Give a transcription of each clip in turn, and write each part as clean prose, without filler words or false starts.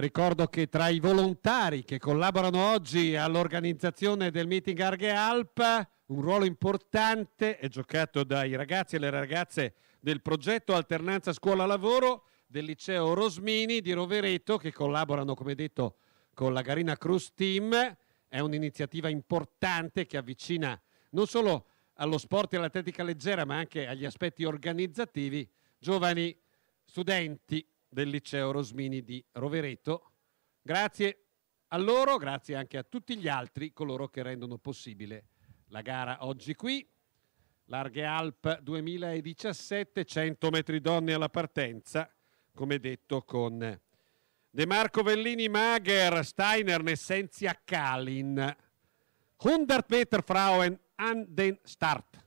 Ricordo che tra i volontari che collaborano oggi all'organizzazione del meeting Arghe Alp, un ruolo importante è giocato dai ragazzi e le ragazze del progetto Alternanza Scuola-Lavoro del liceo Rosmini di Rovereto, che collaborano, come detto, con la Garina Cruz Team. È un'iniziativa importante che avvicina non solo allo sport e all'atletica leggera, ma anche agli aspetti organizzativi, giovani studenti del liceo Rosmini di Rovereto. Grazie a loro, grazie anche a tutti gli altri, coloro che rendono possibile la gara oggi qui. Larghe Alp 2017, 100 metri donne alla partenza, come detto con De Marco, Vellini, Mager, Steiner, Nessenzia, Kalin. 100 Meter Frauen an den Start.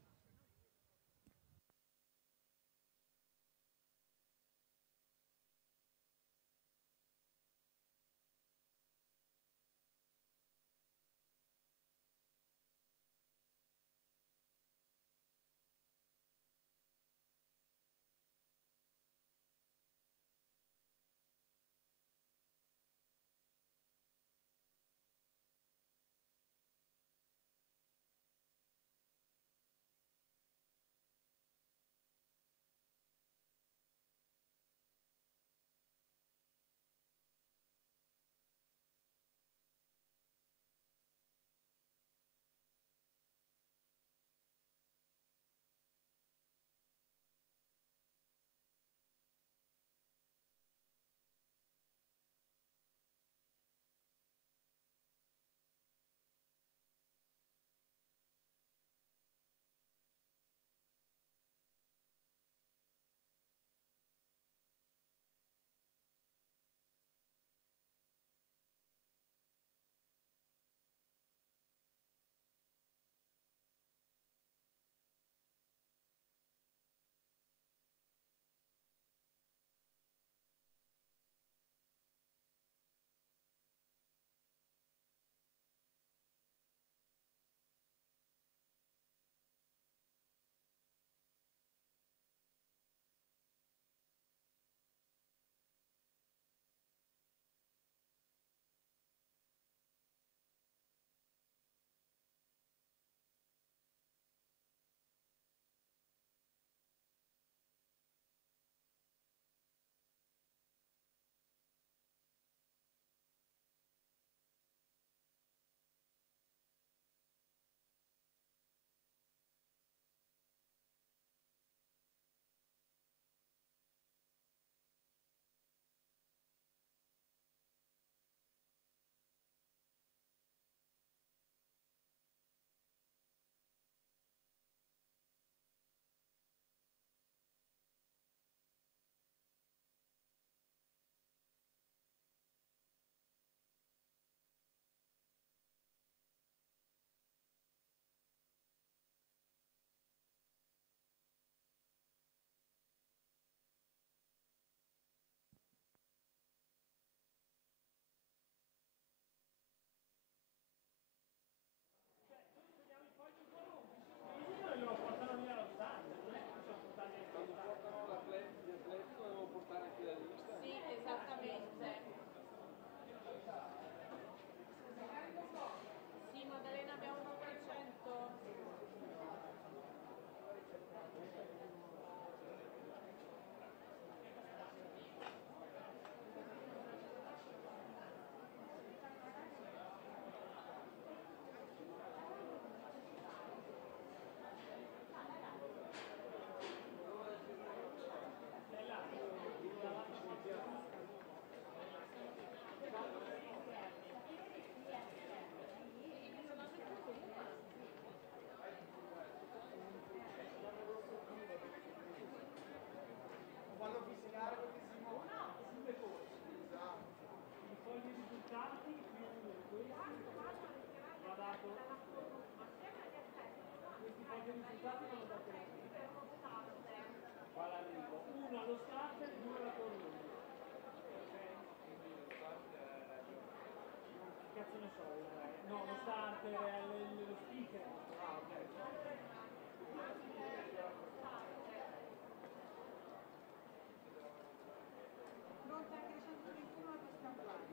Pronta anche 121 per stampare.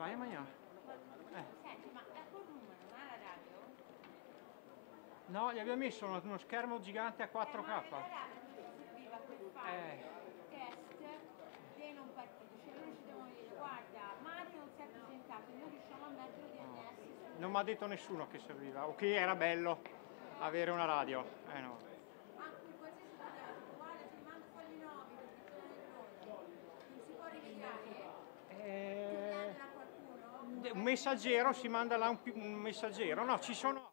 Vai a mangiare. Senti, ma da quel numero non ha la radio? No, gli abbiamo messo uno schermo gigante a 4K. Ma la radio non serviva per fare test dei non partiti. Cioè noi ci devono dire, guarda, Mario non si è presentato, noi riusciamo a mettere DNS. Non mi ha detto nessuno che serviva, o che era bello avere una radio. No. Anche qualsiasi cosa, guarda, ti mando fogli nuovi perché sono errore. Non si può rimediare? Chiediamela a qualcuno? Un messaggero, si manda là un messaggero. No, ci sono...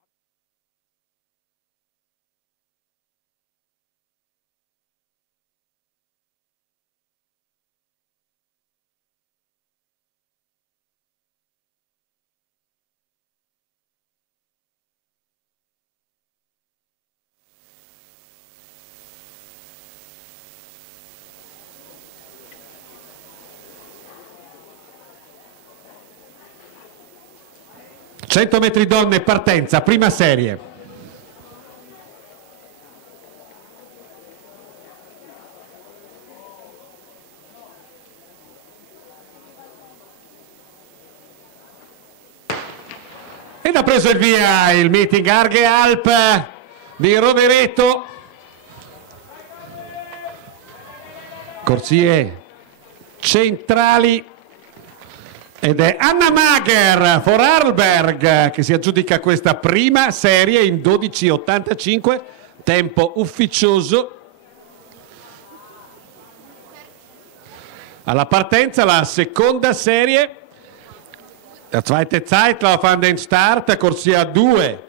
Cento metri donne, partenza, prima serie. Ed ha preso il via il meeting Arghe Alp di Rovereto. Corsie centrali. Ed è Anna Mager Vorarlberg che si aggiudica questa prima serie in 12.85, tempo ufficioso. Alla partenza la seconda serie, la zweite Zeitlauf an den Start, corsia 2,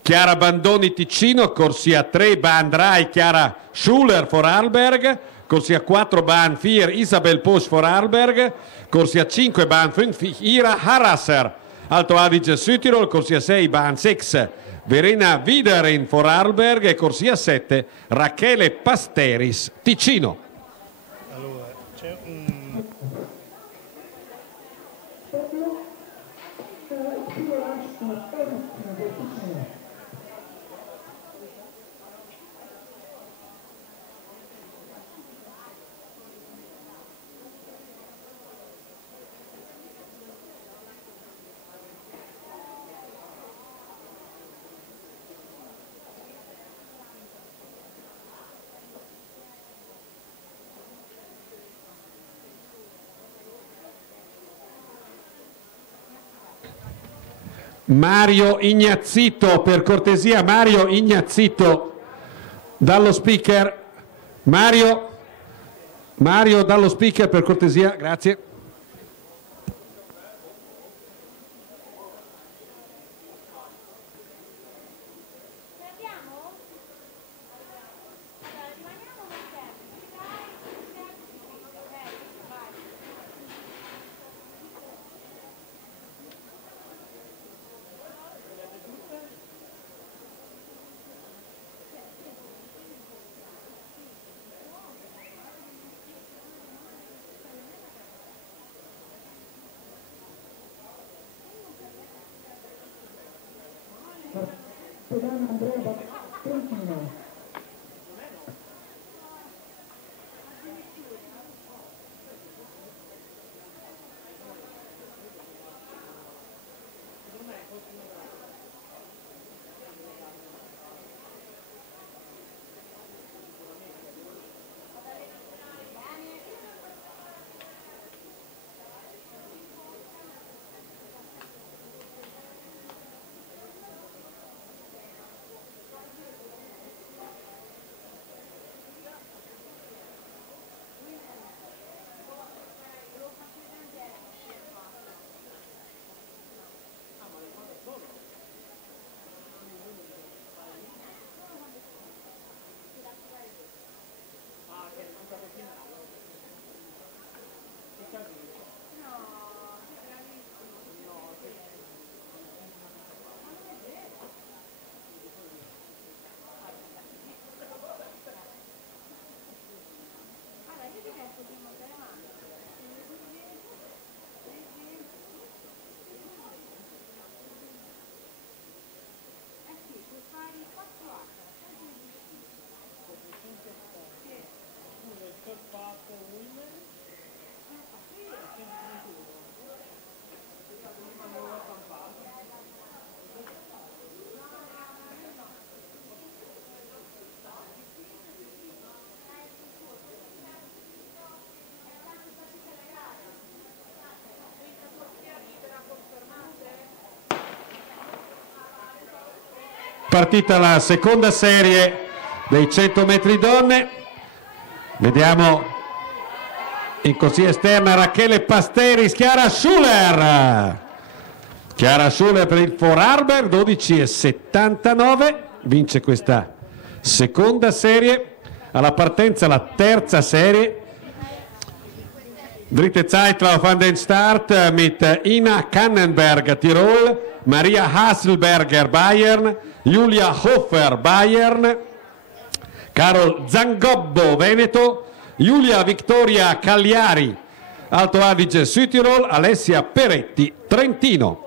Chiara Bandoni Ticino, corsia 3, Bahn 3, Chiara Schuler Vorarlberg, corsia 4, Bahn 4, Isabel Posch Vorarlberg, corsia 5, Bahn 5, Ira Harasser, Alto Adige Südtirol, corsia 6, Bahn 6, Verena Widerin Vorarlberg e corsia 7, Rachele Pasteris Ticino. Allora, c'è un... Mario Ignazzito, per cortesia, Mario Ignazzito dallo speaker. Mario dallo speaker, per cortesia, grazie. partita la seconda serie dei 100 metri donne. Vediamo in corsia esterna Rachele Pasteri, Chiara Schuler. Chiara Schuler per il Vorarlberg, 12,79, vince questa seconda serie. Alla partenza la terza serie. Dritte Zeitlauf an den Start mit Ina Kannenberg Tirol, Maria Hasselberger Bayern, Julia Hofer Bayern, Carol Zangobbo Veneto, Giulia Vittoria Cagliari Alto Adige Südtirol, Alessia Peretti Trentino.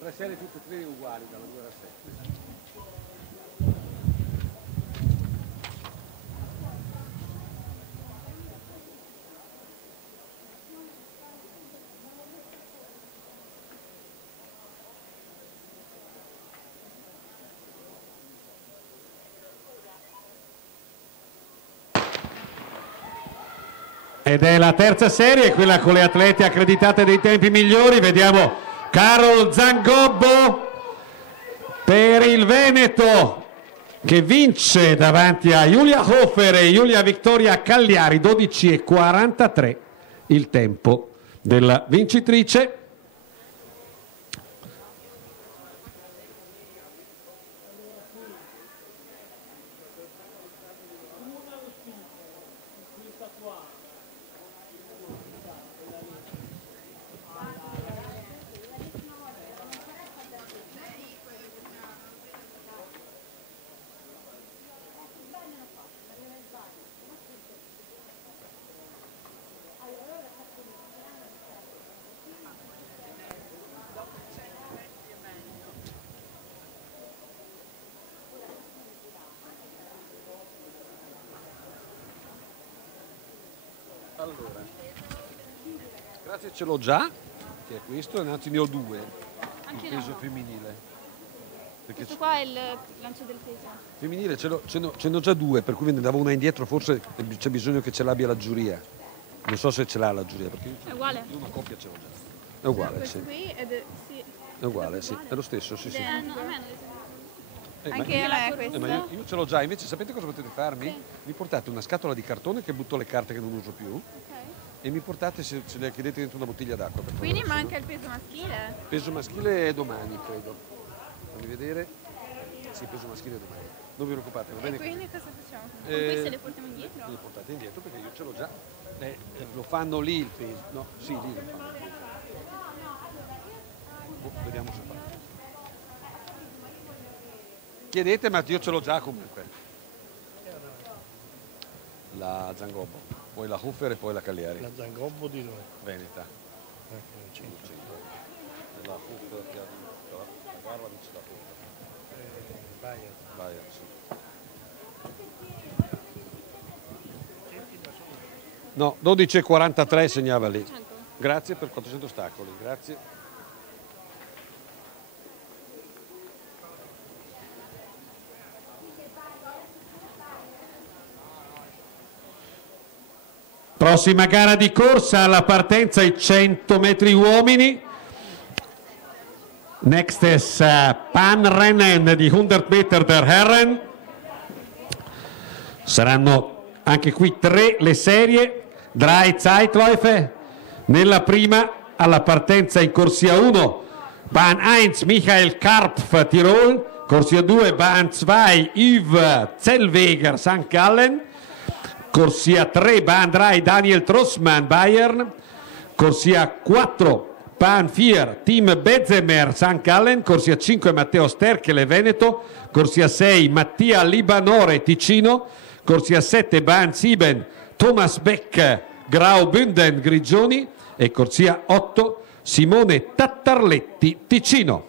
Le serie tutte e tre uguali dalla 2 alla 7. Ed è la terza serie, quella con le atlete accreditate dei tempi migliori. Vediamo Carol Zangobbo per il Veneto che vince davanti a Giulia Hofer e Giulia Vittoria Cagliari, 12,43 il tempo della vincitrice. Allora, grazie, ce l'ho già, che è questo, anzi ne ho due, Anche il peso no. femminile. Perché Questo qua è il lancio del peso. femminile ce n'ho già due, per cui ve ne davo una indietro, forse c'è bisogno che ce l'abbia la giuria. Non so se ce l'ha la giuria, perché È uguale? io una coppia ce l'ho già. È uguale, Questo sì. qui sì. È uguale, sì. È lo stesso, sì, sì. No, a me non Ma Anche a me questo. ma io ce l'ho già, invece sapete cosa potete farmi? Sì. Mi portate una scatola di cartone che butto le carte che non uso più Ok. e mi portate, se le chiedete, dentro una bottiglia d'acqua. Per Quindi favore. manca il peso maschile? Peso maschile è domani, credo. Fammi vedere. Sì, peso maschile è domani. Non vi preoccupate, va E bene? quindi cosa facciamo? Con Eh, queste le portiamo indietro? Le portate indietro perché io ce l'ho già. Lo fanno lì il peso. No, sì, lì lo fanno. Vediamo se fa. Chiedete, ma io ce l'ho già comunque. La Zangobbo. poi la Huffer e poi la Cagliari. La Zangobbo di dove? Veneta. Ecco, centro. La Huffer che ha vinto la gara vince la Huffer. Bayer. Bayer, sì. No, 12,43 segnava lì. Grazie per 400 ostacoli, grazie. Prossima gara di corsa, alla partenza i 100 metri uomini. Next is Panrennen di 100 meter der Herren. Saranno anche qui 3 le serie. Drei Zeitläufe. Nella prima, alla partenza in corsia 1, Bahn 1 Michael Karpf Tirol, corsia 2 Bahn 2 Yves Zellweger St. Gallen, corsia 3 Bahn 3 Daniel Trossmann Bayern, corsia 4 Bahn 4 Team Bezemer St. Gallen, corsia 5 Matteo Sterchele Veneto, corsia 6 Mattia Libanore Ticino, corsia 7 Bahn 7 Thomas Beck Graubünden Grigioni e corsia 8 Simone Tattarletti Ticino.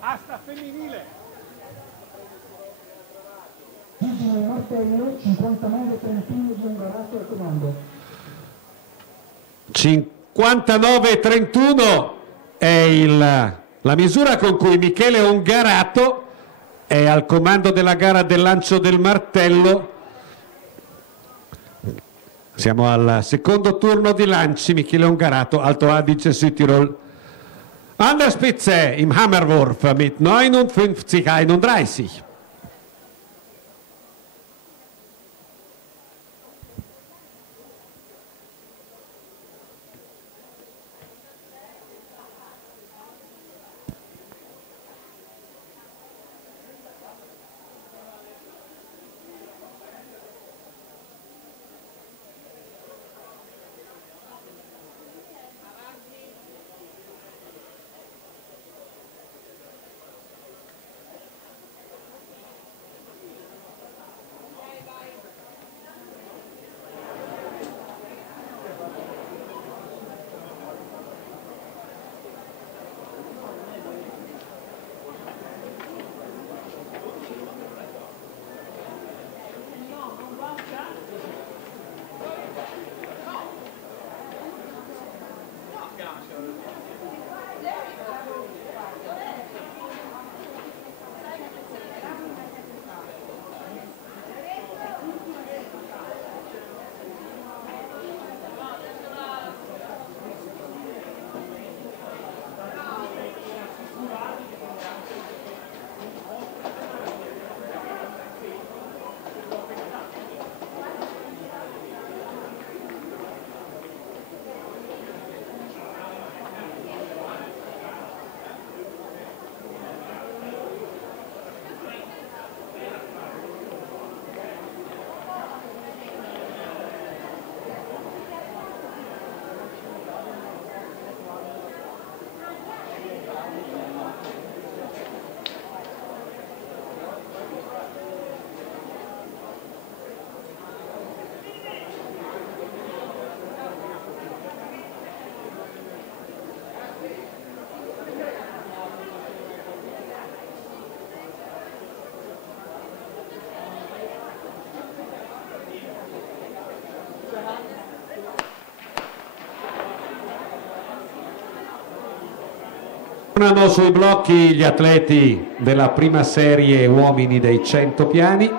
Asta femminile. Gigi Martello, 59-31 di Ungarato al comando. 59-31 è la misura con cui Michele Ongarato è al comando della gara del lancio del martello. Siamo al secondo turno di lanci. Michele Ongarato, Alto Adige, Südtirol. An der Spitze im Hammerwurf mit 59-31. Tornano sui blocchi gli atleti della prima serie uomini dei 100 piani.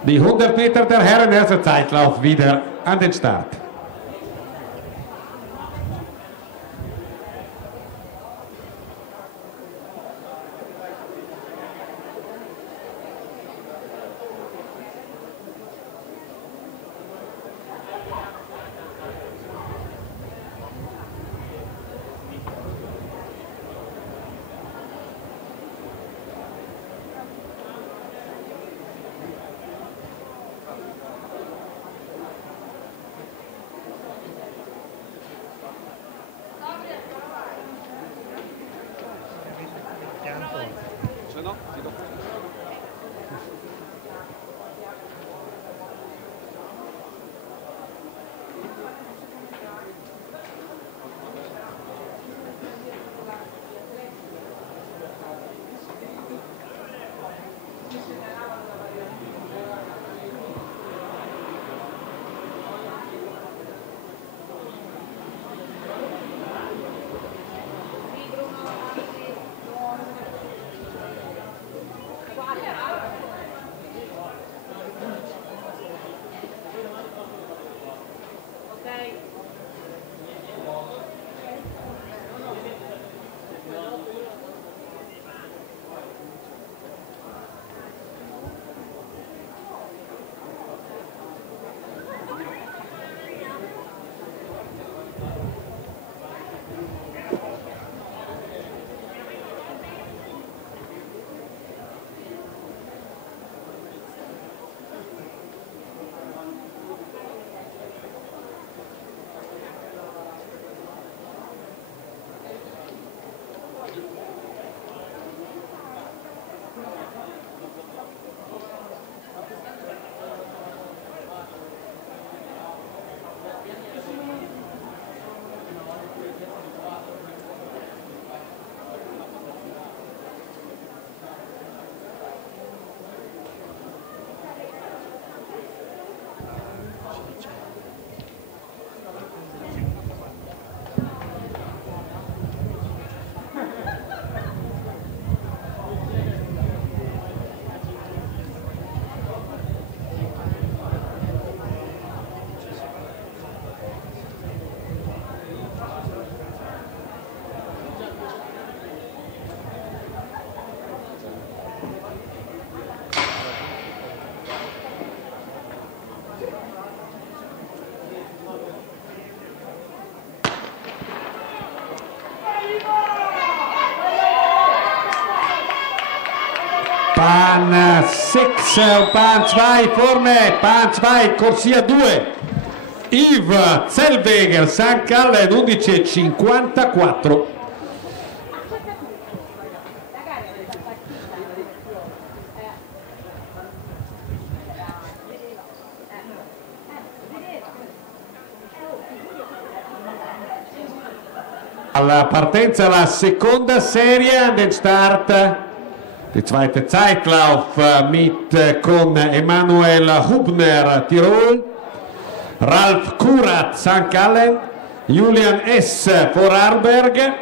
Die 100 Meter der Herren, erster Zeitlauf wieder an den Start. Bahn 6, Bahn 2 vorne, Bahn 2, corsia 2, Yves Zellweger, St. Gallen 11,54. Alla partenza la seconda serie, an den Start. Die zweite Zeitlauf mit con Emanuel Hubner Tirol, Ralf Kurat St. Gallen, Julian S. Vorarlberg,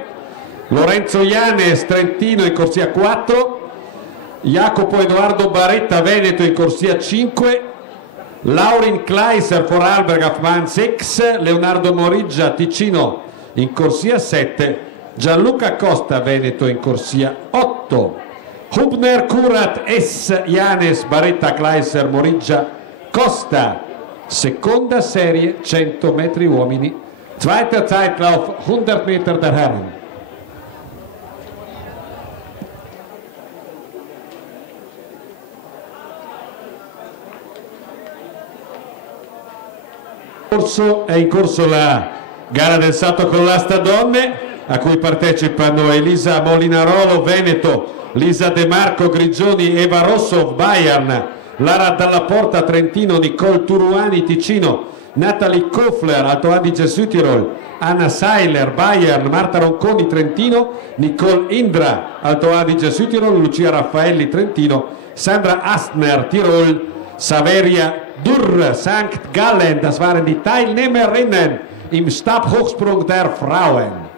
Lorenzo Janes Trentino in corsia 4, Jacopo Edoardo Baretta Veneto in corsia 5, Laurin Kleiser Vorarlberg auf Bahn 6, Leonardo Moriggia Ticino in corsia 7, Gianluca Costa Veneto in corsia 8. Hubner, Kurat, S, Janes, Baretta, Kleiser, Moriggia, Costa. Seconda serie, 100 metri uomini. Zweiter Zeitlauf, 100 Meter der Herren. È in corso la gara del salto con l'asta donne, a cui partecipano Elisa Molinarolo, Veneto, Lisa De Marco Grigioni, Eva Rosso Bayern, Lara Dalla Porta Trentino, Nicole Turuani Ticino, Natalie Kofler Alto Adige Südtirol, Anna Seiler Bayern, Marta Ronconi Trentino, Nicole Indra Alto Adige Südtirol, Lucia Raffaelli Trentino, Sandra Astner Tirol, Saveria Durr St. Gallen. Das waren die Teilnehmerinnen im Stabhochsprung der Frauen.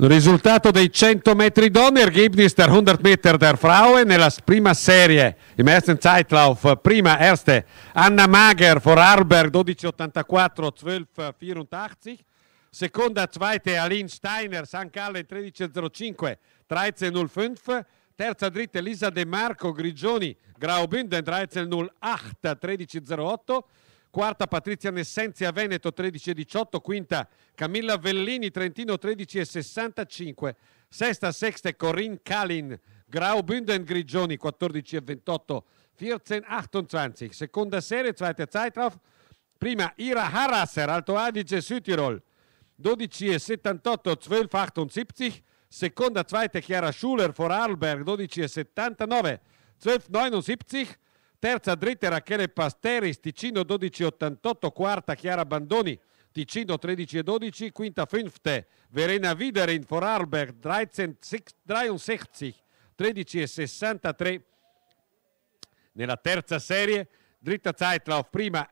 Il risultato dei 100 metri donne, Ergebnis der 100 Meter der Frauen nella prima serie, im ersten Zeitlauf, prima erste Anna Mager vor Arlberg 12,84, 12,84, seconda zweite Aline Steiner, St. Gallen 13,05, 13,05, terza dritta Elisa De Marco Grigioni, Graubünden 13,08, 13,08, quarta Patrizia Nessenzia Veneto 13,18, quinta Camilla Vellini Trentino 13,65, sesta Corinne Kalin Graubünden Grigioni 14,28, 14,28, seconda serie, zweite Zeitlauf, prima Ira Harasser Alto Adige Südtirol 12,78, 12,78, seconda zweite Chiara Schuler Vorarlberg 12,79, 12,79, terza dritta Rachele Pasteris Ticino 12,88, quarta Chiara Bandoni Ticino 13,12, quinta fünfte Verena Widerin Vorarlberg 13,63, 13,63. Nella terza serie dritta Zeitlauf, prima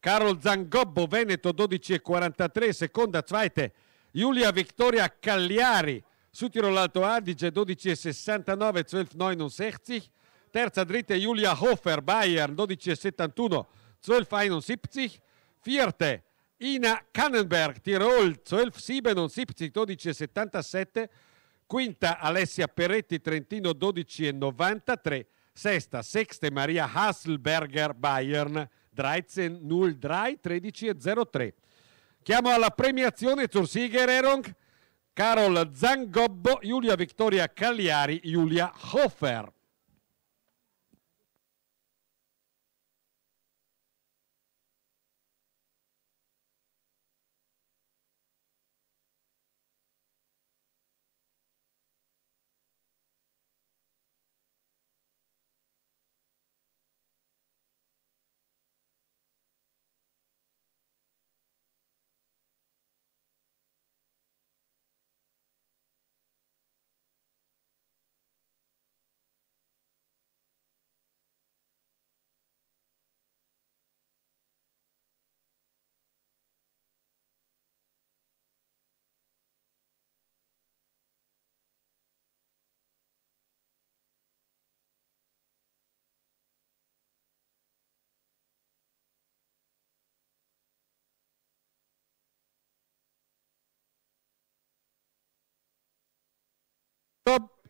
Carol Zangobbo Veneto 12,43, seconda zweite Giulia Victoria Cagliari Südtirol Alto Adige 12,69, 12,69, terza dritta Julia Hofer Bayern 12,71, 12,71, vierte Ina Kannenberg Tirol 12,77, 12,77, quinta Alessia Peretti Trentino 12,93, sesta Maria Hasselberger Bayern 13,03, 13,03. Chiamo alla premiazione zur Siegerehrung Carol Zangobbo, Giulia Victoria Cagliari, Julia Hofer.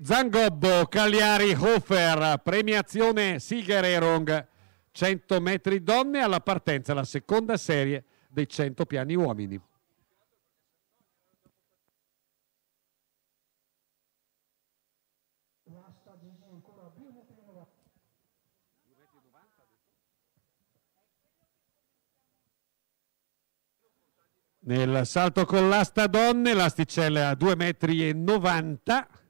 Zangobbo, Cagliari, Hofer, premiazione Siegerehrung 100 metri donne alla partenza, la seconda serie dei 100 piani uomini. Nel salto con l'asta donne, l'asticella a 2,90 m.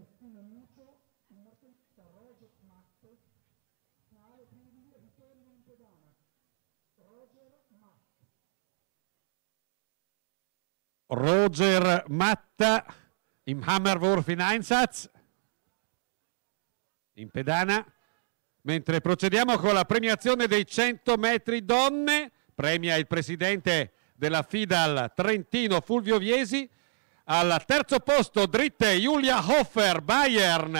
Messina Nuccio, martellista Roger Matt, finale quindi ritorno in pedana. Roger Matt. Roger Matta im Hammerwurf in Einsatz in pedana. Mentre procediamo con la premiazione dei 100 metri donne, premia il presidente della FIDAL Trentino Fulvio Viesi. Al terzo posto dritte Julia Hofer, Bayern,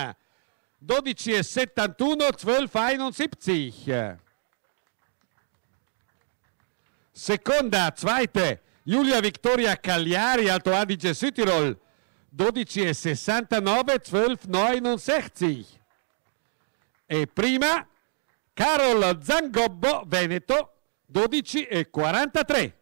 12,71, 12,71. Seconda, zweite, Julia Victoria Cagliari, Alto Adige Südtirol, 12,69, 12,69. E prima, Carol Zangobbo, Veneto, 12,43.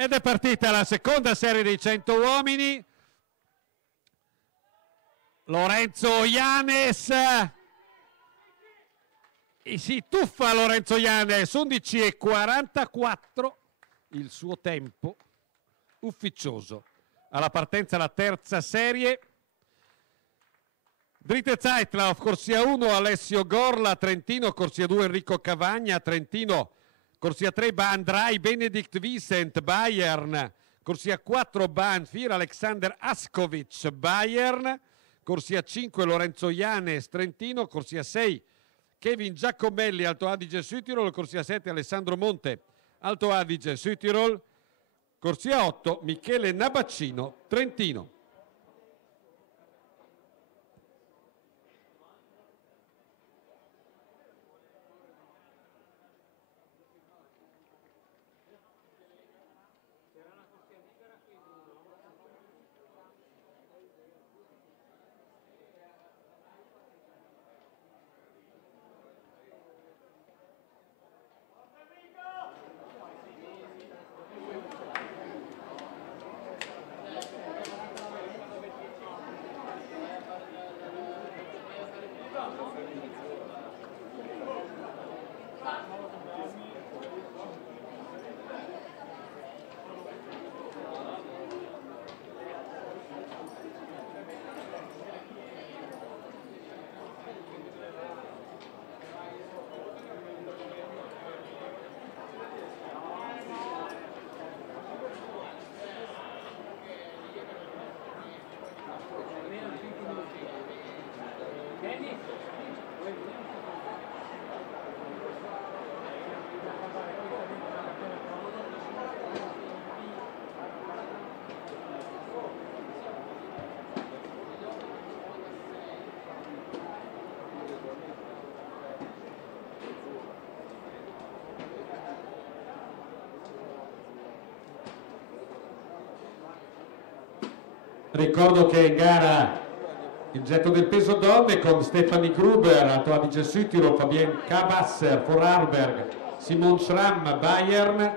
Ed è partita la seconda serie dei 100 uomini. Lorenzo Ianes. E si tuffa Lorenzo Ianes, 11,44 il suo tempo ufficioso. Alla partenza la terza serie. Dritte Zeitlauf, corsia 1 Alessio Gorla, Trentino, corsia 2 Enrico Cavagna, Trentino, corsia 3 Bandrai, Benedikt Wiesent, Bayern, corsia 4 Banfir, Alexander Askovic, Bayern, corsia 5 Lorenzo Ianes, Trentino, corsia 6 Kevin Giacomelli, Alto Adige Südtirol, corsia 7 Alessandro Monte, Alto Adige Südtirol, corsia 8 Michele Nabaccino, Trentino. Ricordo che in gara il getto del peso donne con Stefanie Gruber, Alto Adige Südtirol, Fabienne Kabasser, Vorarlberg, Simon Schramm, Bayern,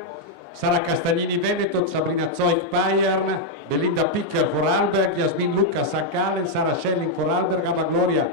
Sara Castagnini Veneto, Sabrina Zoic, Bayern, Belinda Picker, Vorarlberg, Jasmin Lucas, St. Gallen, Sara Schelling, Vorarlberg, Ava Gloria,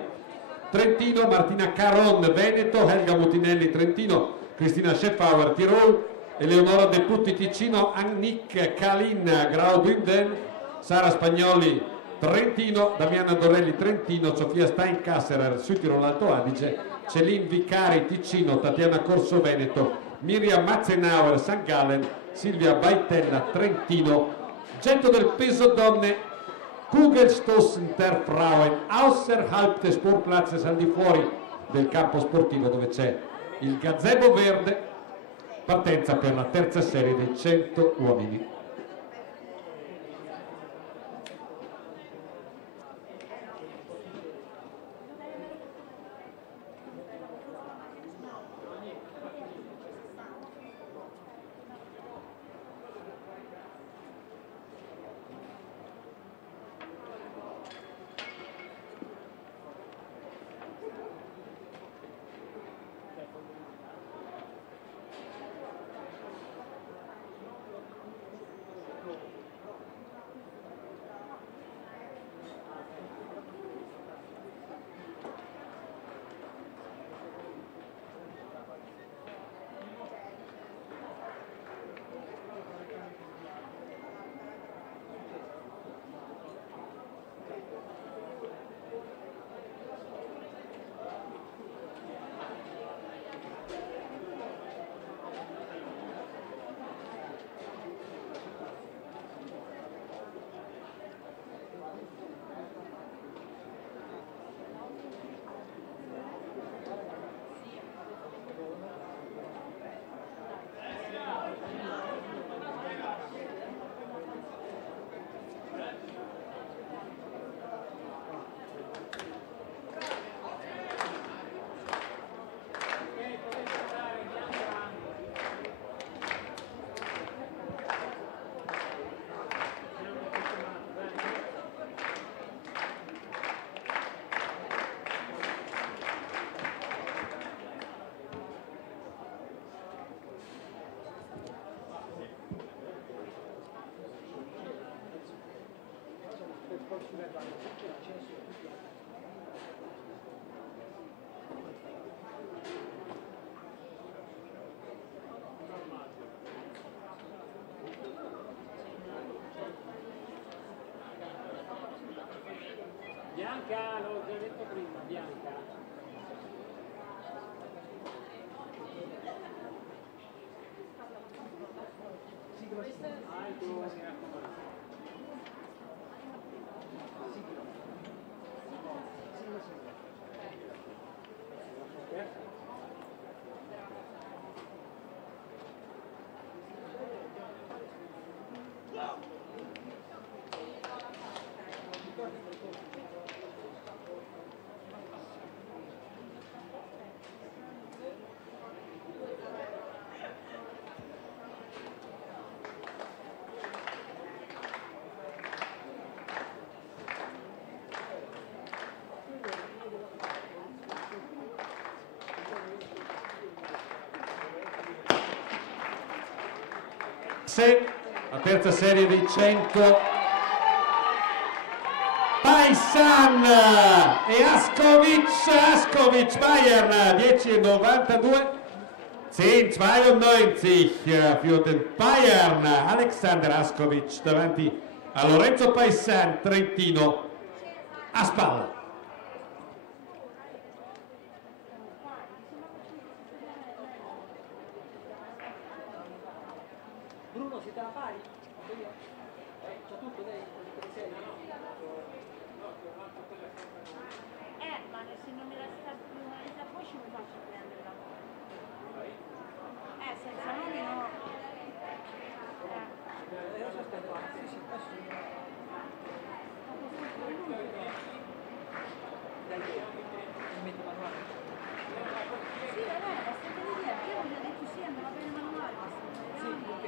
Trentino, Martina Caron, Veneto, Helga Mutinelli, Trentino, Cristina Scheffauer, Tirol, Eleonora De Putti, Ticino, Annick Kalin, Graubünden, Sara Spagnoli, Trentino, Damiana Dorelli, Trentino, Sofia Steinkasserer, Südtirol, Alto Adige, Celine Vicari, Ticino, Tatiana Corso, Veneto, Miriam Matzenauer, St. Gallen, Silvia Baitella, Trentino. Getto del peso donne, Kugelstoßen der Frauen, außerhalb des Sportplatzes, al di fuori del campo sportivo dove c'è il gazebo verde. Partenza per la terza serie dei 100 uomini. Bianca, l'ho già detto prima, Bianca. La terza serie dei 100. Paisan e Askovic, Bayern 10,92. 10,92 für den Bayern. Alexander Askovic davanti a Lorenzo Paisan, Trentino, a spalla. Bruno, siete alla pari? C'è tutto lei? Ma se non me la sta più la voce mi faccio prendere la senza nome no. Sì, vabbè, basta che mi dia. Io gli ho detto sì, andava bene manuale. Sì, ok.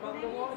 Quando vuoi.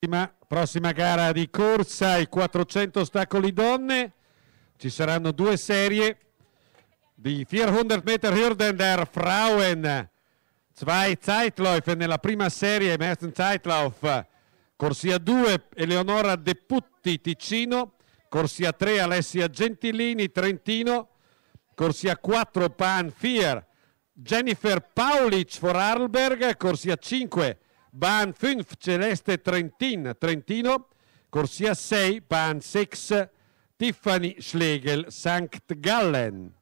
Prossima gara di corsa, i 400 ostacoli donne. Ci saranno due serie di 400 Meter Hürden der Frauen. Zwei Zeitläufe nella prima serie, im ersten Zeitlauf. Corsia 2, Eleonora De Putti, Ticino. Corsia 3, Alessia Gentilini, Trentino. Corsia 4, Bahn 4, Jennifer Paulic, Vorarlberg. Corsia 5, Bahn 5, Celeste Trentin, Trentino. Corsia 6, Bahn 6, Tiffany Schlegel, St. Gallen.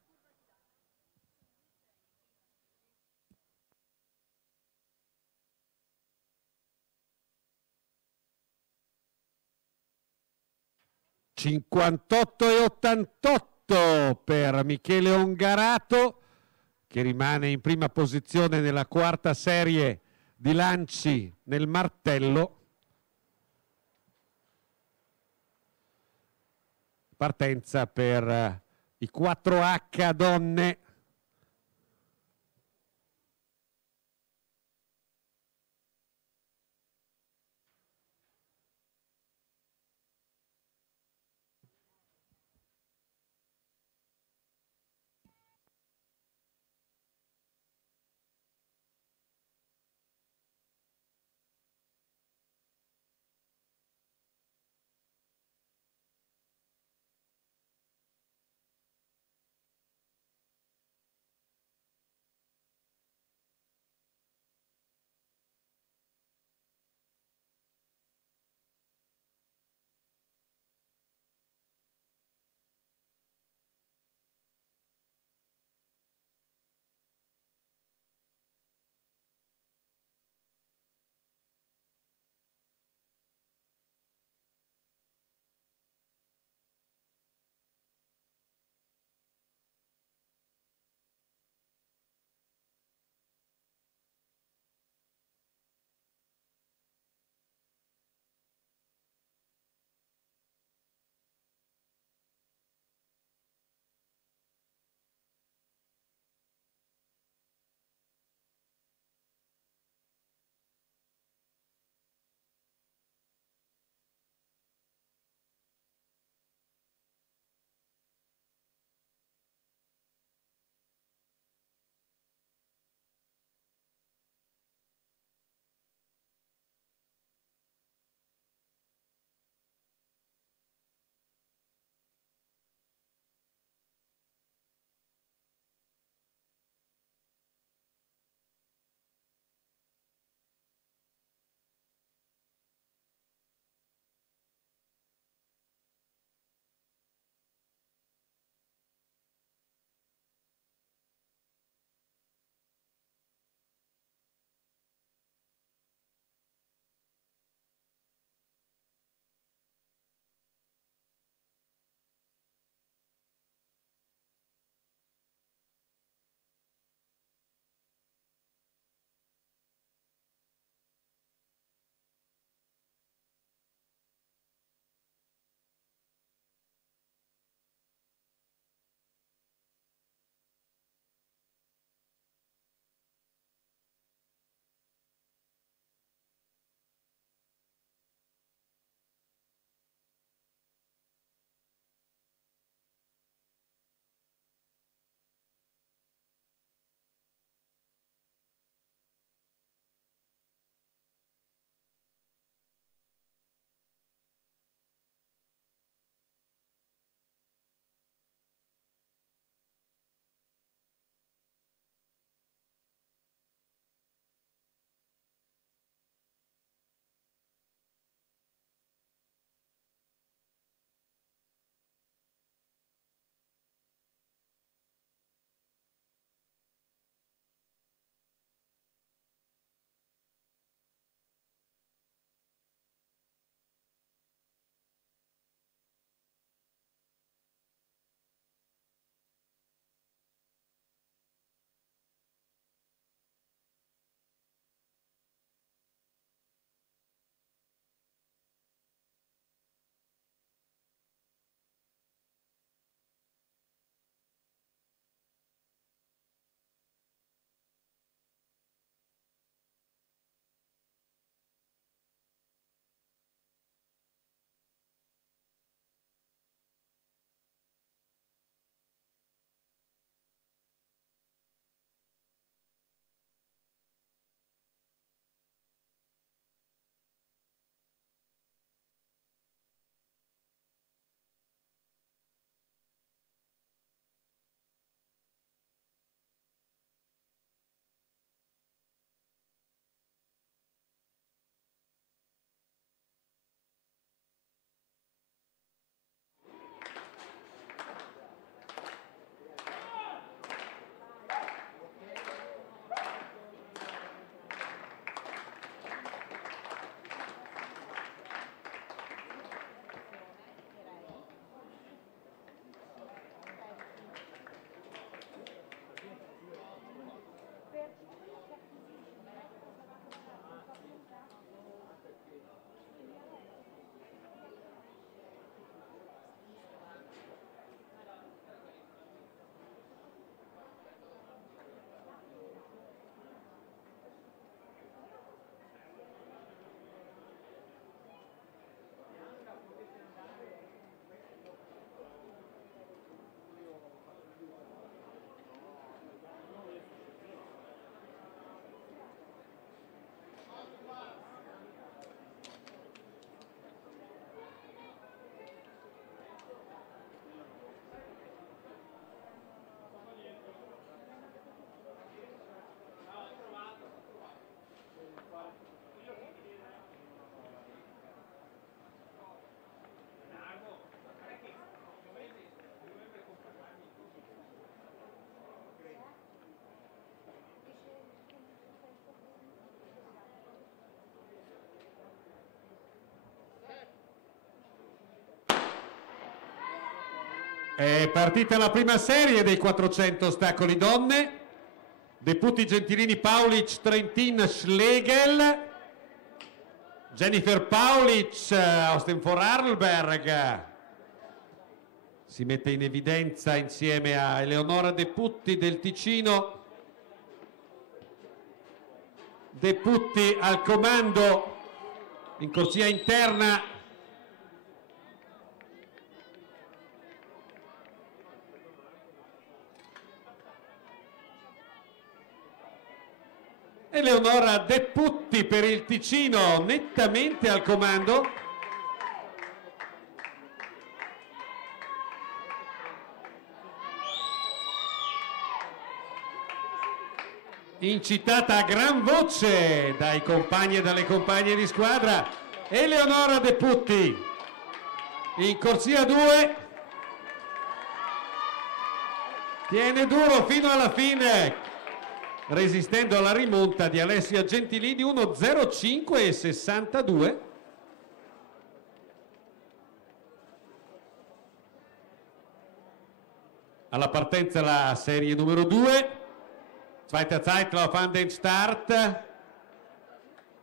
(58,88) per Michele Ongarato, che rimane in prima posizione nella quarta serie di lanci nel martello. Partenza per i 4H donne. È partita la prima serie dei 400 ostacoli donne. Deputi Gentilini, Paulic, Trentin, Schlegel, Jennifer Paulic, Austin Vorarlberg si mette in evidenza insieme a Eleonora Deputti del Ticino. Deputti al comando in corsia interna. Eleonora Deputti per il Ticino, nettamente al comando. Incitata a gran voce dai compagni e dalle compagne di squadra, Eleonora Deputti in corsia 2. Tiene duro fino alla fine, resistendo alla rimonta di Alessia Gentilini, 1:05:62. Alla partenza la serie numero 2, Zweiter Zeitlauf an den Start,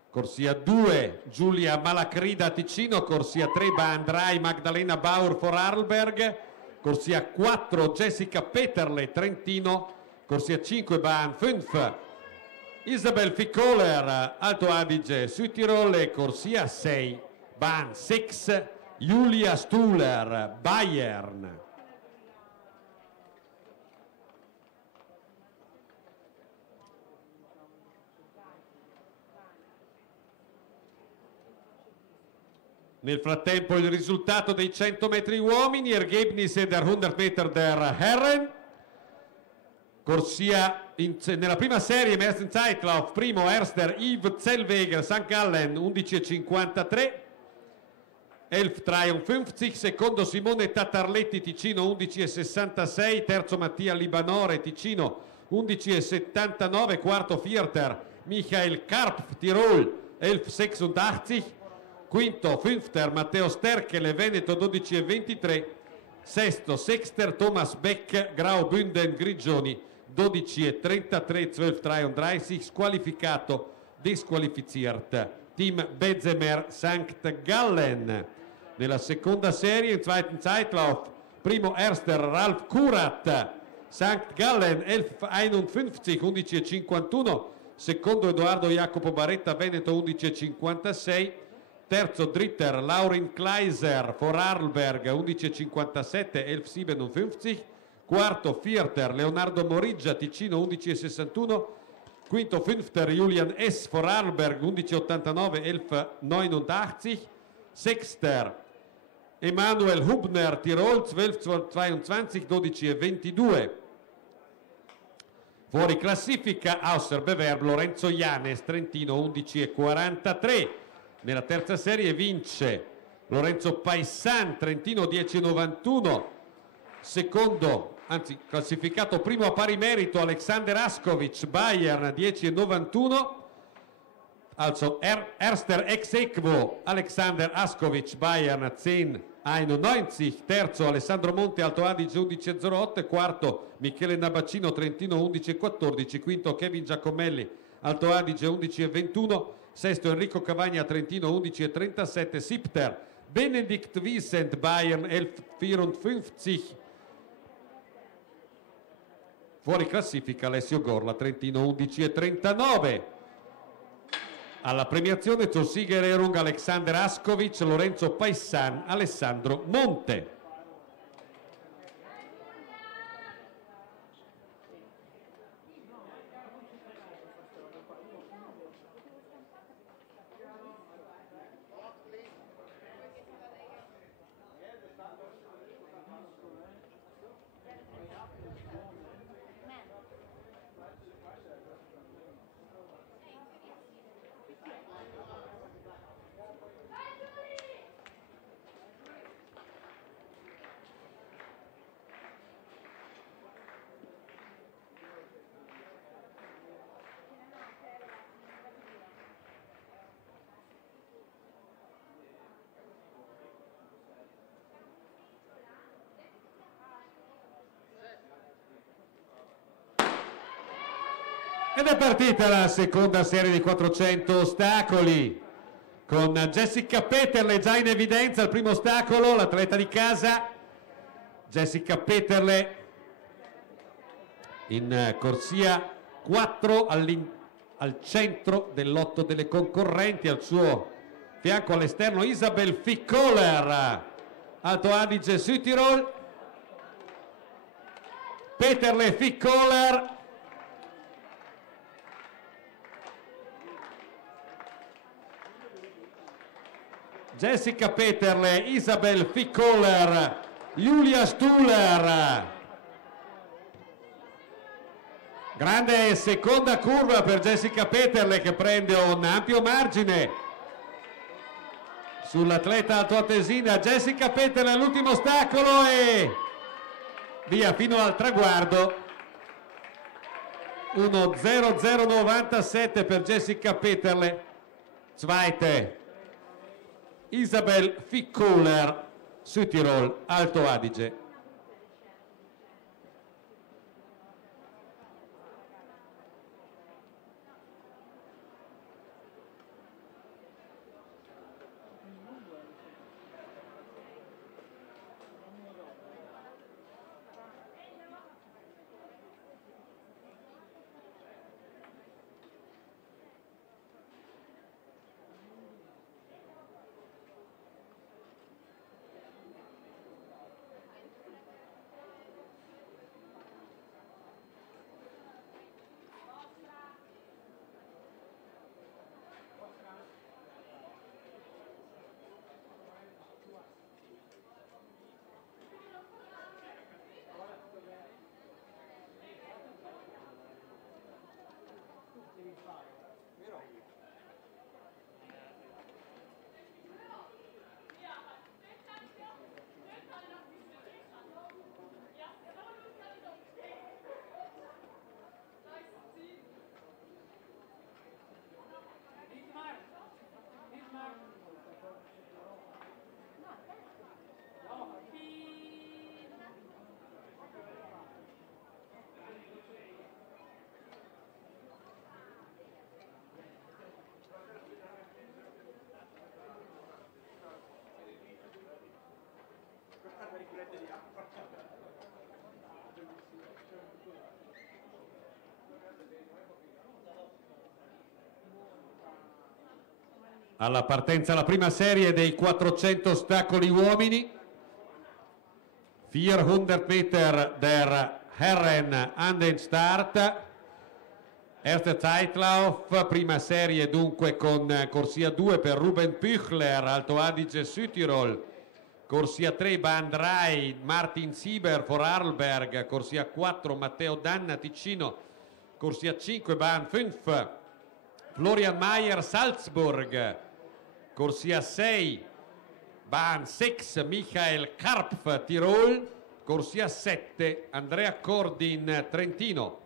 corsia 2 Giulia Malacrida Ticino, corsia 3 Bahn 3 Magdalena Bauer Vorarlberg, corsia 4 Jessica Peterle Trentino, corsia 5 Bahn 5 Isabel Fickoler Alto Adige Südtirol, corsia 6 Bahn 6 Julia Stuhler Bayern. Nel frattempo il risultato dei 100 metri uomini, Ergebnisse der 100 Meter der Herren. Corsia nella prima serie, im ersten Zeitlauf, primo Erster Yves Zellweger St. Gallen 11:53, 11:53, secondo Simone Tatarletti Ticino 11:66, terzo Mattia Libanore Ticino 11:79, quarto Vierter Michael Karpf Tirol 11:86, quinto Fünfter Matteo Sterkele Veneto 12:23, sesto Sexter Thomas Beck Graubünden Grigioni 12:33, 12:33, squalificato, disqualifiziert Team Bezemer St. Gallen. Nella seconda serie, in zweiten Zeitlauf, primo Erster Ralf Kurat St. Gallen 11:51, 11:51, secondo Edoardo Jacopo Baretta Veneto 11:56, terzo Dritter Laurin Kleiser Vorarlberg 11:57, 11:57, quarto Vierter Leonardo Moriggia Ticino 11:61, quinto Fünfter Julian S. Vorarlberg 11:89, 11:89, sexter Emanuel Hubner Tirol 12:22, 12:22. Fuori classifica Ausserbewerb Lorenzo Janes Trentino 11:43. Nella terza serie vince Lorenzo Paissan Trentino 10:91, secondo, anzi classificato primo a pari merito Alexander Askovic Bayern 10:91, also erster ex equo Alexander Askovic Bayern 10:91, terzo Alessandro Monte Alto Adige 11:08, quarto Michele Nabacino Trentino 11:14, quinto Kevin Giacomelli Alto Adige 11:21, sesto Enrico Cavagna Trentino 11:37, siebter Benedikt Wiesent Bayern 11:54. Fuori classifica Alessio Gorla Trentino 11:39. Alla premiazione Zossiger Erung Alexander Askovic, Lorenzo Paissan, Alessandro Monte. Ed è partita la seconda serie di 400 ostacoli con Jessica Peterle già in evidenza al primo ostacolo, l'atleta di casa. Jessica Peterle in corsia 4 al centro dell'otto delle concorrenti, al suo fianco all'esterno Isabel Fickoler, Alto Adige Südtirol. Peterle, Fickoler. Jessica Peterle, Isabel Fickoler, Julia Stuhler. Grande seconda curva per Jessica Peterle che prende un ampio margine sull'atleta altoatesina. Jessica Peterle all'ultimo ostacolo e via fino al traguardo. 1:0097 per Jessica Peterle. Zweite Isabel Fickoler, Südtirol, Alto Adige. Alla partenza la prima serie dei 400 ostacoli uomini. 400 Meter der Herren an den Start. Erster Zeitlauf, prima serie dunque con corsia 2 per Ruben Püchler, Alto Adige Südtirol. Corsia 3 Bahn 3 Martin Sieber, Vorarlberg. Corsia 4 Matteo Danna, Ticino. Corsia 5 Bahn 5 Florian Mayer, Salzburg. Corsia 6 Bahn 6 Michael Karpf, Tirol. Corsia 7 Andrea Cordin, Trentino.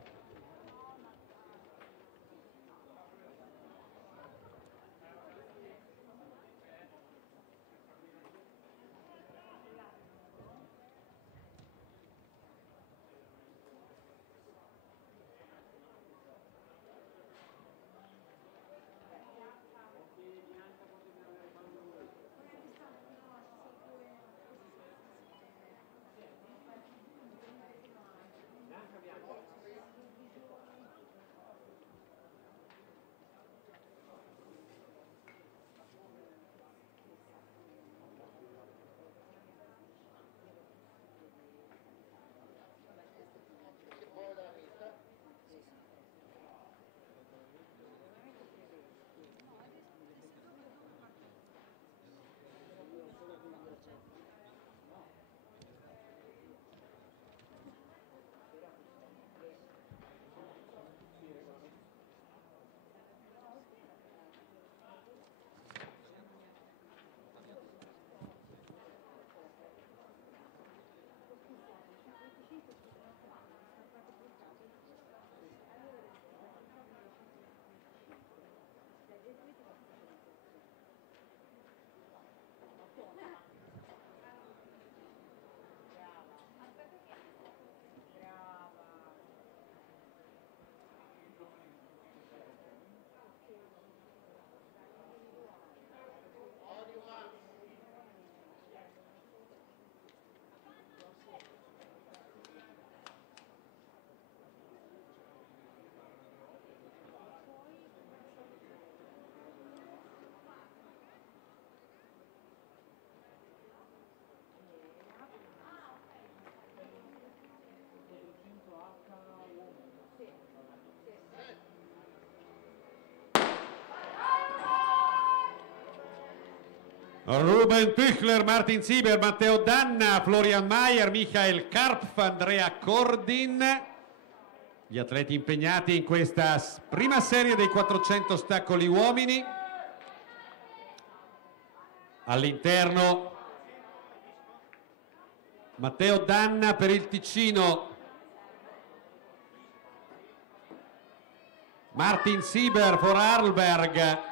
Ruben Tüchler, Martin Sieber, Matteo Danna, Florian Mayer, Michael Karpf, Andrea Cordin. Gli atleti impegnati in questa prima serie dei 400 ostacoli uomini. All'interno Matteo Danna per il Ticino, Martin Sieber, Vorarlberg,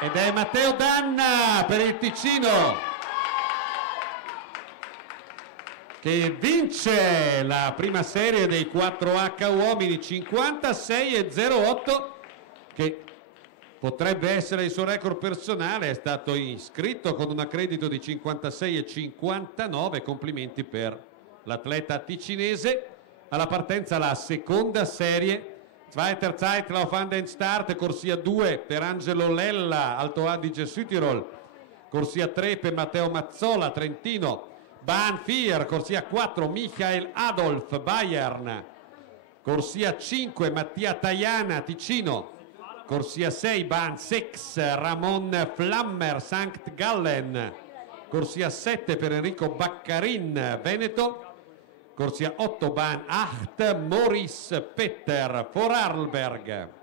ed è Matteo Danna per il Ticino che vince la prima serie dei 4H uomini, 56,08, che potrebbe essere il suo record personale. È stato iscritto con un accredito di 56,59. Complimenti per l'atleta ticinese. Alla partenza la seconda serie. Zweiter Zeitlauf an den Start, corsia 2 per Angelo Lella, Alto Adige Südtirol, corsia 3 per Matteo Mazzola, Trentino, Bahn 4, corsia 4 Michael Adolf, Bayern, corsia 5 Mattia Tajana, Ticino, corsia 6 Bahn 6 Ramon Flammer, St. Gallen, corsia 7 per Enrico Baccarin, Veneto, corsia 8 Bahn 8 Maurice Petter, Vorarlberg.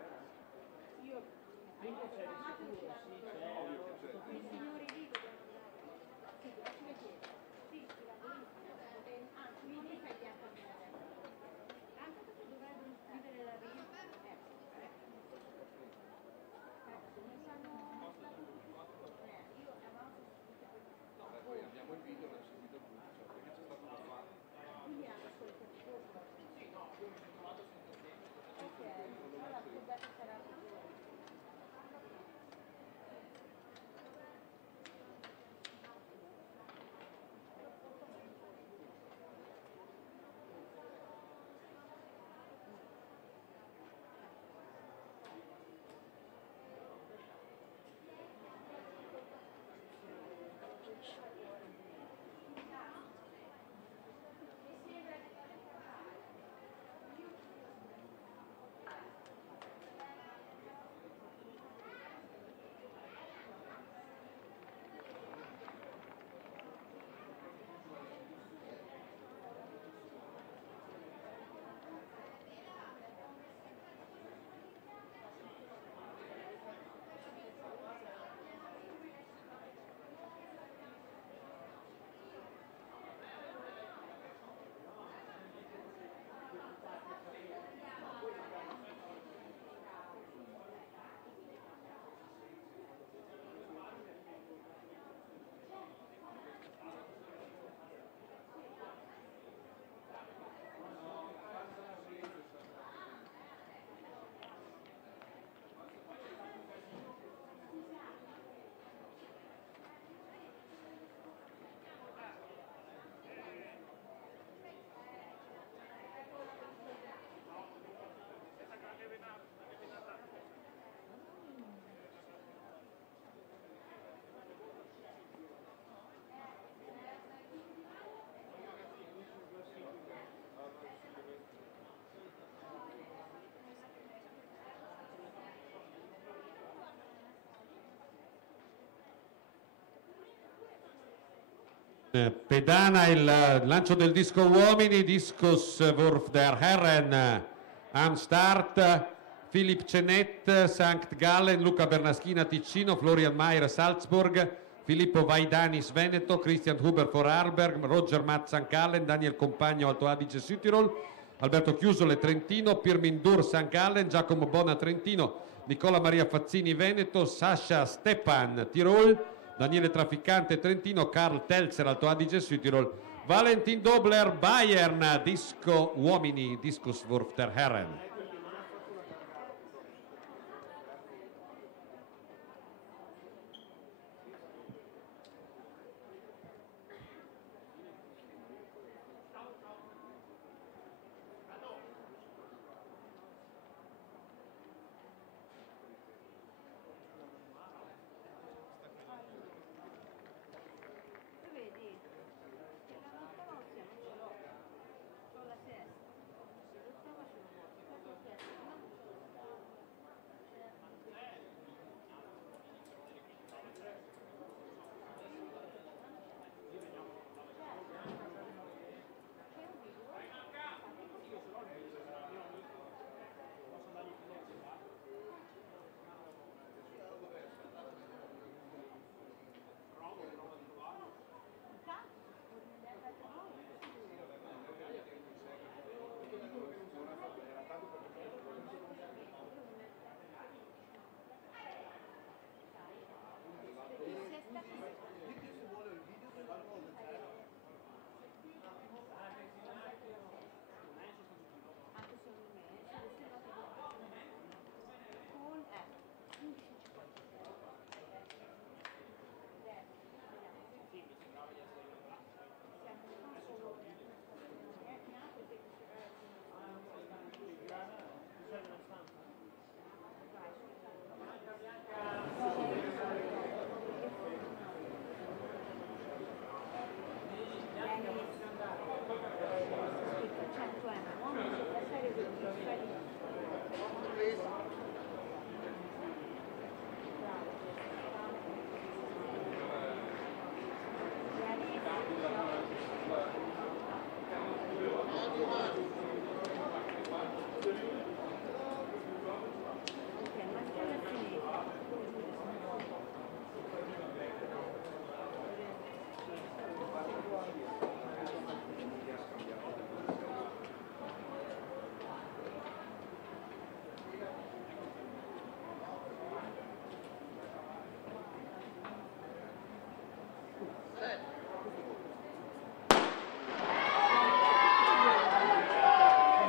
Pedana il lancio del disco uomini, Discus Wurf der Herren am Start, Philipp Cenet, St. Gallen, Luca Bernaschina Ticino, Florian Mayer Salzburg, Filippo Vaidanis Veneto, Christian Huber Vorarlberg, Roger Matt St. Gallen, Daniel Compagno Alto Adige Südtirol, Alberto Chiusole Trentino, Pirmindur St. Gallen, Giacomo Bona Trentino, Nicola Maria Fazzini Veneto, Sasha Stepan Tirol, Daniele Trafficante Trentino, Karl Telzer Alto Adige Südtirol, Valentin Dobler Bayern, disco uomini, Discus Wurf der Herren.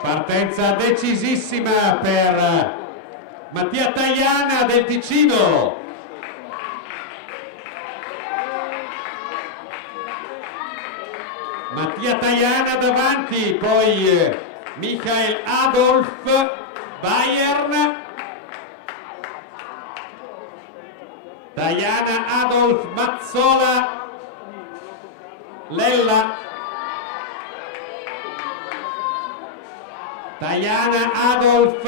Partenza decisissima per Mattia Tajana del Ticino. Mattia Tajana davanti, poi Michael Adolf, Bayern. Tajana, Adolf, Mazzola, Lella. Tajana, Adolf.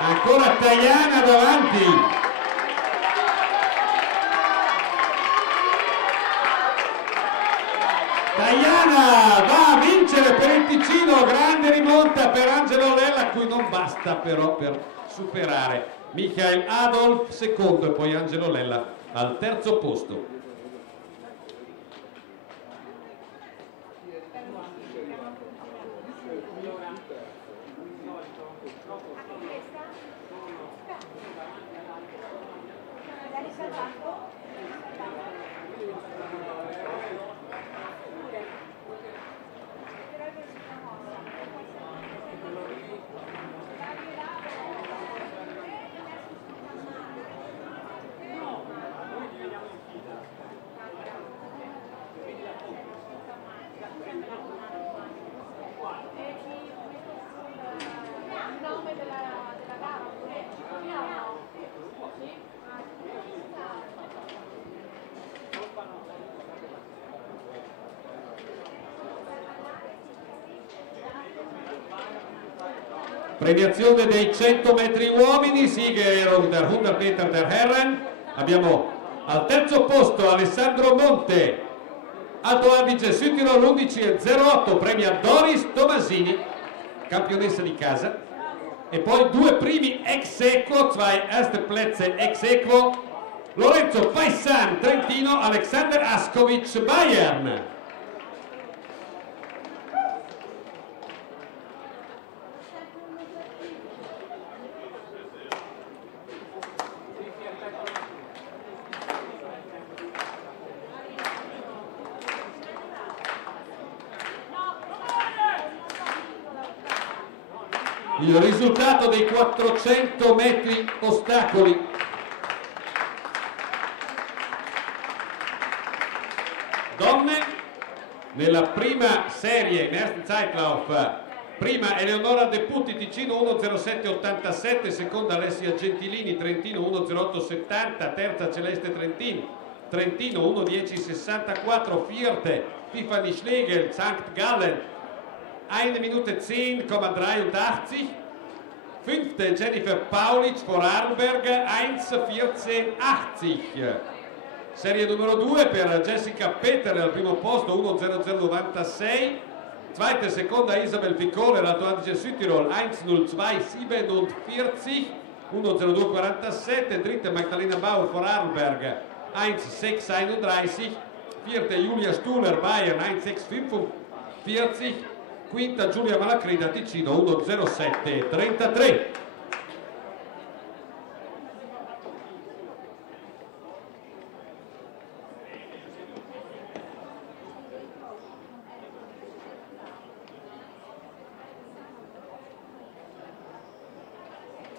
Ancora Tajana davanti. Tajana va a vincere per il Ticino, grande rimonta per Angelo Lella, a cui non basta però per superare Michael Adolf secondo e poi Angelo Lella al terzo posto. Premiazione dei 100 metri uomini, Siegerehrung der 100 Meter der Herren. Abbiamo al terzo posto Alessandro Monte, Alto Adige Südtirol 11,08, premia Doris Tomasini, campionessa di casa. E poi due primi ex equo, zwei erste Plätze ex equo, Lorenzo Paissan Trentino, Alexander Askovic Bayern. Il risultato dei 400 metri ostacoli. Donne, nella prima serie in Ersten Zeitlauf, prima Eleonora De Putti Ticino 1.07.87, seconda Alessia Gentilini Trentino 1.08.70, terza Celeste Trentino 1.10.64, vierte Tiffany Schlegel St. Gallen 1 Minute 10,83. Fünfte Jennifer Paulic Vorarlberg 1,14,80. Serie numero 2 per Jessica Peter al primo posto 1,0096. Zweite seconda Isabel Piccole l'Alto Adige Südtirol 1,02,47. 1,02,47. Dritte Magdalena Bauer Vorarlberg 1,6,31. Vierte Julia Stuhler Bayern 1,6,45. Quinta Giulia Malacrida Ticino 1.07.33.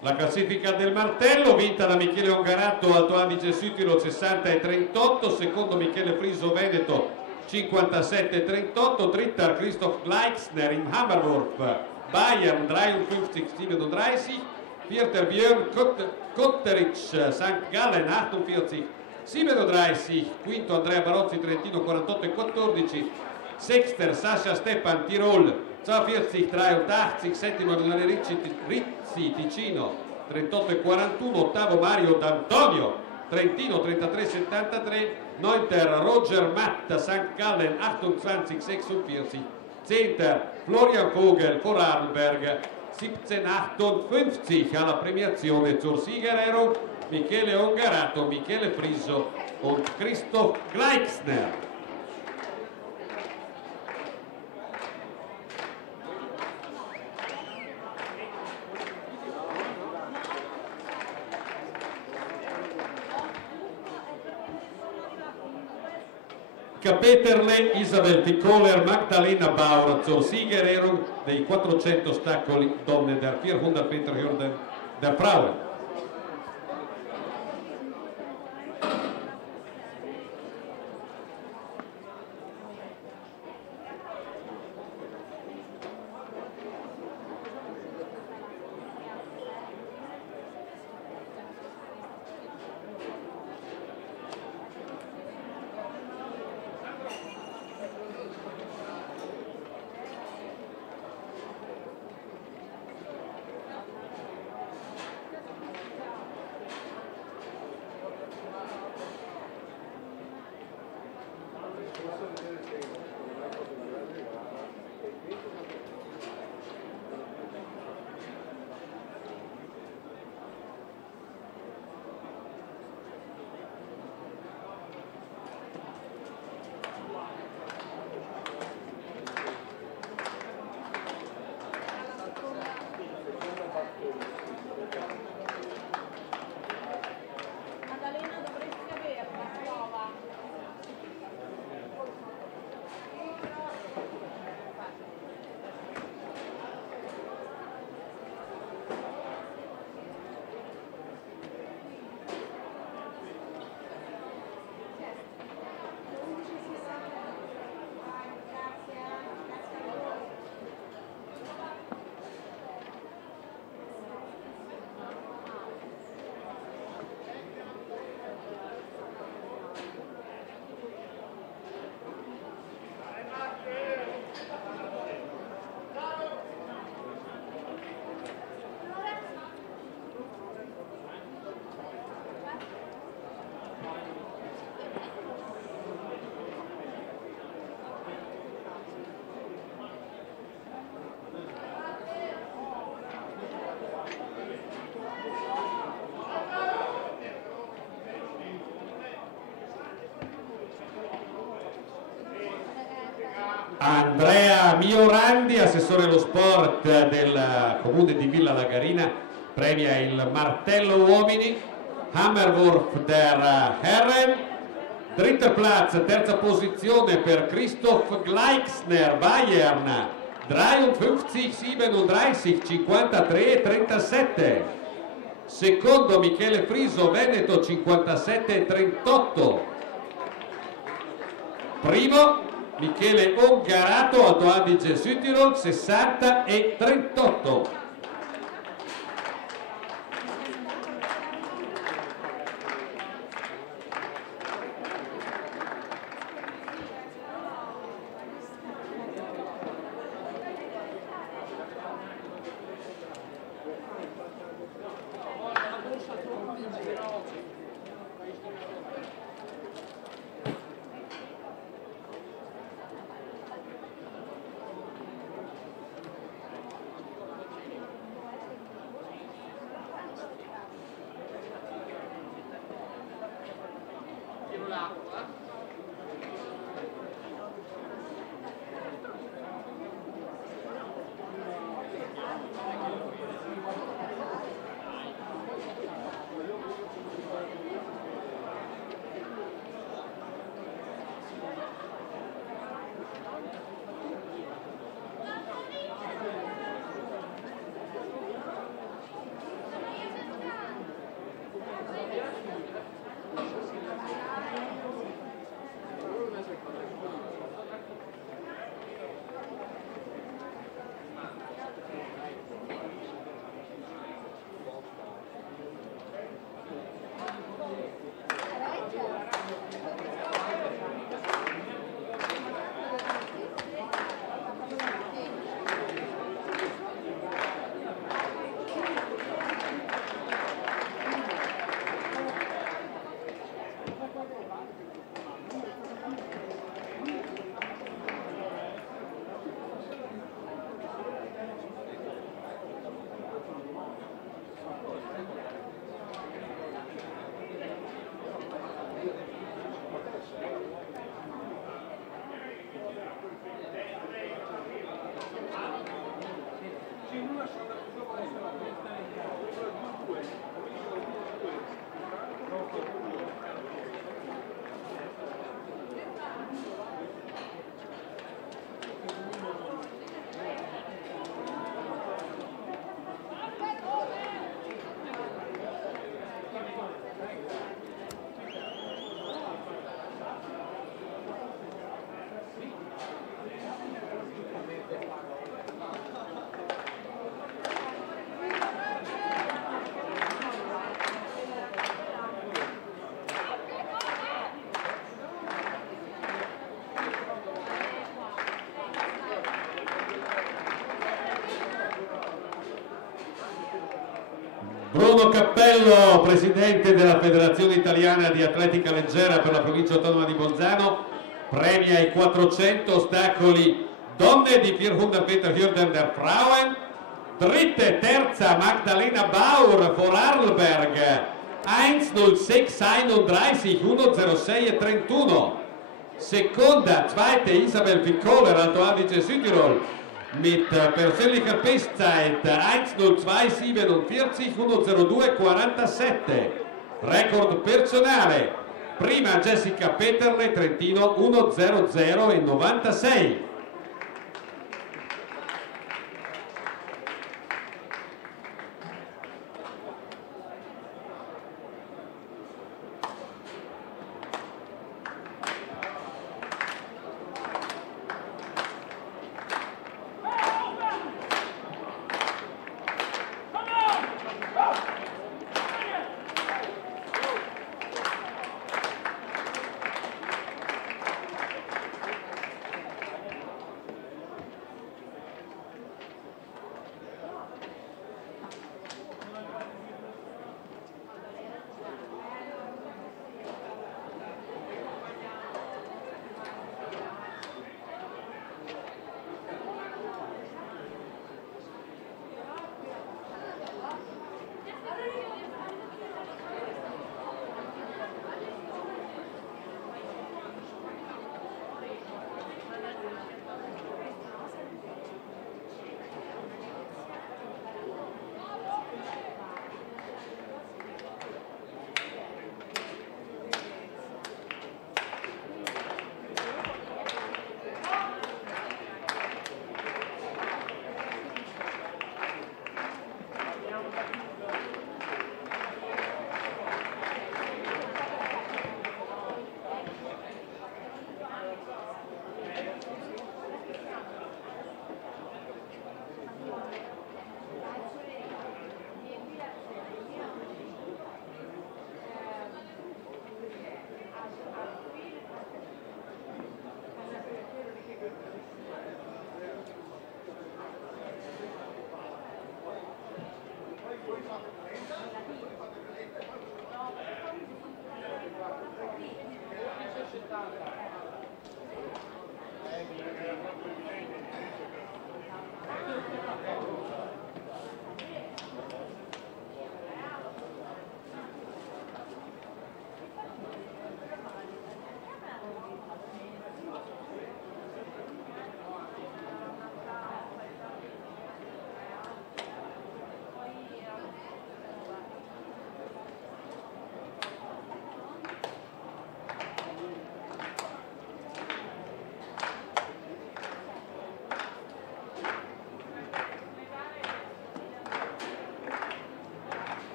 La classifica del martello vinta da Michele Ongarato Alto Adige Südtirol 60,38, secondo Michele Friso Veneto 57,38, dritter Christoph Gleixner in Hammerwurf Bayern 53,37, vierter Björn Kotteric St. Gallen 48,37, quinto Andrea Barozzi Trentino 48,14, sexter Sascha Stepan Tirol 42,83, settimo Emanuele Rizzi Ticino 38,41, ottavo Mario D'Antonio Trentino 33,73, neunter Roger Matt St. Gallen 28,46, zehnter Florian Vogel Vorarlberg 17,58. Alla premiazione zur Siegerehrung Michele Ongarato, Michele Friso und Christoph Gleixner. Annika Peterle, Isabel Tickoler, Magdalena Bauer zur Siegerehrung dei 400 stacoli donne der 400 Meter Hürden der Frauen. Maddalena dovresti averla, prova. Andrea Miorandi, assessore allo sport del comune di Villa Lagarina, premia il martello uomini, Hammerwurf der Herren, dritter Platz, terza posizione per Christoph Gleixner, Bayern, 53-37, 53-37. Secondo Michele Friso, Veneto, 57-38. Primo Michele Ongarato, Alto Adige Südtirol, 60-38. Bruno Cappello, presidente della Federazione Italiana di Atletica Leggera per la provincia autonoma di Bolzano, premia i 400 ostacoli donne di 400 Meter Hürden der Frauen. Dritte, terza Magdalena Bauer vor Arlberg, 1:06:31, 1:06:31. Seconda, zweite Isabel Fickoler, Alto Adige Südtirol, mit persönlicher Bestzeit 1:02:47, 1:02:47. Record personale, prima Jessica Peterle, Trentino, 1:00:96.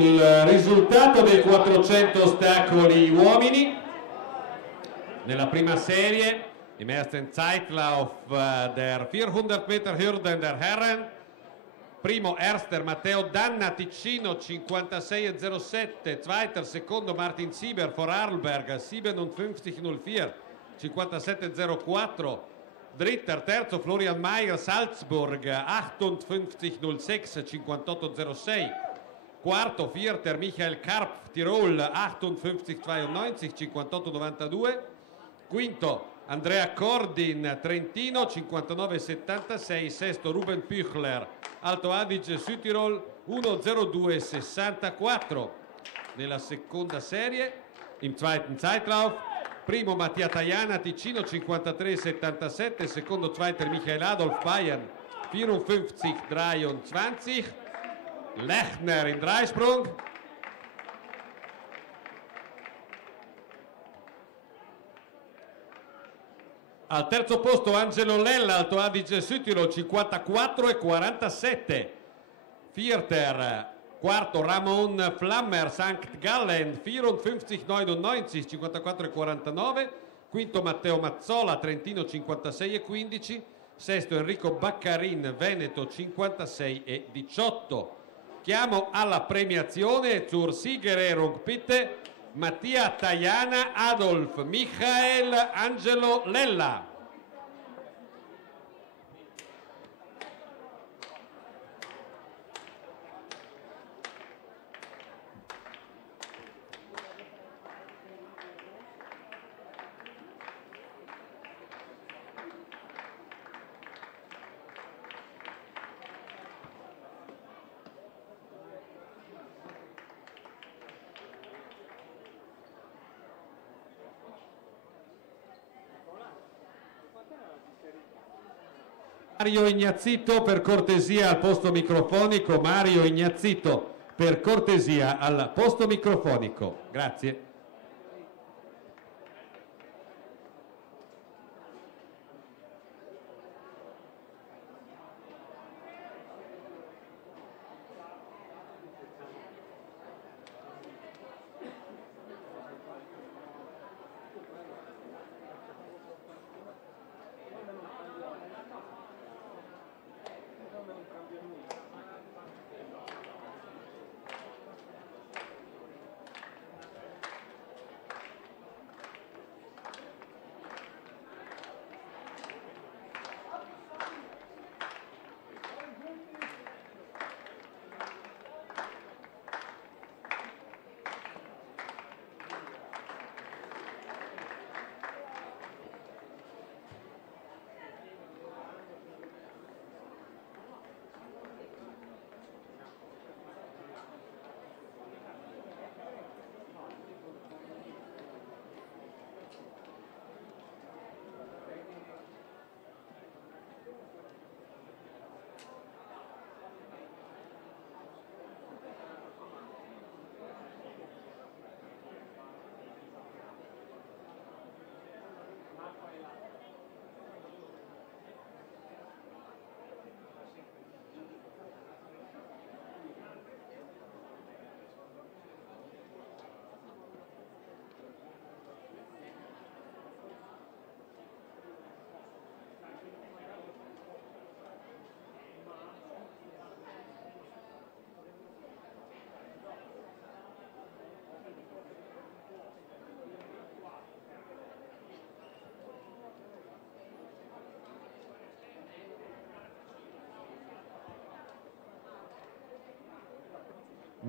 Il risultato dei 400 ostacoli uomini nella prima serie, im ersten Zeitlauf der 400 Meter Hürden der Herren. Primo Erster Matteo Danna Ticino 56,07, zweiter secondo Martin Sieber Vorarlberg 57,04, 57,04, dritter terzo Florian Mayer Salzburg 58,06, 58,06, quarto vierter Michael Karp Tirol 58,92, 58,92, quinto Andrea Cordin Trentino 59,76, sesto Ruben Püchler Alto Adige Südtirol 1,02,64. Nella seconda serie, im zweiten Zeitlauf, primo Mattia Tajana Ticino 53,77, secondo zweiter Michael Adolf Bayern 54,23, Lechner in Dreisprung. Al terzo posto Angelo Lella, Alto Adige Südtirol 54,47. Vierter, quarto Ramon Flammer, St. Gallen 54,99, 54,49. Quinto Matteo Mazzola, Trentino 56,15. Sesto Enrico Baccarin, Veneto 56,18. Chiamo alla premiazione zur Siegerehrung bitte Mattia Tajana, Adolf Michael Angelo Lella. Mario Ignazzito, per cortesia al posto microfonico. Mario Ignazzito, per cortesia al posto microfonico. Grazie.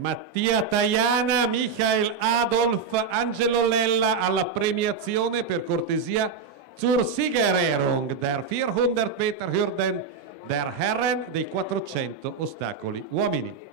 Mattia Tajana, Michael Adolf, Angelo Lella alla premiazione, per cortesia, zur Siegerehrung der 400 Meter Hürden der Herren, dei 400 ostacoli uomini.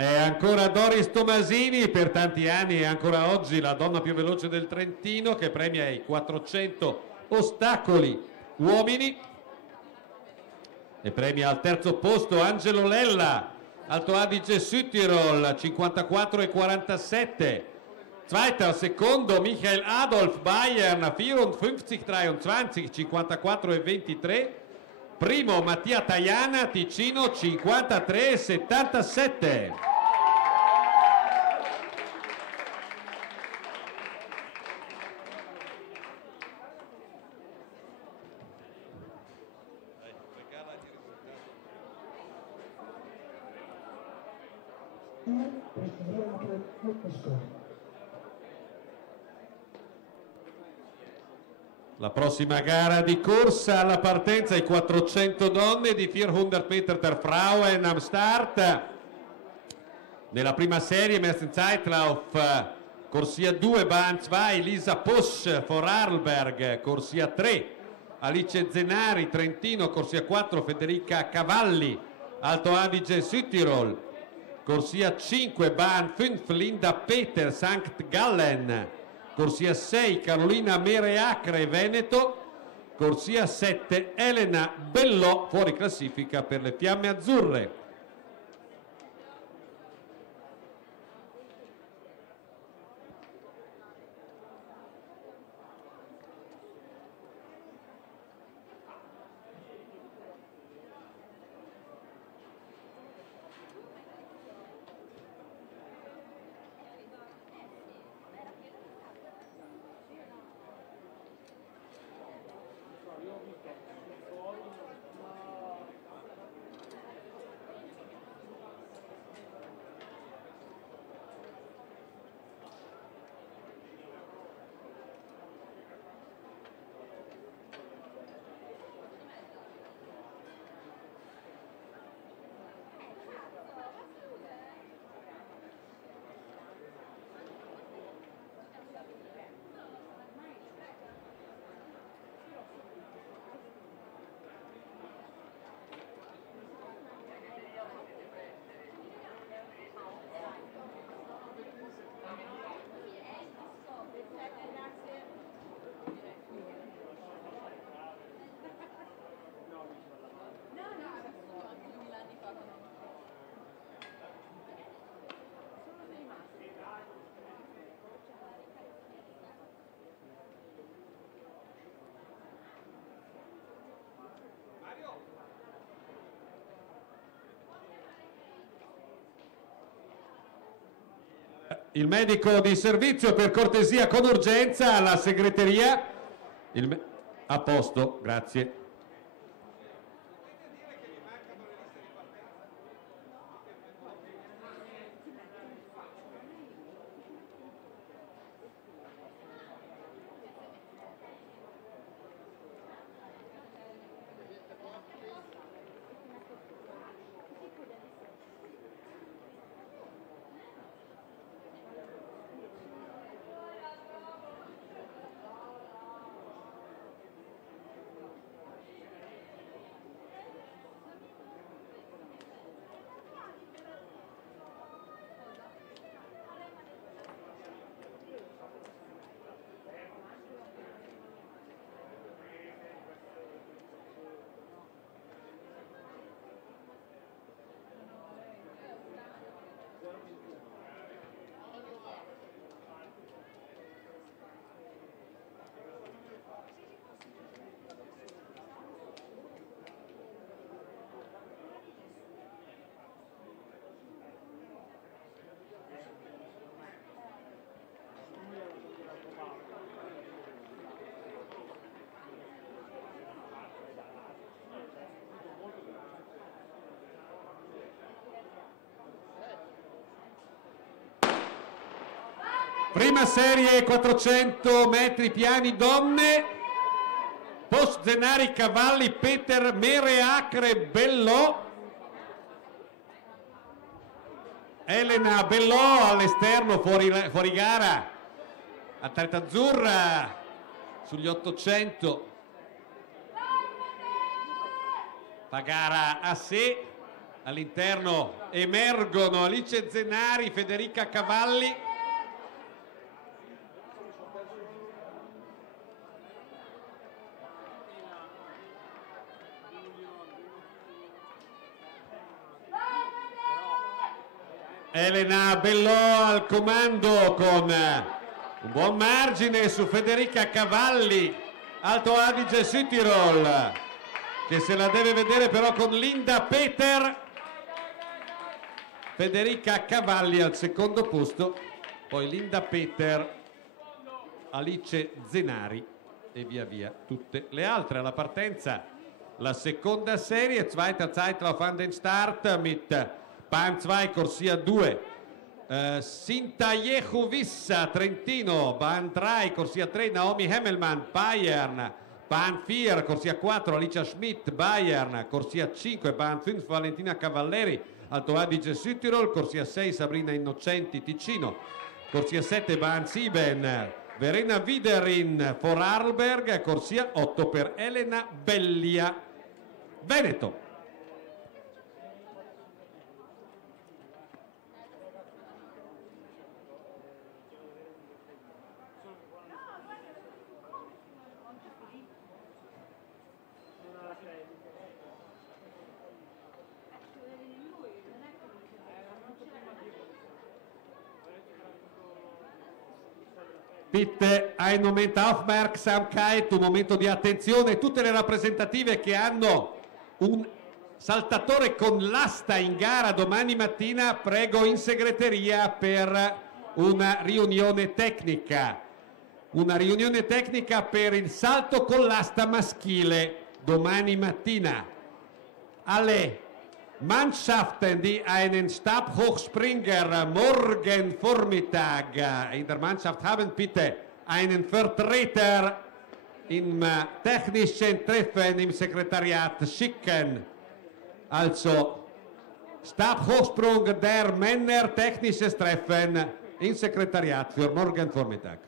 È ancora Doris Tomasini, per tanti anni e ancora oggi la donna più veloce del Trentino, che premia i 400 ostacoli uomini, e premia al terzo posto Angelo Lella, Alto Adige Südtirol, 54,47. Zweiter al secondo Michael Adolf, Bayern, 54,23, 54,23. Primo Mattia Tajana, Ticino, 53,77. La prossima gara di corsa alla partenza, i 400 donne di 400 Meter der Frauen am Start. Nella prima serie Messen-Zeitlauf, corsia 2, Bahn 2, Lisa Pusch, Vorarlberg, corsia 3, Alice Zenari, Trentino, corsia 4, Federica Cavalli, Alto Adige Südtirol, corsia 5, Bahn 5, Linda Peter, St. Gallen, corsia 6, Carolina Mereacre, Veneto, corsia 7, Elena Bellò, fuori classifica per le Fiamme Azzurre. Il medico di servizio, per cortesia, con urgenza alla segreteria. A posto, grazie. Prima serie 400 metri piani donne, Post Zenari Cavalli, Peter Mereacre Bellò, Elena Bellò all'esterno, fuori gara, atleta azzurra sugli 800, fa gara a sé. All'interno emergono Alice Zenari, Federica Cavalli. Elena Bellò al comando con un buon margine su Federica Cavalli, Alto Adige Südtirol, che se la deve vedere però con Linda Peter. Federica Cavalli al secondo posto, poi Linda Peter, Alice Zenari e via via tutte le altre. Alla partenza la seconda serie, zweiter Zeitlauf an den Start mit Bahn 2, corsia 2, Sinta Jehuvissa, Trentino, Bahn 3, corsia 3, Naomi Hemmelmann, Bayern, Bahn 4, corsia 4, Alicia Schmidt, Bayern, corsia 5, Bahn 5, Valentina Cavalleri, Alto Adige Südtirol, corsia 6, Sabrina Innocenti, Ticino, corsia 7, Bahn 7, Verena Widerin, Vorarlberg, corsia 8 per Elena Bellia, Veneto. Bitte ein Moment Aufmerksamkeit, un momento di attenzione. Tutte le rappresentative che hanno un saltatore con l'asta in gara domani mattina, prego in segreteria per una riunione tecnica. Una riunione tecnica per il salto con l'asta maschile domani mattina. Alle Mannschaften, die einen Stabhochspringer morgen Vormittag in der Mannschaft haben, bitte einen Vertreter im technischen Treffen im Sekretariat schicken. Also Stabhochsprung der Männer, technisches Treffen im Sekretariat für morgen Vormittag.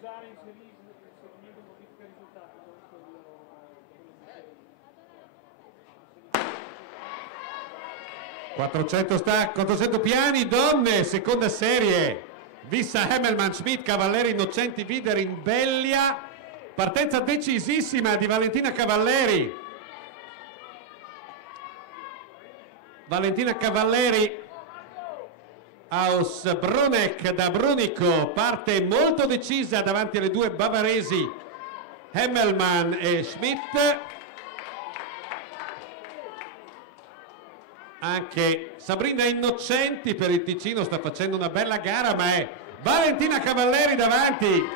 Inserimento modifica risultati. 400 piani, donne, seconda serie. Vissa Hemmelmann, Schmidt, Cavalleri, Innocenti, Widerin, Bellia. Partenza decisissima di Valentina Cavalleri. Valentina Cavalleri aus Bruneck da Brunico parte molto decisa davanti alle due bavaresi Hemmelmann e Schmidt. Anche Sabrina Innocenti per il Ticino sta facendo una bella gara, ma è Valentina Cavalleri davanti.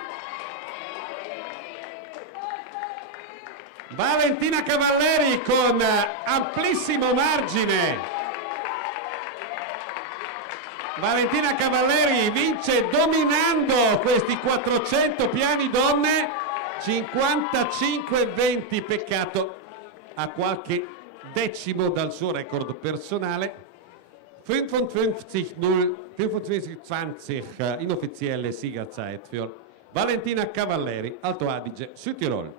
Valentina Cavalleri con amplissimo margine. Valentina Cavalleri vince dominando questi 400 piani donne, 55-20, peccato a qualche decimo dal suo record personale. 25-20 inoffizielle Siegerzeit für Valentina Cavalleri, Alto Adige, Südtirol.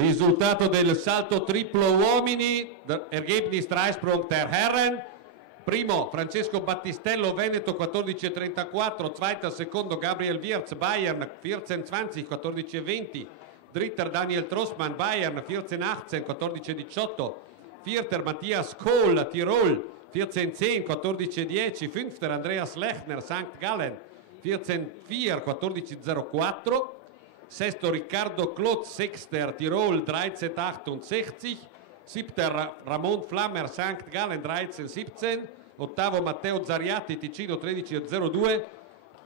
Risultato del salto triplo uomini, Ergebnis Dreisprung der Herren. Primo Francesco Battistello, Veneto 14,34, zweiter secondo Gabriel Wirtz, Bayern 14,20, 14,20, dritter Daniel Trossmann, Bayern 14,18, 14,18, vierter Matthias Kohl, Tirol 14,10, 14,10, fünfter Andreas Lechner, St. Gallen 14,4, 14,04, sesto Riccardo Klotz, Sechster Tirol 13,68, siebter Ramon Flammer, St. Gallen 13,17, ottavo Matteo Zariatti, Ticino 13,02,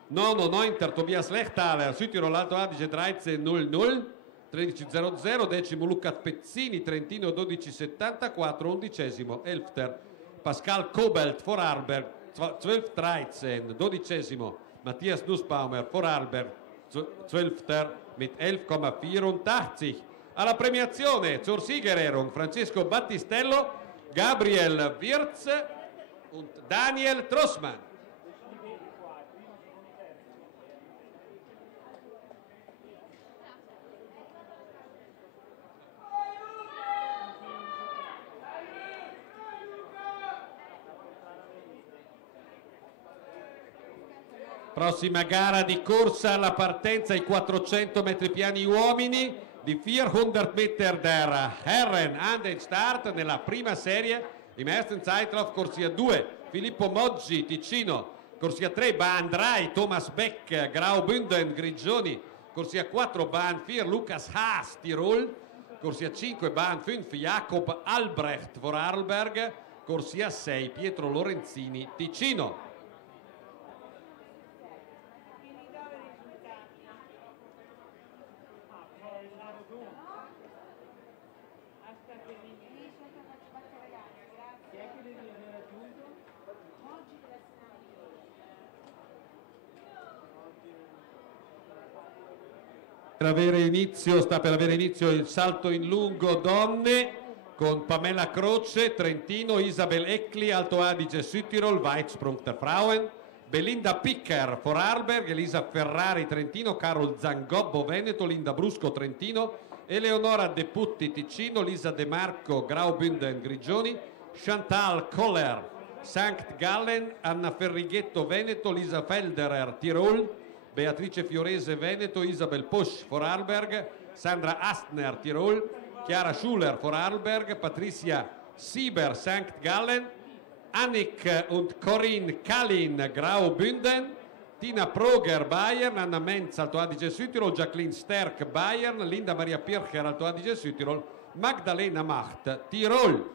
nono Neunter Tobias Lechtaler, Südtirol Alto Adige 13,00, 13,00, decimo Luca Pezzini, Trentino 12,74, undicesimo Elfter Pascal Kobelt, Vorarlberg 12,13, dodicesimo Matthias Nussbaumer, Vorarlberg 12. mit 11,84. Alla premiazione zur Siegerehrung Francesco Battistello, Gabriel Wirtz und Daniel Trossmann. Prossima gara di corsa, la partenza ai 400 metri piani uomini di 400 Meter der Herren an den Start nella prima serie. Im ersten Zeitlauf Corsia 2 Filippo Moggi, Ticino, Corsia 3 Bahn 3 Thomas Beck, Graubünden, Grigioni, Corsia 4 Bahn 4 Lukas Haas, Tirol, Corsia 5 Bahn 5 Jakob Albrecht, Vorarlberg, Corsia 6 Pietro Lorenzini, Ticino. Sta per avere inizio il salto in lungo donne con Pamela Croce, Trentino, Isabel Eckli, Alto Adige, Südtirol, Weitsprung der Frauen, Belinda Picker, Vorarlberg, Elisa Ferrari, Trentino, Carol Zangobbo, Veneto, Linda Brusco, Trentino, Eleonora De Putti, Ticino, Lisa De Marco, Graubünden, Grigioni, Chantal Koller, St. Gallen, Anna Ferrighetto, Veneto, Lisa Felderer, Tirol, Beatrice Fiorese, Veneto, Isabel Posch, Vorarlberg, Sandra Astner, Tirol, Chiara Schuler, Vorarlberg, Patricia Sieber, St. Gallen, Annik und Corinne Kallin, Graubünden, Tina Proger, Bayern, Anna Menz, Alto Adige Südtirol, Jacqueline Sterk, Bayern, Linda Maria Pircher, Alto Adige Südtirol, Magdalena Macht, Tirol.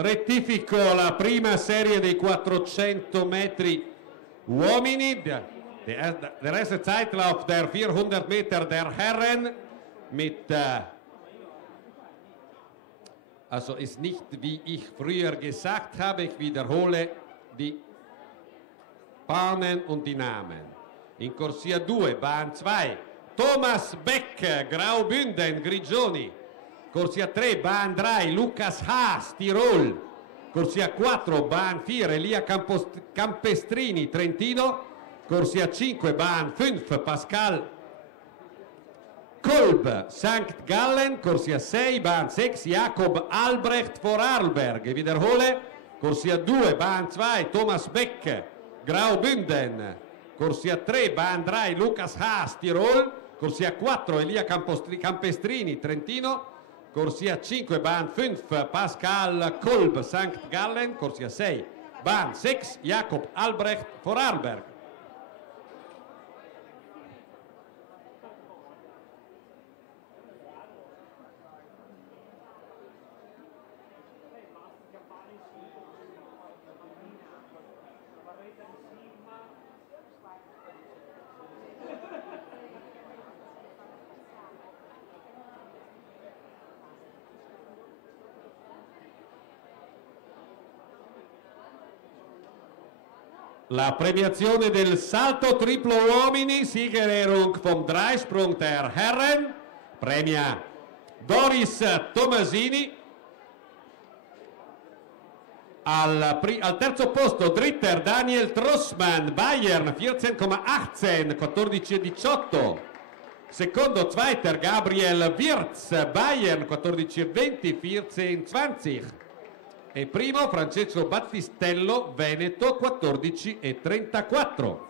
Rettifico la prima serie dei 400 metri uomini. Der erste Zeitlauf der 400 Meter der Herren mit, also ist nicht wie ich früher gesagt habe, ich wiederhole die Bahnen und die Namen. In Corsia 2, Bahn 2, Thomas Beck, Graubünden, Grigioni. Corsia 3, Bahn 3, Lukas Haas, Tirol. Corsia 4, Bahn 4, Elia Campestrini, Trentino. corsia 5, Bahn 5, Pascal Kolb, St. Gallen, corsia 6, Bahn 6, Jakob Albrecht Vorarlberg. Ich wiederhole, corsia 2, Bahn 2, Thomas Beck, Graubünden, corsia 3, Bahn 3, Lucas Haas, Tirol, corsia 4, Elia Campestrini, Trentino, corsia 5, Bahn 5, Pascal Kolb, St. Gallen, corsia 6, Bahn 6, Jakob Albrecht Vorarlberg. La premiazione del salto triplo uomini, Siegerehrung vom Dreisprung der Herren, premia Doris Tomasini. Al terzo posto Dritter Daniel Trossmann, Bayern 14,18, 14,18. Secondo Zweiter Gabriel Wirtz, Bayern 14,20, 14,20. E primo Francesco Battistello, Veneto 14,34.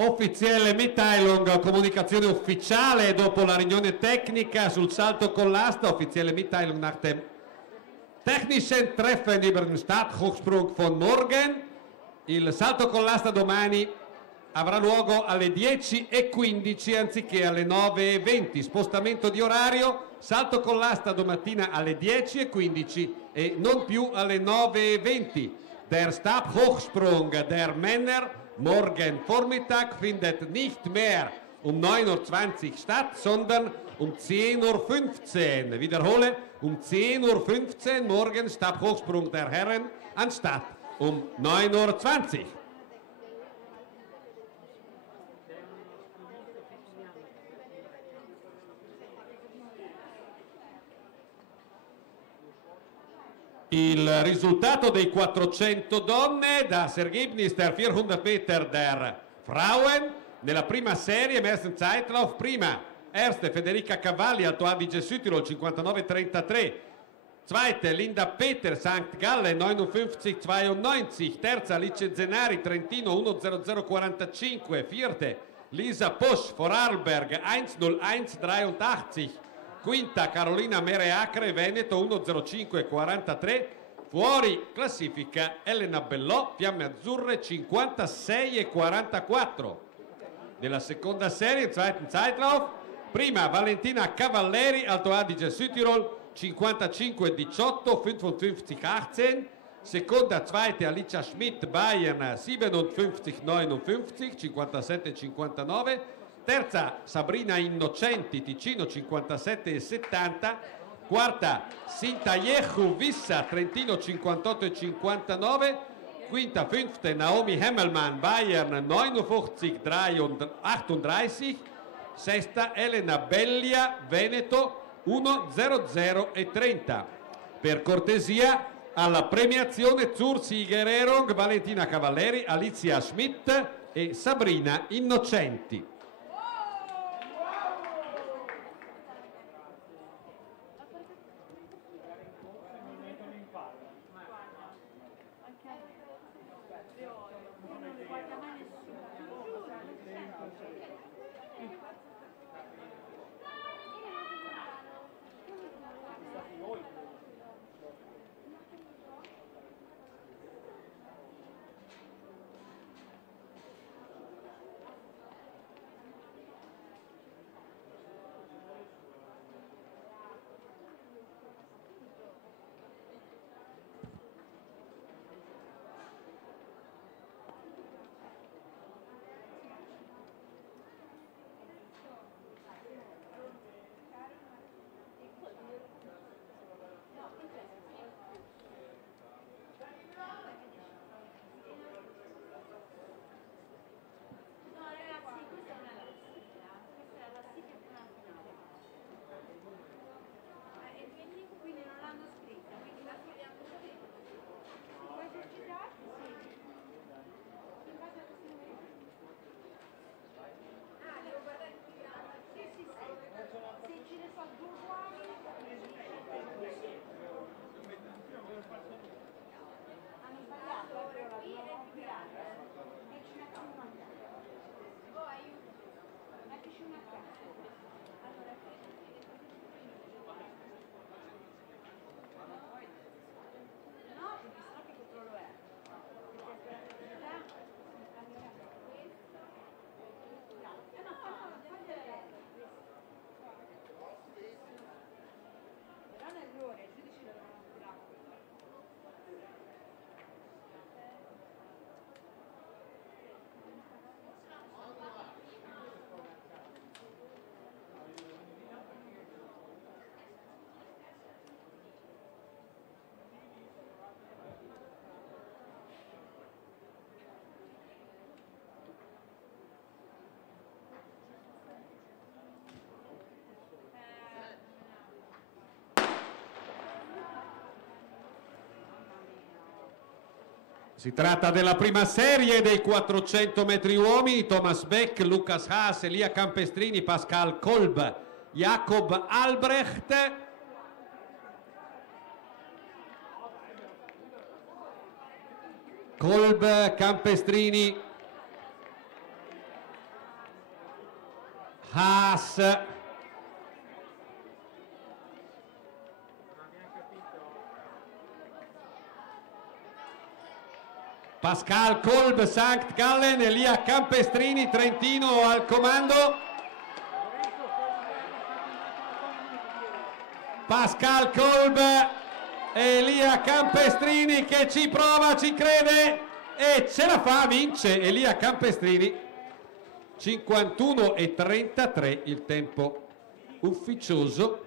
Offizielle Mitteilung, comunicazione ufficiale dopo la riunione tecnica sul salto con l'asta. Offizielle Mitteilung nach dem technischen Treffen über den Stabhochsprung von morgen. Il salto con l'asta domani avrà luogo alle 10:15 anziché alle 9:20. Spostamento di orario, salto con l'asta domattina alle 10:15 e non più alle 9:20. Der Stabhochsprung der Männer morgen Vormittag findet nicht mehr um 9:20 Uhr statt, sondern um 10:15 Uhr. Wiederhole, um 10:15 Uhr morgen Stabhochsprung der Herren anstatt um 9:20 Uhr. Il risultato dei 400 donne, das Ergebnis der 400 Meter der Frauen. Nella prima serie, im ersten Zeitlauf, prima, erste Federica Cavalli, Alto Adige Südtirol, 59,33. Zweite, Linda Peter, St. Gallen, 59,92. Terza, Alice Zenari, Trentino, 1,0045. Vierte, Lisa Posch, Vorarlberg, 1,0183. Quinta, Carolina Mereacre, Veneto, 1,0543. Fuori classifica Elena Bellò, Fiamme Azzurre, 56,44. Nella seconda serie, zweiten Zeitlauf, prima Valentina Cavalleri, Alto Adige Südtirol, 55,18, 55,18. Seconda, zweite Alicia Schmidt, Bayern, 57,59, 57,59. Terza, Sabrina Innocenti, Ticino, 57,70. Quarta, Sintayehu Vissa, Trentino, 58,59. Quinta, fünfte, Naomi Hemmelmann, Bayern, 59,38. Sesta, Elena Bellia, Veneto, 1,0030. Per cortesia, alla premiazione zur Siegerehrung Valentina Cavalleri, Alicia Schmidt e Sabrina Innocenti. Si tratta della prima serie dei 400 metri uomini. Thomas Beck, Lukas Haas, Elia Campestrini, Pascal Kolb, Jakob Albrecht. Kolb, Campestrini, Haas. Pascal Kolb, St. Gallen, Elia Campestrini, Trentino al comando. Pascal Kolb, Elia Campestrini che ci prova, ci crede e ce la fa, vince Elia Campestrini. 51,33 il tempo. ufficioso.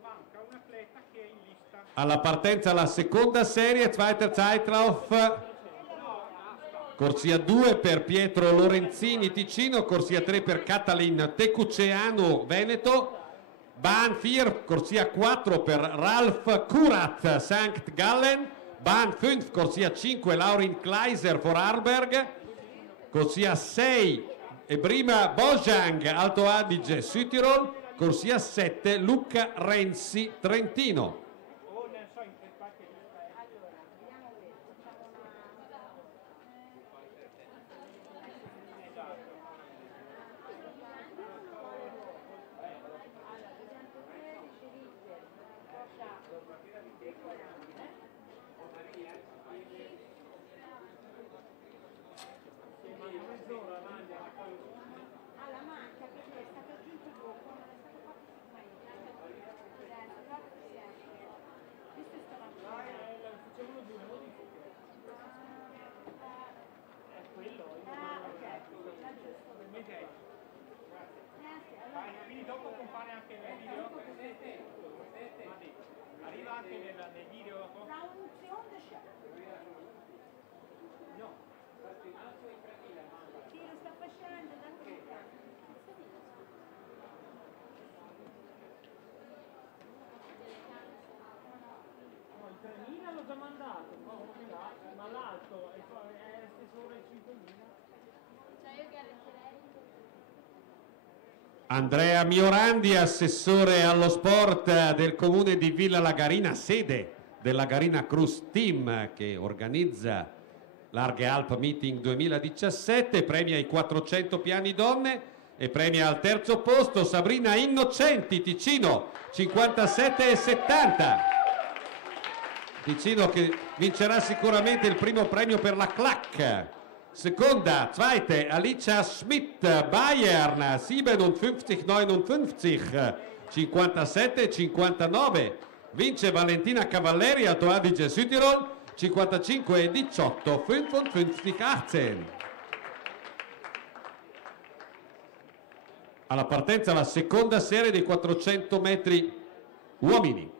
Manca un atleta che è in lista. Alla partenza la seconda serie, zweiter Zeitlauf, corsia 2 per Pietro Lorenzini Ticino, corsia 3 per Katalin Tekuceanu Veneto, Bahn 4, corsia 4 per Ralf Kurat St. Gallen, Bahn 5, corsia 5 Laurin Kleiser Vorarlberg, corsia 6 Ebrima Bojang Alto Adige Südtirol, corsia 7 Luca Renzi Trentino. Alla manca perché è stato aggiunto dopo, non è stato fatto prima io. Questo è stato Quindi dopo compare anche nel video? Arriva anche nel video dopo? tra un secondo c'è. No. Sì, lo sta facendo da qui. No, il 3000 l'ho già mandato, ma l'alto è stesso ora il 5000. Andrea Miorandi, assessore allo sport del comune di Villa Lagarina, sede della Garina Cruz Team che organizza l'Arge Alp Meeting 2017, premia i 400 piani donne e premia al terzo posto Sabrina Innocenti Ticino 57,70. Ticino che vincerà sicuramente il primo premio per la CLAC. Seconda, zweite, Alicia Schmidt, Bayern, 57,59, 57,59. Vince Valentina Cavalleri, Alto Adige Südtirol, 55,18, 55,18. Alla partenza la seconda serie dei 400 metri uomini.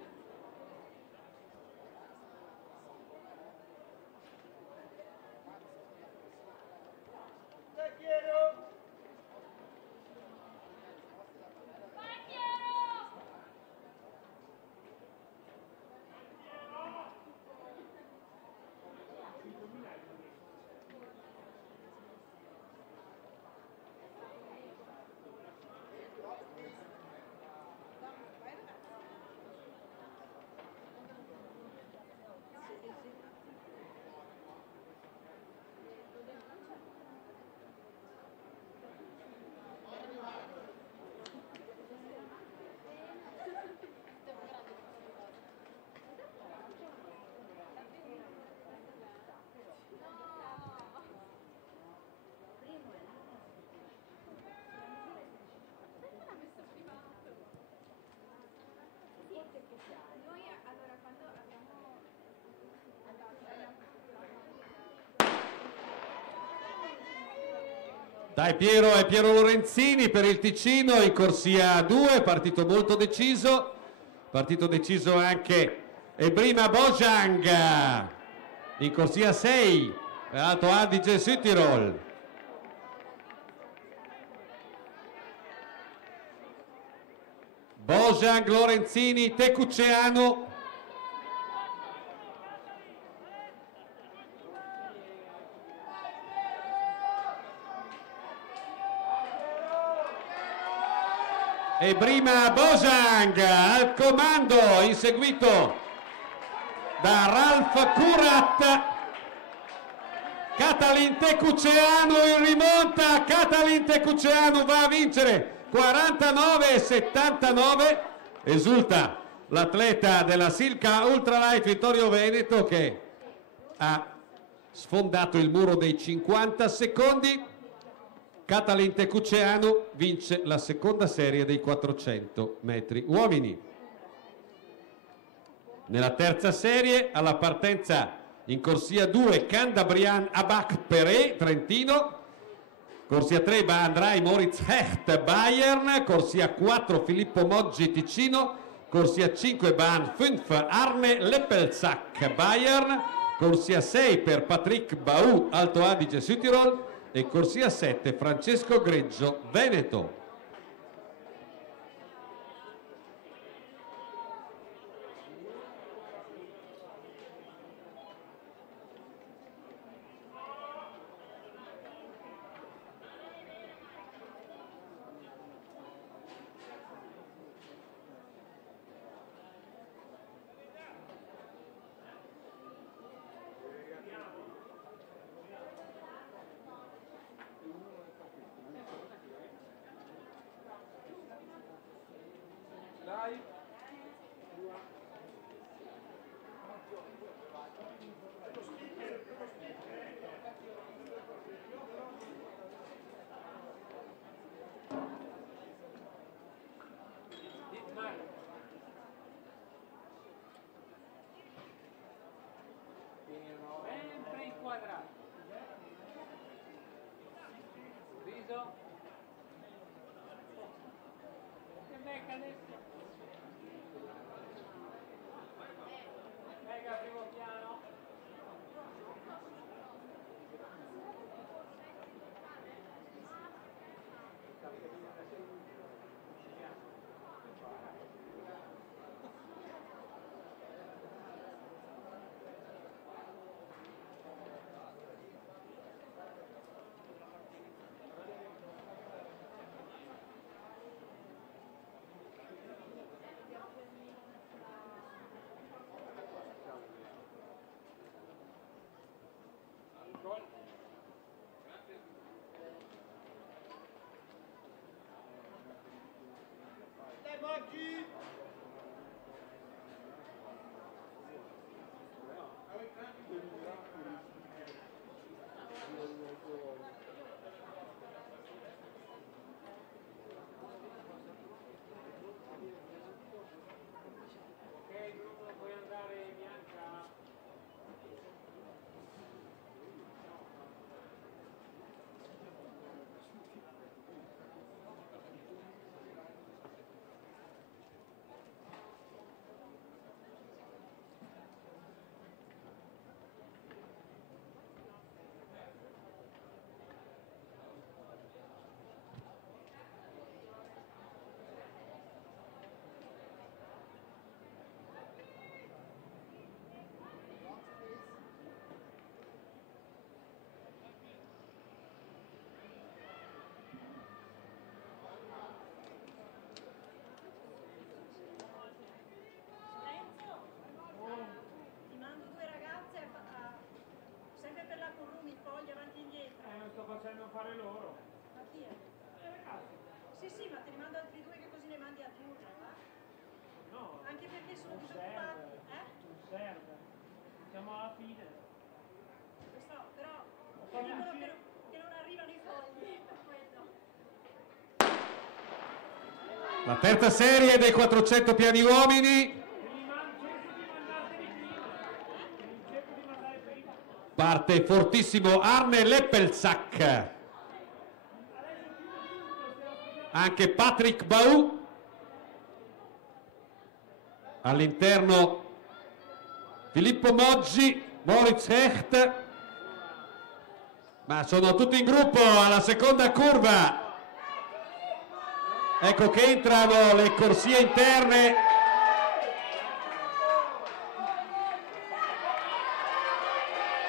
Noi allora quando abbiamo Dai Piero, è Piero Lorenzini per il Ticino in corsia 2, partito molto deciso, partito deciso anche Ebrima Bojang in corsia 6 per Alto Adige Südtirol. Bojang, Lorenzini, Tekuceanu. Ebrima Bojang al comando, inseguito da Ralf Kurat. Katalin Tekuceanu in rimonta, Katalin Tekuceanu va a vincere 49,79, esulta l'atleta della Silca Ultralight Vittorio Veneto che ha sfondato il muro dei 50 secondi. Katalin Tekuceanu vince la seconda serie dei 400 metri uomini. Nella terza serie, alla partenza in corsia 2, Candabrian Abak Peré, Trentino, corsia 3 Andrai Moritz Hecht Bayern, corsia 4 Filippo Moggi Ticino, corsia 5 Bahn 5 Arne Leppelsack Bayern, corsia 6 per Patrick Baou Alto Adige Südtirol e corsia 7 Francesco Greggio Veneto. Sempre inquadrato. Riso. Che becca adesso. Mega primo piano. Facendo fare loro. Ma chi è? Ragazzi. Sì, sì, ma te ne mando altri due che così ne mandi a turno, va? No. Anche perché sono non disoccupati. serve. Non serve. Siamo alla fine. Lo so, però mi dicono che non arrivano i fogli, per quello. La terza serie dei 400 piani uomini. Parte fortissimo Arne Leppelsack, anche Patrick Baou, all'interno Filippo Moggi, Moritz Hecht, ma sono tutti in gruppo alla seconda curva. Ecco che entrano le corsie interne.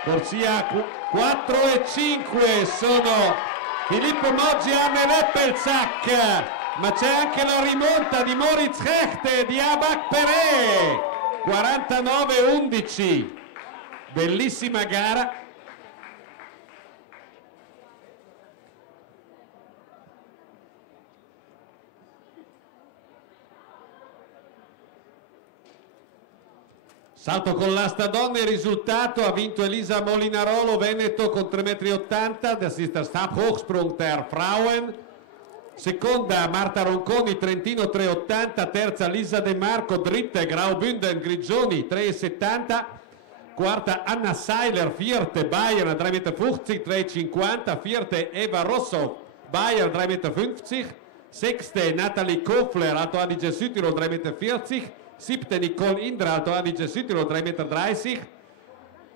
Corsia 4 e 5 sono Filippo Moggi e Arne Leppelsack, ma c'è anche la rimonta di Moritz Hecht e di Abak Peré, 49-11, bellissima gara. Salto con l'asta donne, il risultato: ha vinto Elisa Molinarolo, Veneto, con 3,80 m, der sister Stabhochsprung der Frauen. Seconda Marta Ronconi, Trentino, 3,80 m. Terza Lisa De Marco, dritte Graubünden Grigioni, 3,70 m. quarta Anna Seiler, vierte Bayern 3,50 Meter, 3,50, vierte Eva Rosso, Bayern 3,50 Meter, sechste Natalie Kofler, Alto Adige Südtirol 3,40 Meter, siebte Nicole Indra, Alto Adige Südtirol 3,30 Meter,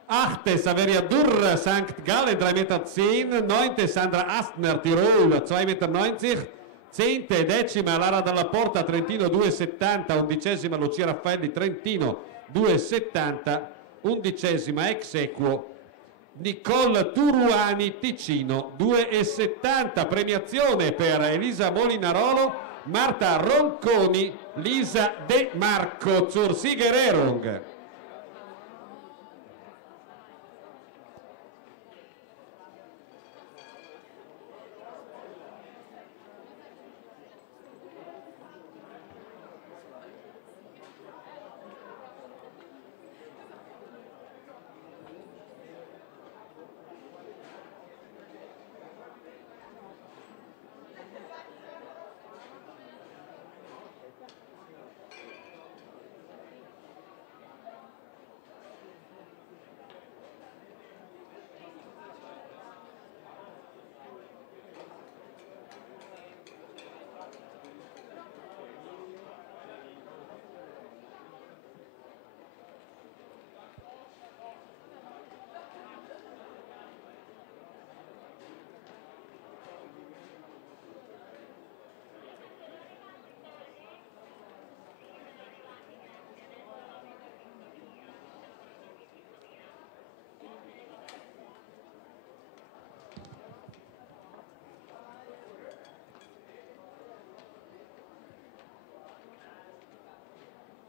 achte Saveria Durr, St. Gallen 3,10 Meter, neunte Sandra Astner, Tirol 2,90 Meter, zehnte decima Lara Dalla Porta, Trentino 2,70, undicesima Lucia Raffaelli, Trentino 2,70, undicesima ex equo Nicole Turuani, Ticino 2,70. Premiazione per Elisa Molinarolo, Marta Ronconi, Lisa De Marco zur Siegererung.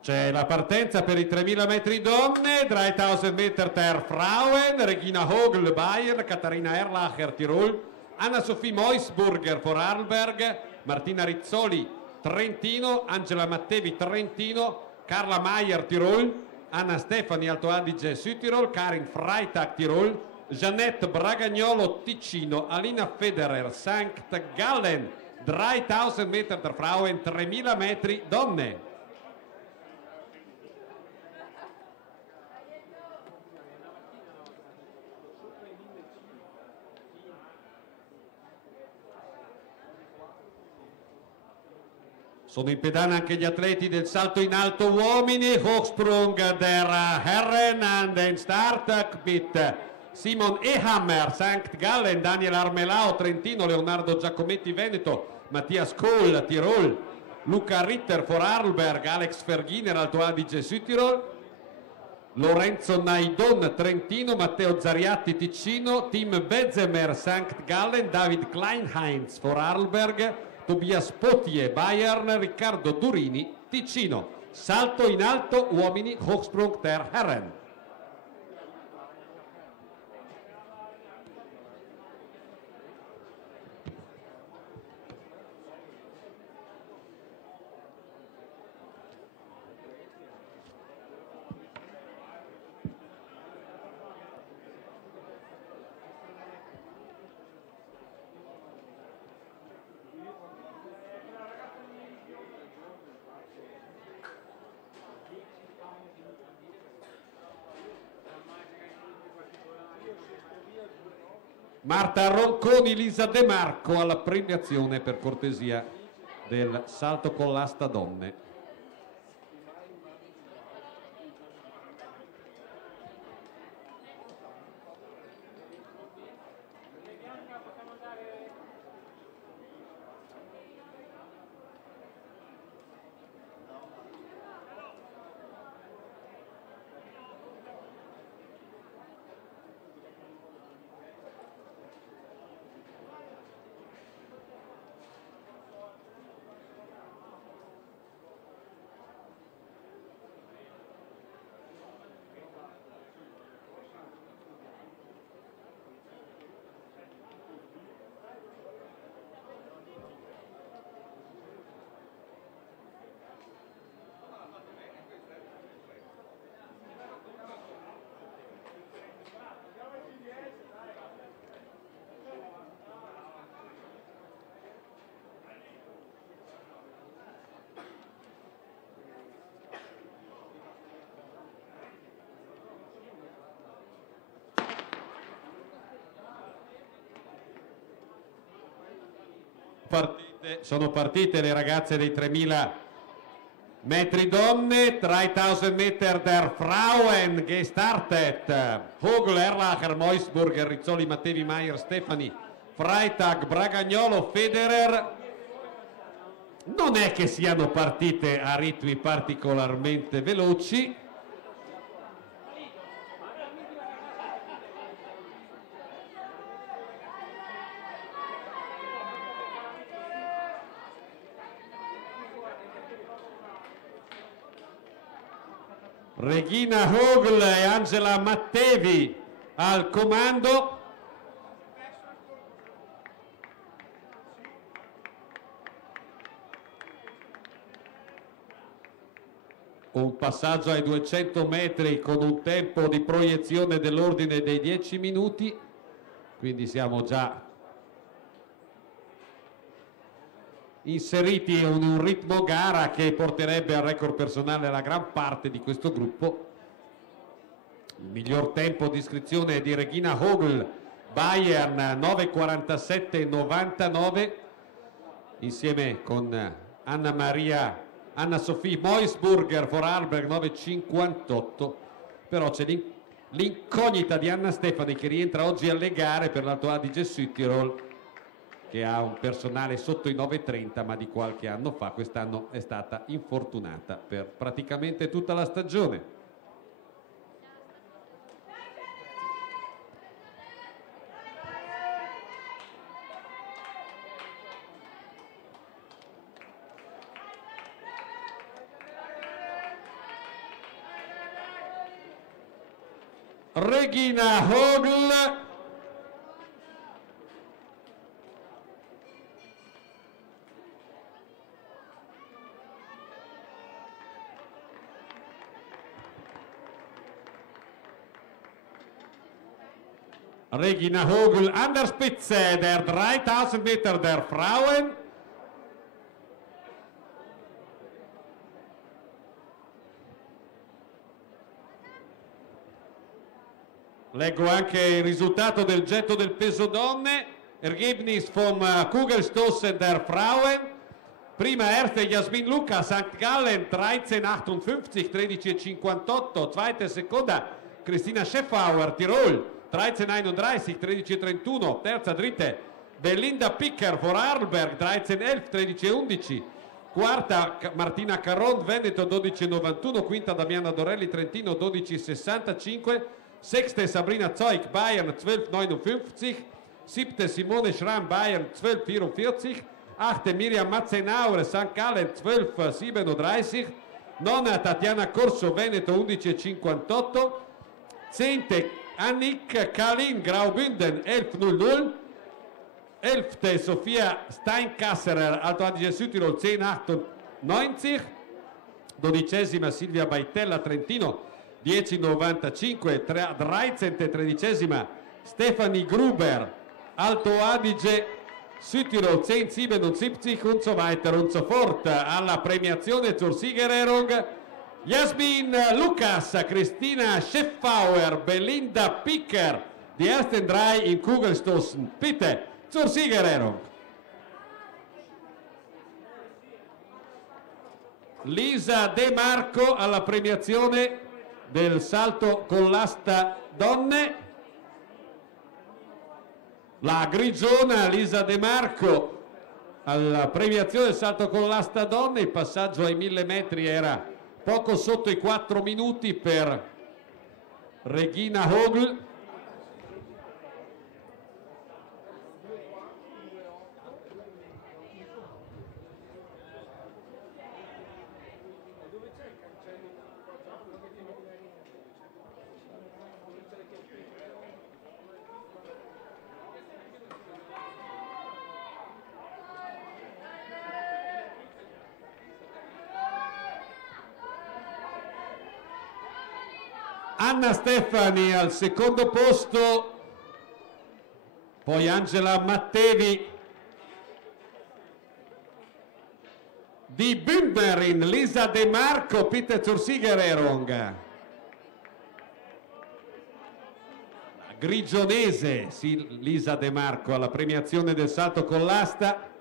C'è la partenza per i 3000 metri donne, 3000 Meter der Frauen, Regina Hogl, Bayern, Katharina Erlacher, Tirol, Anna-Sophie Meusburger, Vorarlberg, Martina Rizzoli, Trentino, Angela Mattevi, Trentino, Carla Maier, Tirol, Anna Stefani, Alto Adige, Südtirol, Karin Freitag, Tirol, Jeanette Bragagnolo, Ticino, Alina Federer, St. Gallen, 3000 Meter der Frauen, 3000 metri donne. Sono in pedana anche gli atleti del salto in alto uomini, Hochsprung der Herren an den Start mit Simon Ehammer, St. Gallen, Daniel Armelao, Trentino, Leonardo Giacometti, Veneto, Mattias Kohl, Tirol, Luca Ritter, Vorarlberg, Alex Ferghiner, Alto Adige, Südtirol, Lorenzo Naidon, Trentino, Matteo Zariatti, Ticino, Tim Bezemer, St. Gallen, David Kleinheinz, Vorarlberg, Tobias Potier, Bayern, Riccardo Durini, Ticino. Salto in alto uomini, Hochsprung der Herren. Marta Ronconi, Lisa De Marco alla premiazione per cortesia del salto con l'asta donne. sono partite le ragazze dei 3000 metri donne. 3000 Meter der Frauen gestartet. Hogl, Erlacher, Meusburger, Rizzoli, Mattevi, Maier, Stefani, Freitag, Bragagnolo, Federer. Non è che siano partite a ritmi particolarmente veloci. Regina Hogl e Angela Mattevi al comando. Un passaggio ai 200 metri con un tempo di proiezione dell'ordine dei 10 minuti, quindi siamo già inseriti in un ritmo gara che porterebbe al record personale la gran parte di questo gruppo. Il miglior tempo di iscrizione è di Regina Hogl, Bayern 9:47,99, insieme con Anna Sofie Meusburger, Vorarlberg 9:58, però c'è l'incognita di Anna Stefani che rientra oggi alle gare per l'Alto Adige-Südtirol, che ha un personale sotto i 9:30, ma di qualche anno fa. Quest'anno è stata infortunata per praticamente tutta la stagione. Regina Hogl, Regina Hogl an der Spitze der 3000 Meter der Frauen. Leggo anche il risultato del getto del peso donne. Ergebnis vom Kugelstoßen der Frauen. Prima erste Jasmin Luca, St. Gallen 13,58, 13,58. Zweite seconda Christina Scheffauer, Tirol 13,31, 13,31. Terza dritte Belinda Picker, Vorarlberg 13,11, 13,11. Quarta Martina Caron, Veneto 12,91. Quinta Damiana Dorelli, Trentino 12,65. Sechste Sabrina Zeug, Bayern 12,59. Siebte Simone Schramm, Bayern 12,44. Achte Miriam Matzenauer, St. Gallen 12,37. Nona Tatiana Corso, Veneto 11,58. Zehnte Annick Kalin, Graubünden 11,00. Elfte Sofia Steinkasserer, Alto Adige Südtirol 10,98. Dodicesima Silvia Baitella, Trentino 10,95. 13esima Stefanie Gruber, Alto Adige Südtirol 10,77 und so weiter und so fort. Alla premiazione zur Siegerehrung Jasmin Lukas, Christina Scheffauer, Belinda Picker, die ersten drei im Kugelstoßen. Bitte zur Siegerehrung. Lisa De Marco alla premiazione del salto con l'asta donne. La grigiona Lisa De Marco alla premiazione del salto con l'asta donne. Il passaggio ai 1000 metri era poco sotto i 4 minuti per Regina Hogl. Anna Stefani al secondo posto, poi Angela Mattevi di Bündnerin, Lisa De Marco, Peter zur Siegerehrung. La grigionese Lisa De Marco alla premiazione del salto con l'asta.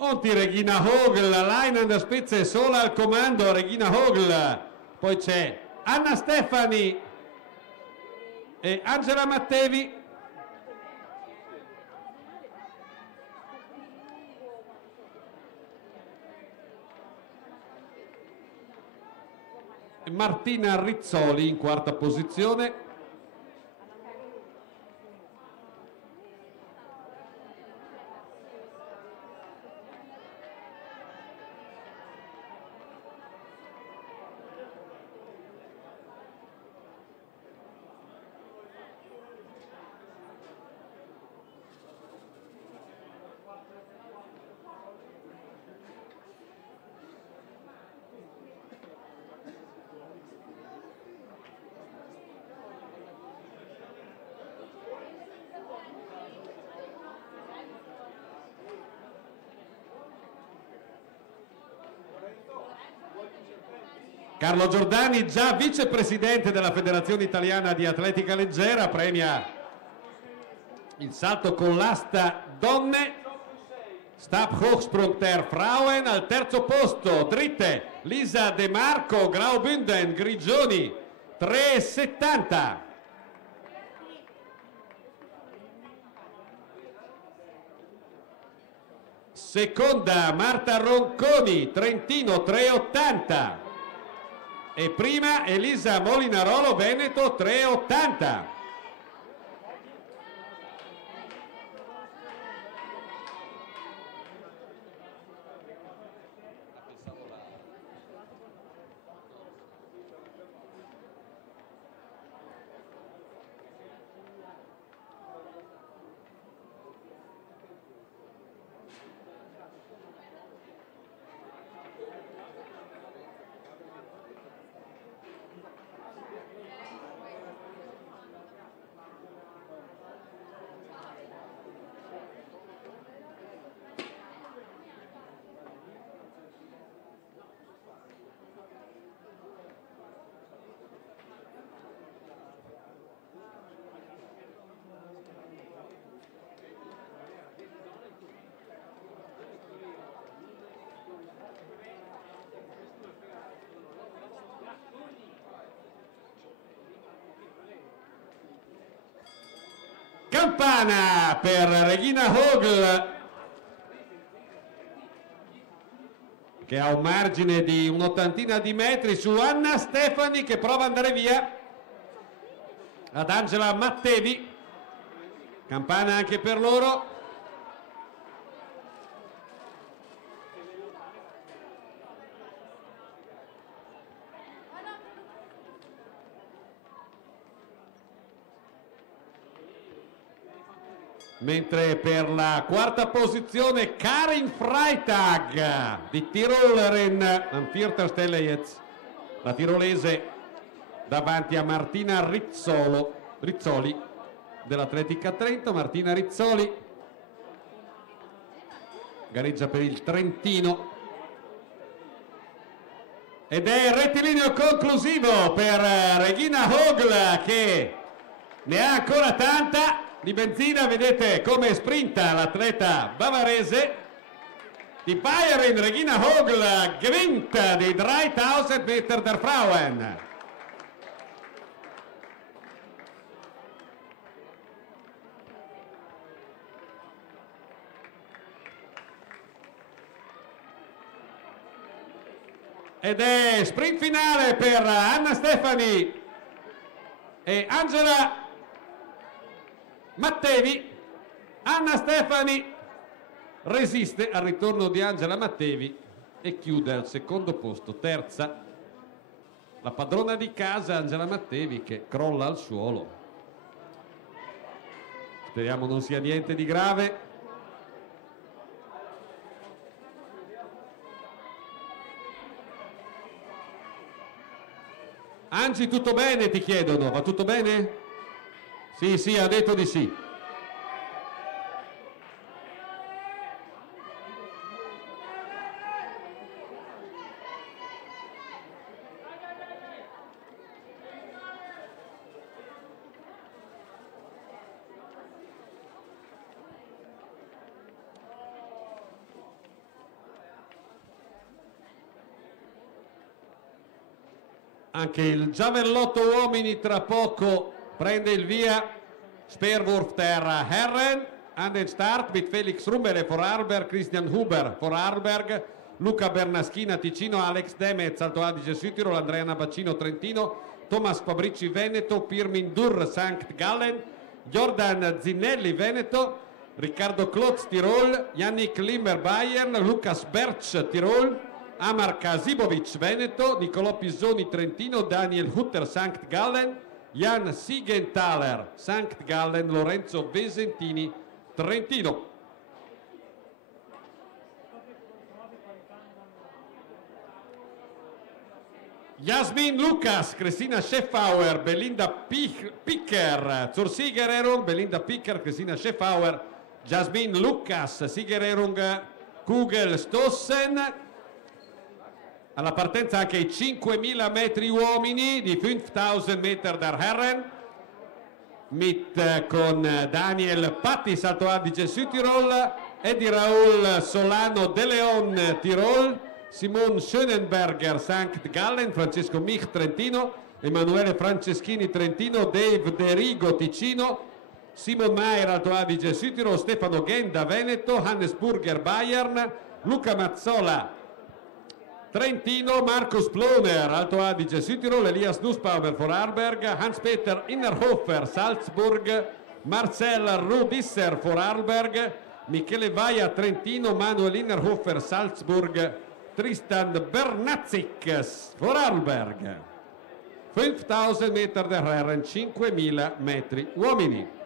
Onti Regina Hogl, Lainan Spezze sola al comando, Regina Hogl, poi c'è Anna Stefani e Angela Mattevi. Martina Rizzoli in quarta posizione. Carlo Giordani, già vicepresidente della Federazione Italiana di Atletica Leggera, premia il salto con l'asta donne, Stabhochsprung der Frauen. Al terzo posto, dritte, Lisa De Marco, Graubünden, Grigioni, 3,70. Seconda, Marta Ronconi, Trentino, 3,80. E prima Elisa Molinarolo, Veneto, 3,80. Campana per Regina Hogl, che ha un margine di un'ottantina di metri su Anna Stefani, che prova ad andare via ad Angela Mattevi. Campana anche per loro. Mentre per la quarta posizione Karin Freitag di Tiroleren Anfirterstellejez, la tirolese, davanti a Martina Rizzoli dell'Atletica Trento. Martina Rizzoli gareggia per il Trentino ed è il rettilineo conclusivo per Regina Hogl, che ne ha ancora tanta di benzina. Vedete come sprinta l'atleta bavarese. Die Bayerin Regina Hogl gewinnt die 3000 Meter der Frauen. Ed è sprint finale per Anna Stefani e Angela Mattevi. Anna Stefani resiste al ritorno di Angela Mattevi e chiude al secondo posto. Terza la padrona di casa Angela Mattevi, che crolla al suolo. Speriamo non sia niente di grave. Angi, tutto bene? Ti chiedono. Va tutto bene? Sì, ha detto di sì. Anche il giavellotto uomini tra poco prende il via. Speerwurf der Herren an den Start mit Felix Rumbere Vorarlberg, Christian Huber Vorarlberg, Luca Bernaschina Ticino, Alex Demetz Alto Adige Südtirol, Andrea Nabacino Trentino, Thomas Fabrici Veneto, Pirmin Dur Sankt Gallen, Jordan Zinelli Veneto, Riccardo Klotz Tirol, Yannick Limmer Bayern, Lucas Berch Tirol, Amar Kasibovic Veneto, Nicolò Pisoni Trentino, Daniel Hutter Sankt Gallen, Jan Siegenthaler Sankt Gallen, Lorenzo Vesentini Trentino. Jasmin Lucas, Cristina Scheffauer, Belinda Picker zur Siegererung, Belinda Picker, Cristina Scheffauer, Jasmin Lucas, Siegererung Kugel Stossen. Alla partenza anche i 5.000 metri uomini di 5.000 Meter der Herren con Daniel Patti Alto Adige Südtirol, Eddie Raoul Solano De Leon Tirol, Simon Schönenberger Sankt Gallen, Francesco Mich Trentino, Emanuele Franceschini Trentino, Dave De Rigo Ticino, Simon Maier Alto Adige Südtirol, Stefano Genda Veneto, Hannes Burger Bayern, Luca Mazzola Trentino, Markus Ploner Alto Adige Südtirol, Elias Nussbaumer Vorarlberg, Hans-Peter Innerhofer Salzburg, Marcel Rudisser Vorarlberg, Michele Vaia Trentino, Manuel Innerhofer Salzburg, Tristan Bernatzik Vorarlberg. 5.000 Meter der Herren, 5.000 metri uomini.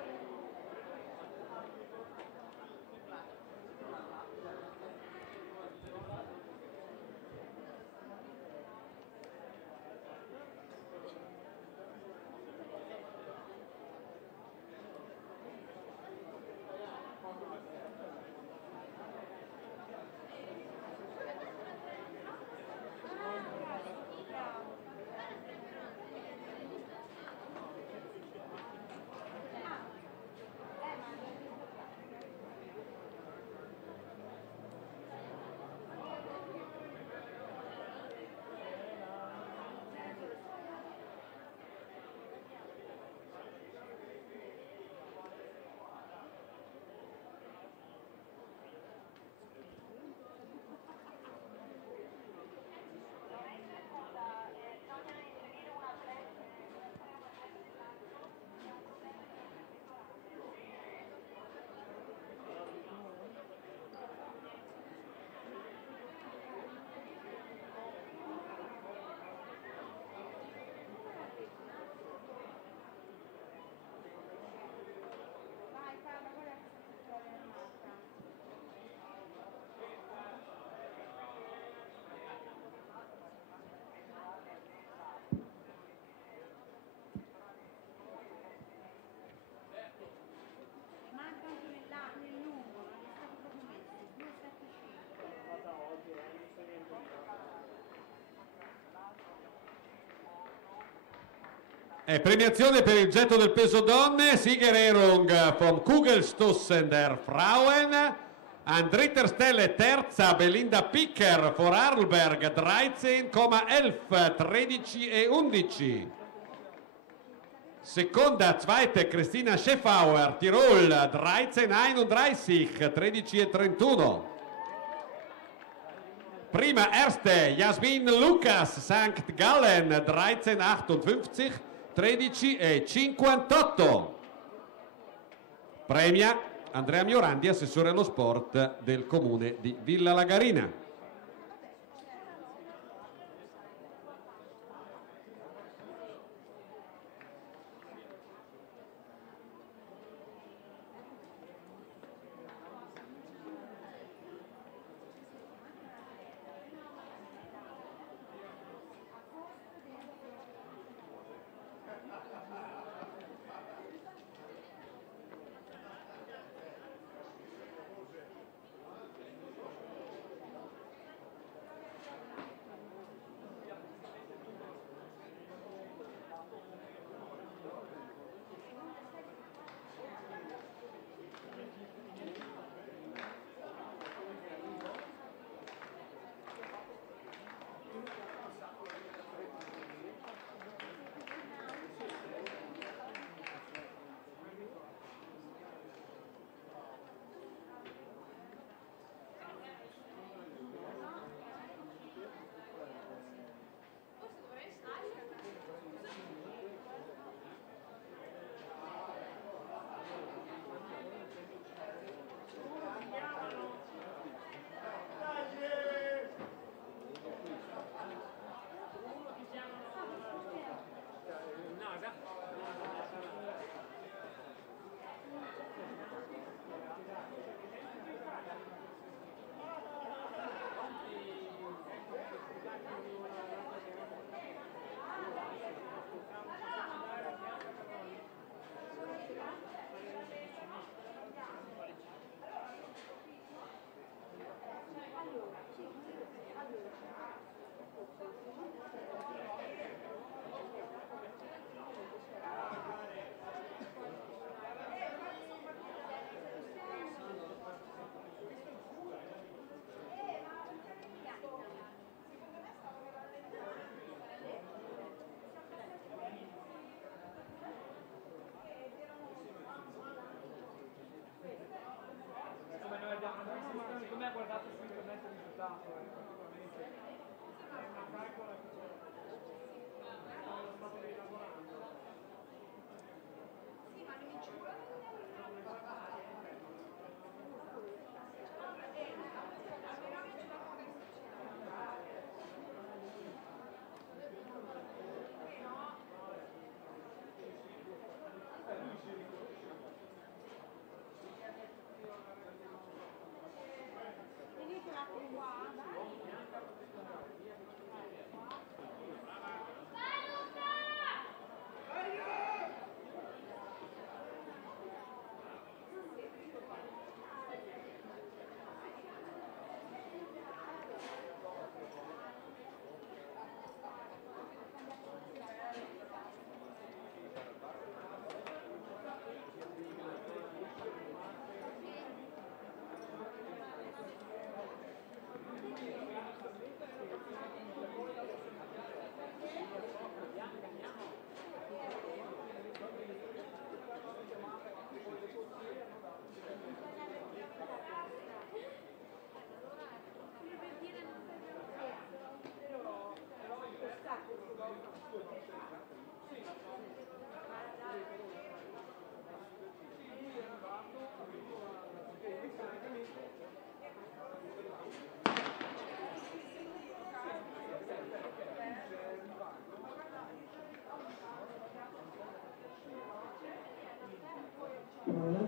Premiazione per il getto del peso donne, Siegererung vom Kugelstossen der Frauen, an dritter Stelle terza Belinda Picker Vorarlberg 13,11, 13 e 11. Seconda, zweite Christina Scheffauer Tirol 13,31, 13 e 31. Prima erste Jasmin Lucas Sankt Gallen 13,58, 13 e 58. Premia Andrea Miorandi, assessore allo sport del comune di Villa Lagarina.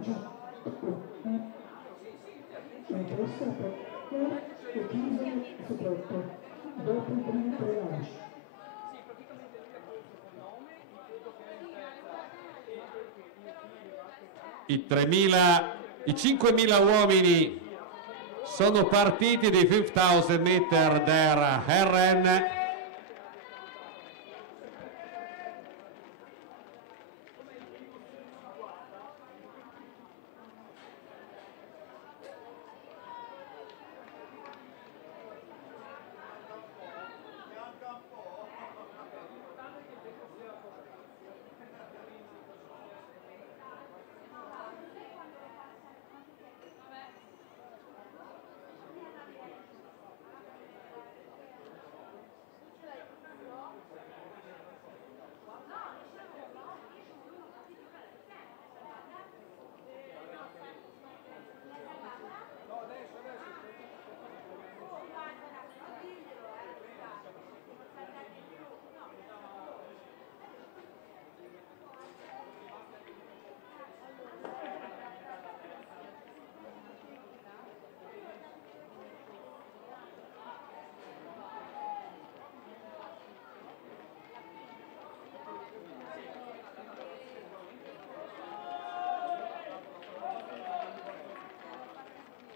giù. Mentre è stato e chiuso sopretto, dopo il primo tre lanci. I 5.000 uomini sono partiti di 5000 meter der Herren.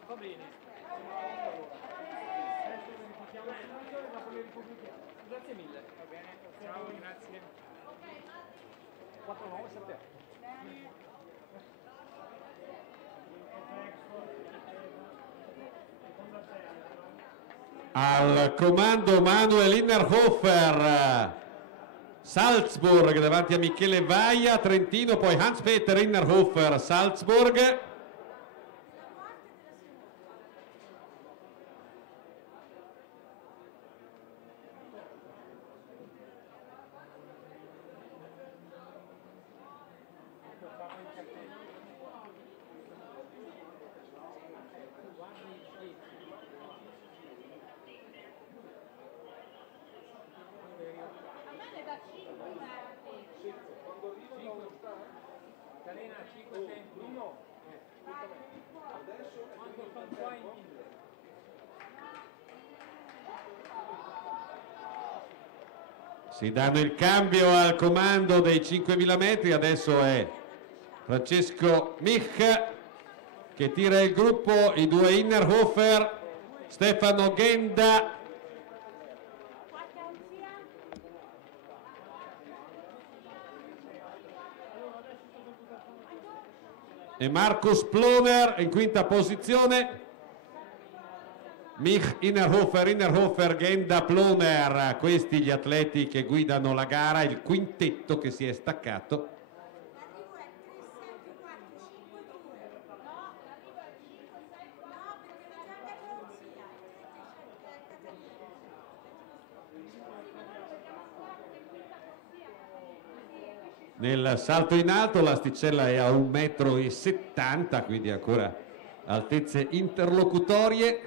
Va bene. Adesso verifichiamo subito e dopo le ripubblichiamo. Grazie mille. Va bene. Ciao, grazie. 4978. Al comando Manuel Innerhofer, Salzburg davanti a Michele Vaia, Trentino, poi Hans-Peter Innerhofer, Salzburg. Si danno il cambio al comando dei 5.000 metri, adesso è Francesco Mich che tira il gruppo, i due Innerhofer, Stefano Genda e Markus Ploner in quinta posizione. Mich, Innerhofer, Genda, Ploner, questi gli atleti che guidano la gara, il quintetto che si è staccato. Nel salto in alto l'asticella è a 1,70 m, quindi ancora altezze interlocutorie.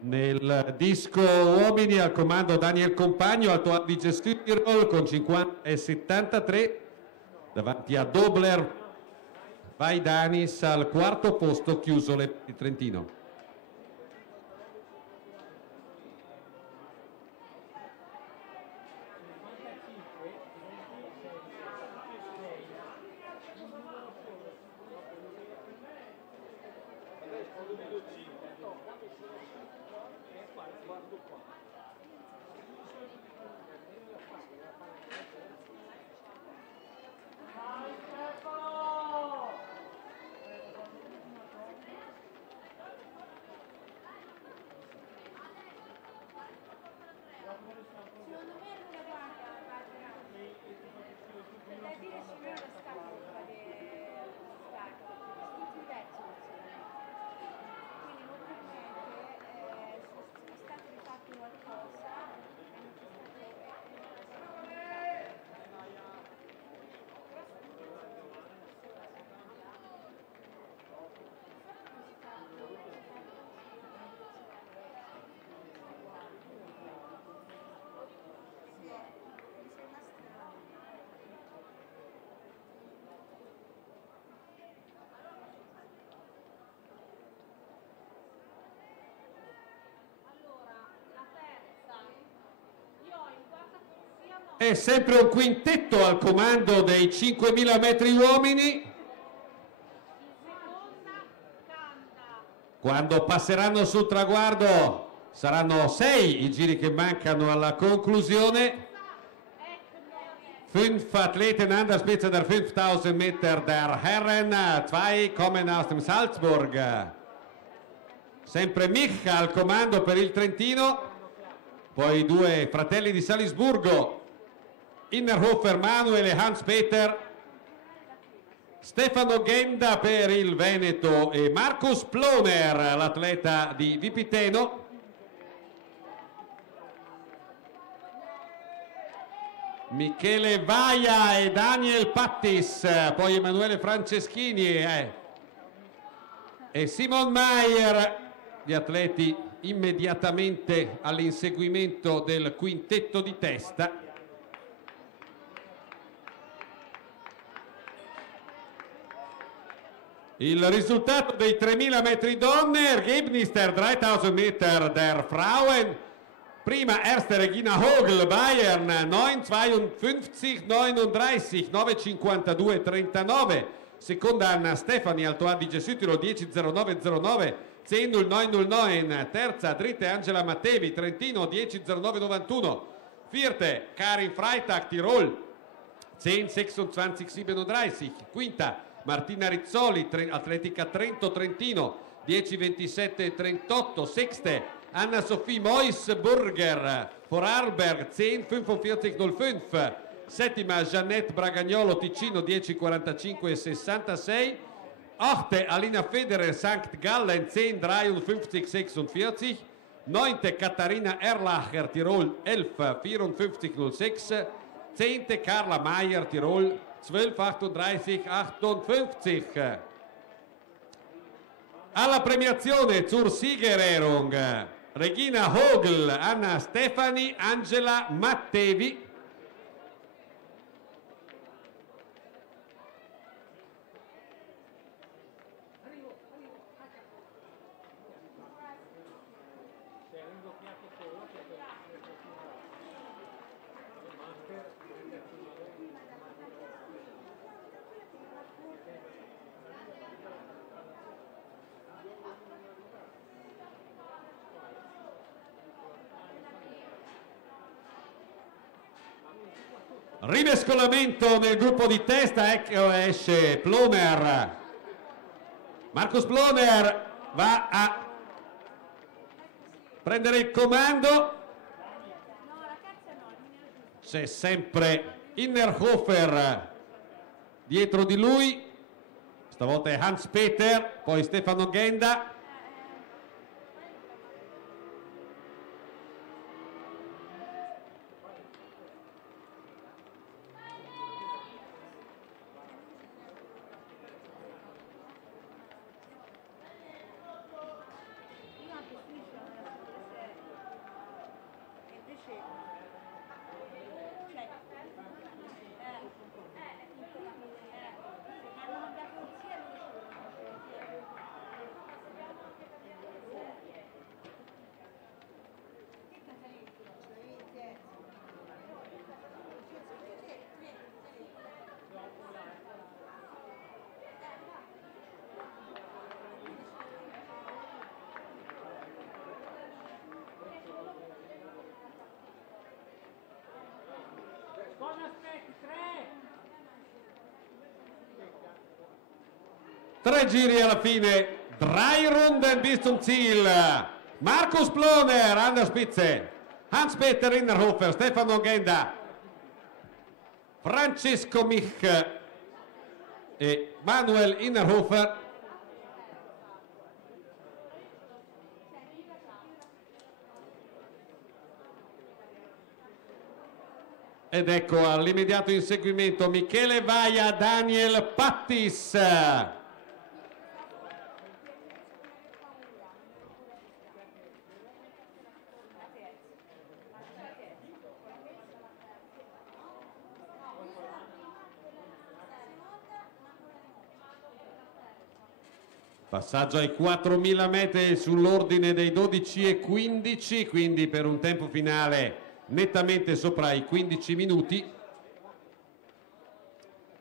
Nel disco uomini al comando Daniel Compagno, Alto Adige Südtirol con 50,73 davanti a Dobler Vaidanis al quarto posto, chiuso il Trentino. Secondo me lui la guarda, per da dire se lui lo sta colpa dello start, tutti i pezzi quindi molto probabilmente è stato rifatto qualcosa e non c'è È sempre un quintetto al comando dei 5.000 metri uomini. Quando passeranno sul traguardo saranno 6 i giri che mancano alla conclusione. 5 Athleten an der Spitze der 5000 Meter der Herren, 2 kommen aus dem Salzburg. Sempre Micha al comando per il Trentino, poi i due fratelli di Salisburgo, Innerhofer Manuel e Hans Peter, Stefano Ghenda per il Veneto e Markus Ploner, l'atleta di Vipiteno. Michele Vaia e Daniel Pattis, poi Emanuele Franceschini e Simon Mayer, gli atleti immediatamente all'inseguimento del quintetto di testa. Il risultato dei 3.000 metri donne, Ergebnis der 3000 Meter der Frauen. Prima erste Regina Hogel, Bayern, 9,52, 39, 9,52, 39. Seconda Anna Stefani, Alto Adige Südtirol, 10,09,09, 10,09,09. Terza Dritte Angela Mattevi, Trentino, 10,09,91. Vierte Karin Freitag, Tirol, 10,26,37. Quinta Martina Rizzoli, Atletica Trento, Trentino, 10,27,38. Sexte Anna Sophie Moisburger, Vorarlberg, 10,45,05. Settima Jeannette Bragagnolo, Ticino, 10,45,66. Achte Alina Federer, St. Gallen, 10,53,46. Neunte Katharina Erlacher, Tirol, 11,54,06. Zehnte Carla Mayer, Tirol, 12,38,58. Alla premiazione zur Siegerehrung Regina Hogel, Anna Stefani, Angela Mattevi. Rimescolamento nel gruppo di testa, ecco esce Ploner. Markus Ploner va a prendere il comando. C'è sempre Innerhofer dietro di lui, stavolta è Hans Peter, poi Stefano Ghenda. 3 giri alla fine, 3 Runden bis zum Ziel. Markus Ploner an der Spitze, Hans-Peter Innerhofer, Stefano Genda, Francesco Mich e Manuel Innerhofer. Ed ecco all'immediato inseguimento Michele Vaia, Daniel Pattis. Passaggio ai 4.000 metri sull'ordine dei 12:15, quindi per un tempo finale nettamente sopra i 15 minuti.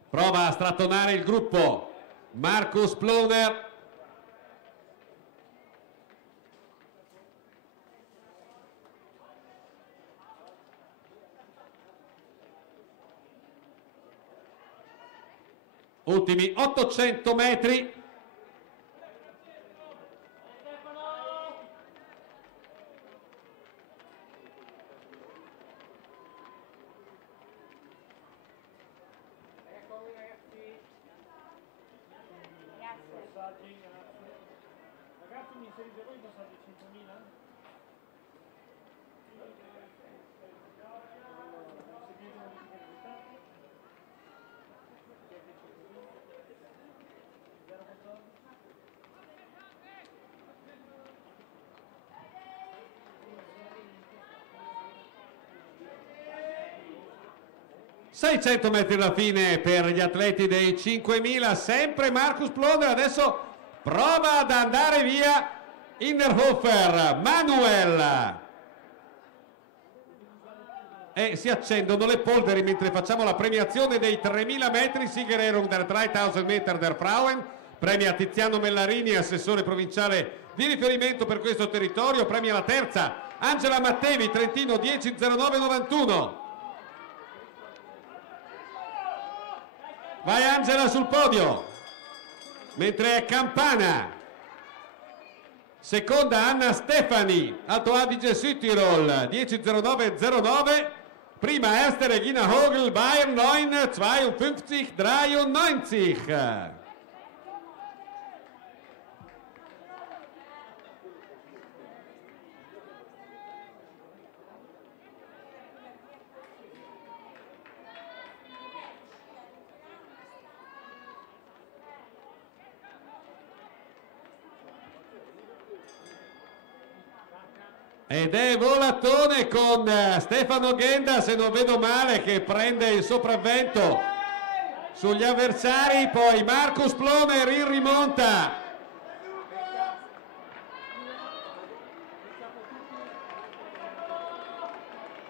Prova a strattonare il gruppo Markus Ploner. Ultimi 800 metri. Ragazzi, mi inserite voi i passaggi 5.000? Seguite la difficoltà. 600 metri alla fine per gli atleti dei 5.000, sempre Markus Ploner. Adesso prova ad andare via Innerhofer, Manuel, e si accendono le polveri mentre facciamo la premiazione dei 3.000 metri. Siegerehrung der 3000 Meter der Frauen, premia Tiziano Mellarini, assessore provinciale di riferimento per questo territorio. Premia la terza Angela Mattevi, Trentino, 10.09.91. Vai Angela sul podio, mentre Campana, seconda Anna Stefani, Alto Adige Südtirol, 10.09.09, prima Esther Regina Hogel, Bayern 9.52.93. Ed è volatone con Stefano Genda, se non vedo male, che prende il sopravvento sugli avversari. Poi Markus Ploner in rimonta.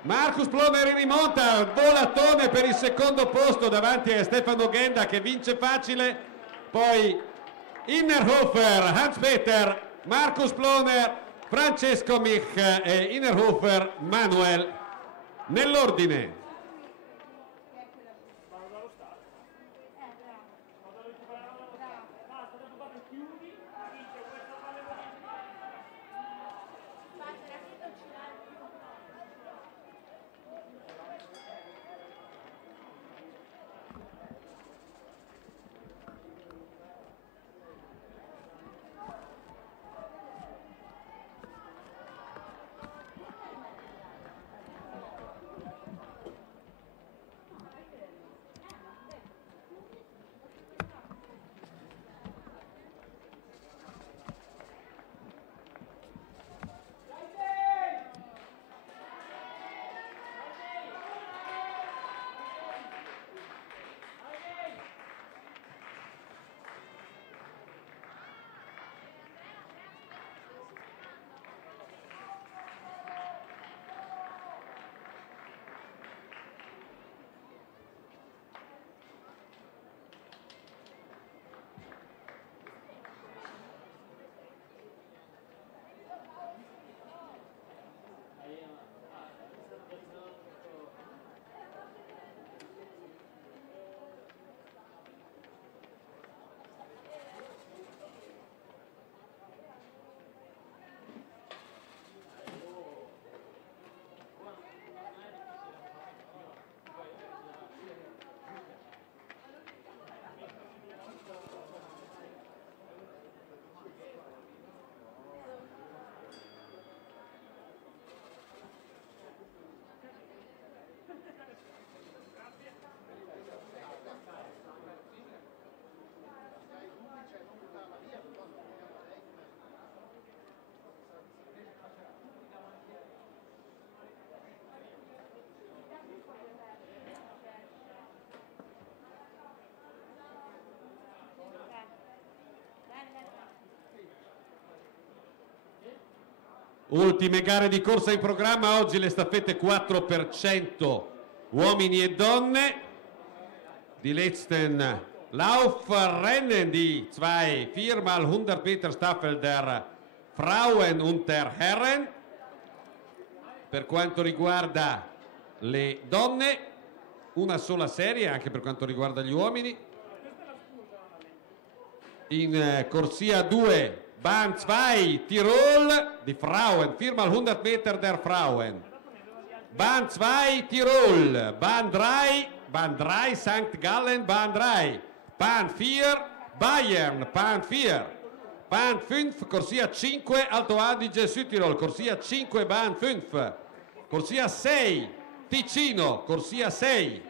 Markus Ploner in rimonta, volatone per il secondo posto davanti a Stefano Genda che vince facile. Poi Innerhofer, Hans-Peter, Markus Ploner, Francesco Mich e Innerhofer Manuel, nell'ordine. Ultime gare di corsa in programma, oggi le staffette 4% uomini e donne. Die letzten Laufrennen, die zwei 4x100 Meter Staffel der Frauen und der Herren. Per quanto riguarda le donne, una sola serie anche per quanto riguarda gli uomini. In corsia 2 Bahn 2 Tirol, die Frauen, 4x100 Meter der Frauen. Bahn 2 Tirol, Bahn 3 St. Gallen, Bahn 3, Bahn 4 Bayern, Bahn 4, Bahn 5 corsia 5 Alto Adige Südtirol, corsia 5 Bahn 5, corsia 6 Ticino, corsia 6,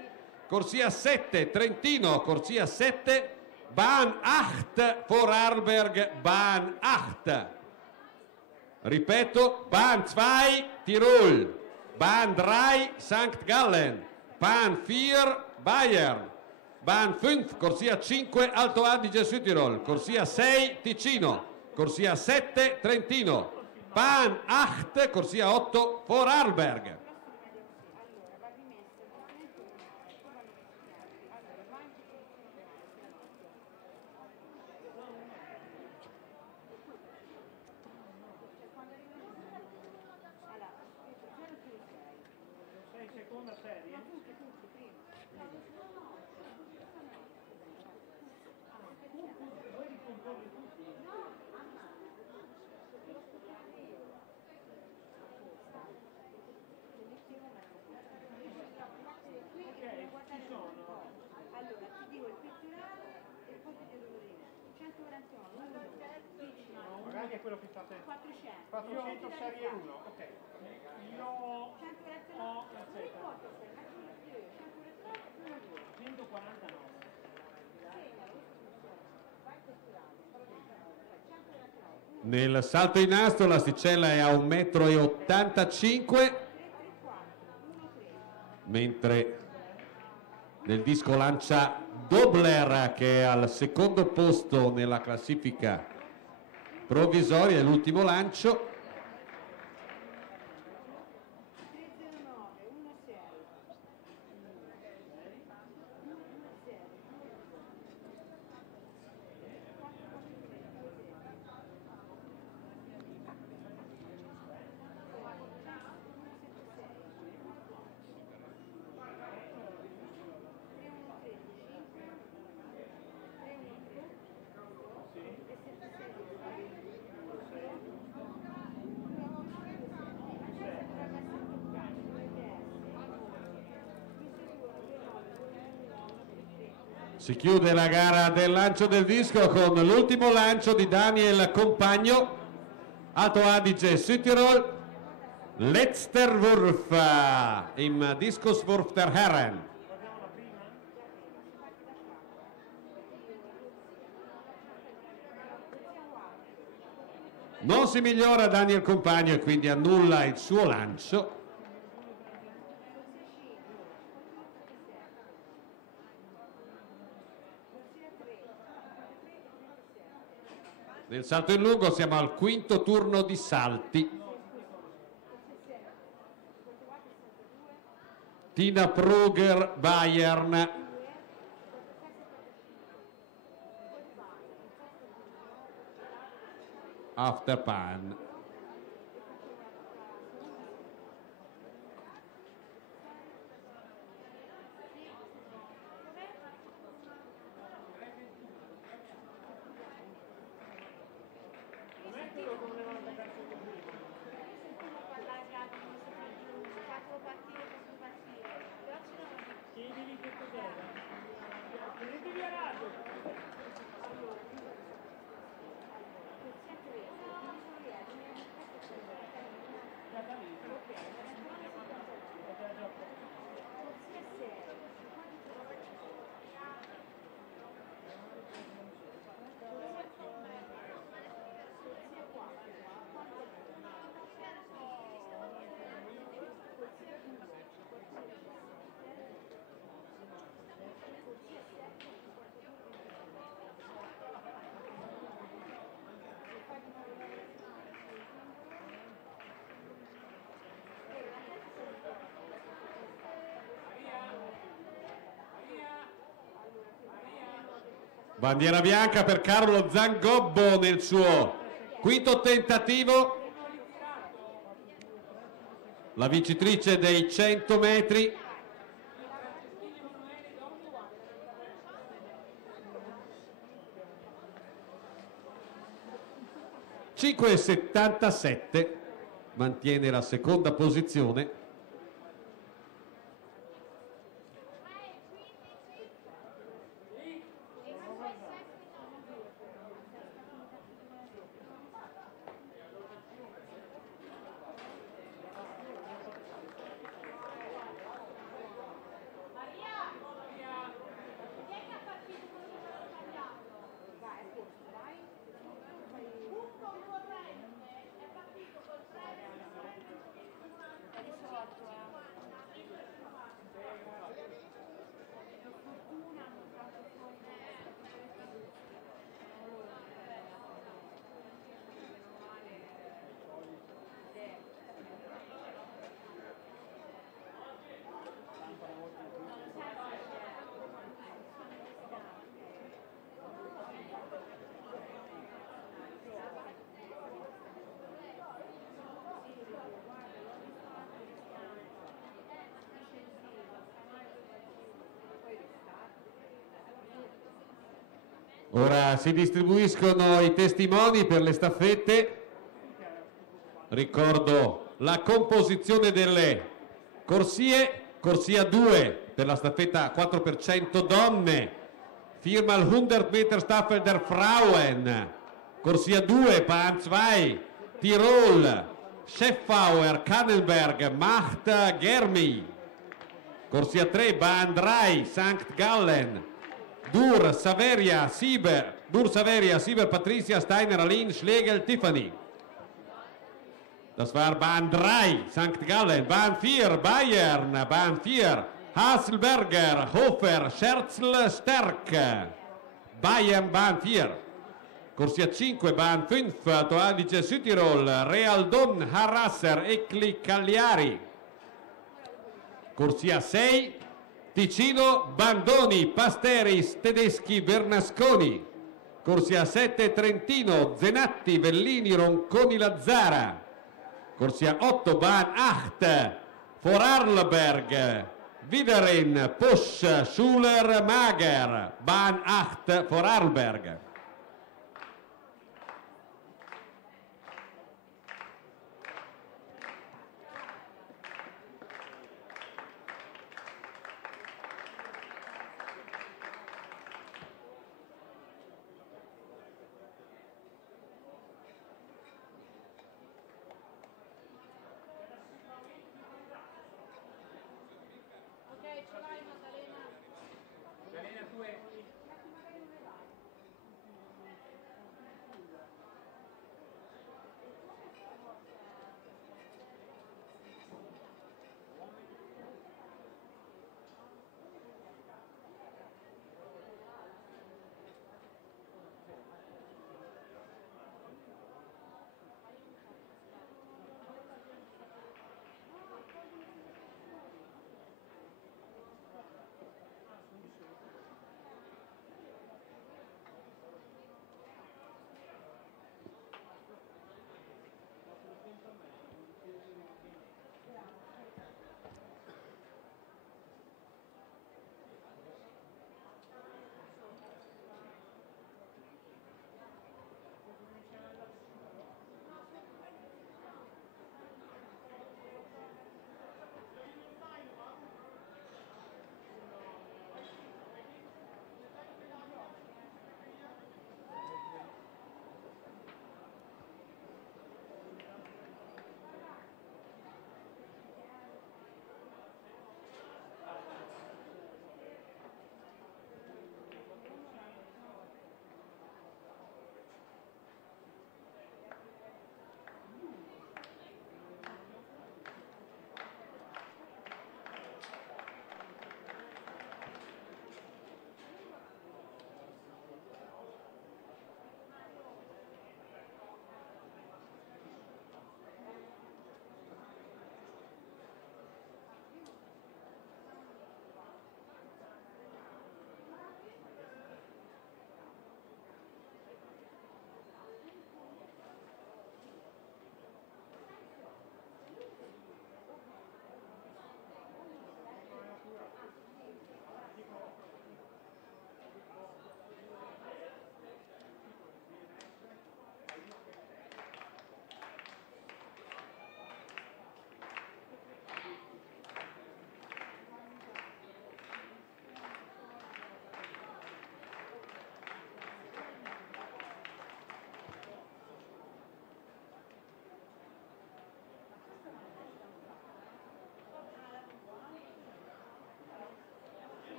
corsia 7 Trentino, corsia 7 Bahn 8 Vorarlberg, Bahn 8. Ripeto, Bahn 2 Tirol, Bahn 3 St. Gallen, Bahn 4 Bayern, Bahn 5 corsia 5 Alto Adige Südtirol, corsia 6 Ticino, corsia 7 Trentino, Bahn 8 corsia 8 Vorarlberg. Seconda serie? Voi ricomporre tutti? Ok, ci sono. Allora, ti dico il pettorale e poi ti dico l'urina. 141, Magari è quello che state... 400. 400 serie 1, ok. Io ho... 149. Nel salto in astro l'asticella è a 1,85 m, mentre nel disco lancia Dobler, che è al secondo posto nella classifica provvisoria, è l'ultimo lancio. Si chiude la gara del lancio del disco con l'ultimo lancio di Daniel Compagno, Alto Adige Südtirol, letzter Wurf im Diskuswurf der Herren. Non si migliora Daniel Compagno e quindi annulla il suo lancio. Nel salto in lungo siamo al quinto turno di salti. Tina Pruger, Bayern. After Pan. Chiedili che cos'era. Chiedili a radio. Allora, Bandiera bianca per Carlo Zangobbo nel suo quinto tentativo. La vincitrice dei 100 metri. (5,77) mantiene la seconda posizione. Ora si distribuiscono i testimoni per le staffette. Ricordo la composizione delle corsie. Corsia 2 per la staffetta 4% donne, firma il 100 Meter Staffel der Frauen. Corsia 2, Bahn 2, Tirol, Scheffauer, Kannenberg, Macht, Germi. Corsia 3, Bahn 3, St. Gallen, Dur, Saveria, Sieber, Patricia, Steiner, Aline, Schlegel, Tiffany. Das war Bahn 3, St. Gallen, Bahn 4, Bayern, Bahn 4, Hasselberger, Hofer, Scherzl, Sterk, Bayern, Bahn 4. Corsia 5, Bahn 5, Alto Adige, Südtirol, Realdon, Harasser, Ecli, Cagliari. Corsia 6, Ticino, Bandoni, Pasteris, Tedeschi, Bernasconi. Corsia 7, Trentino, Zenatti, Vellini, Ronconi, Lazzara. Corsia 8, Bahn 8, Vorarlberg, Wideren, Pusch, Schuler, Mager, Bahn 8, Vorarlberg.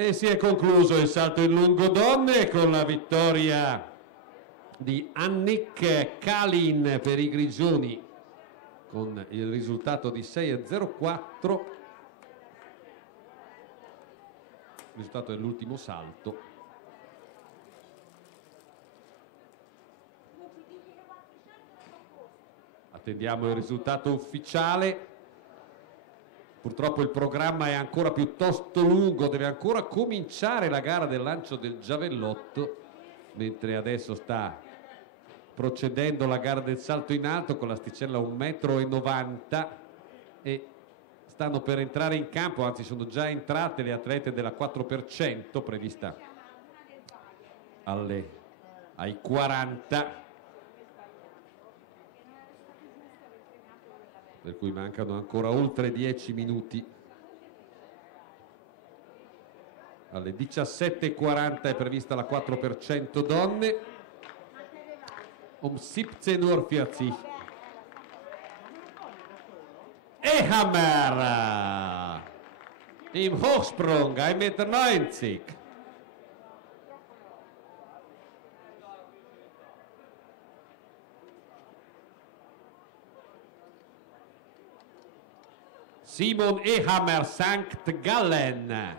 E si è concluso il salto in lungo donne con la vittoria di Annick Kalin per i grigioni con il risultato di 6,04. Il risultato dell'ultimo salto. Attendiamo il risultato ufficiale. Purtroppo il programma è ancora piuttosto lungo, deve ancora cominciare la gara del lancio del giavellotto, mentre adesso sta procedendo la gara del salto in alto con l'asticella 1,90 m e stanno per entrare in campo, anzi sono già entrate le atlete della 4% prevista ai 40, per cui mancano ancora oltre 10 minuti. Alle 17:40 è prevista la 4% donne. 17:40 Uhr. Ehammer im Hochsprung 1,90 m. Simon Ehammer, St. Gallen.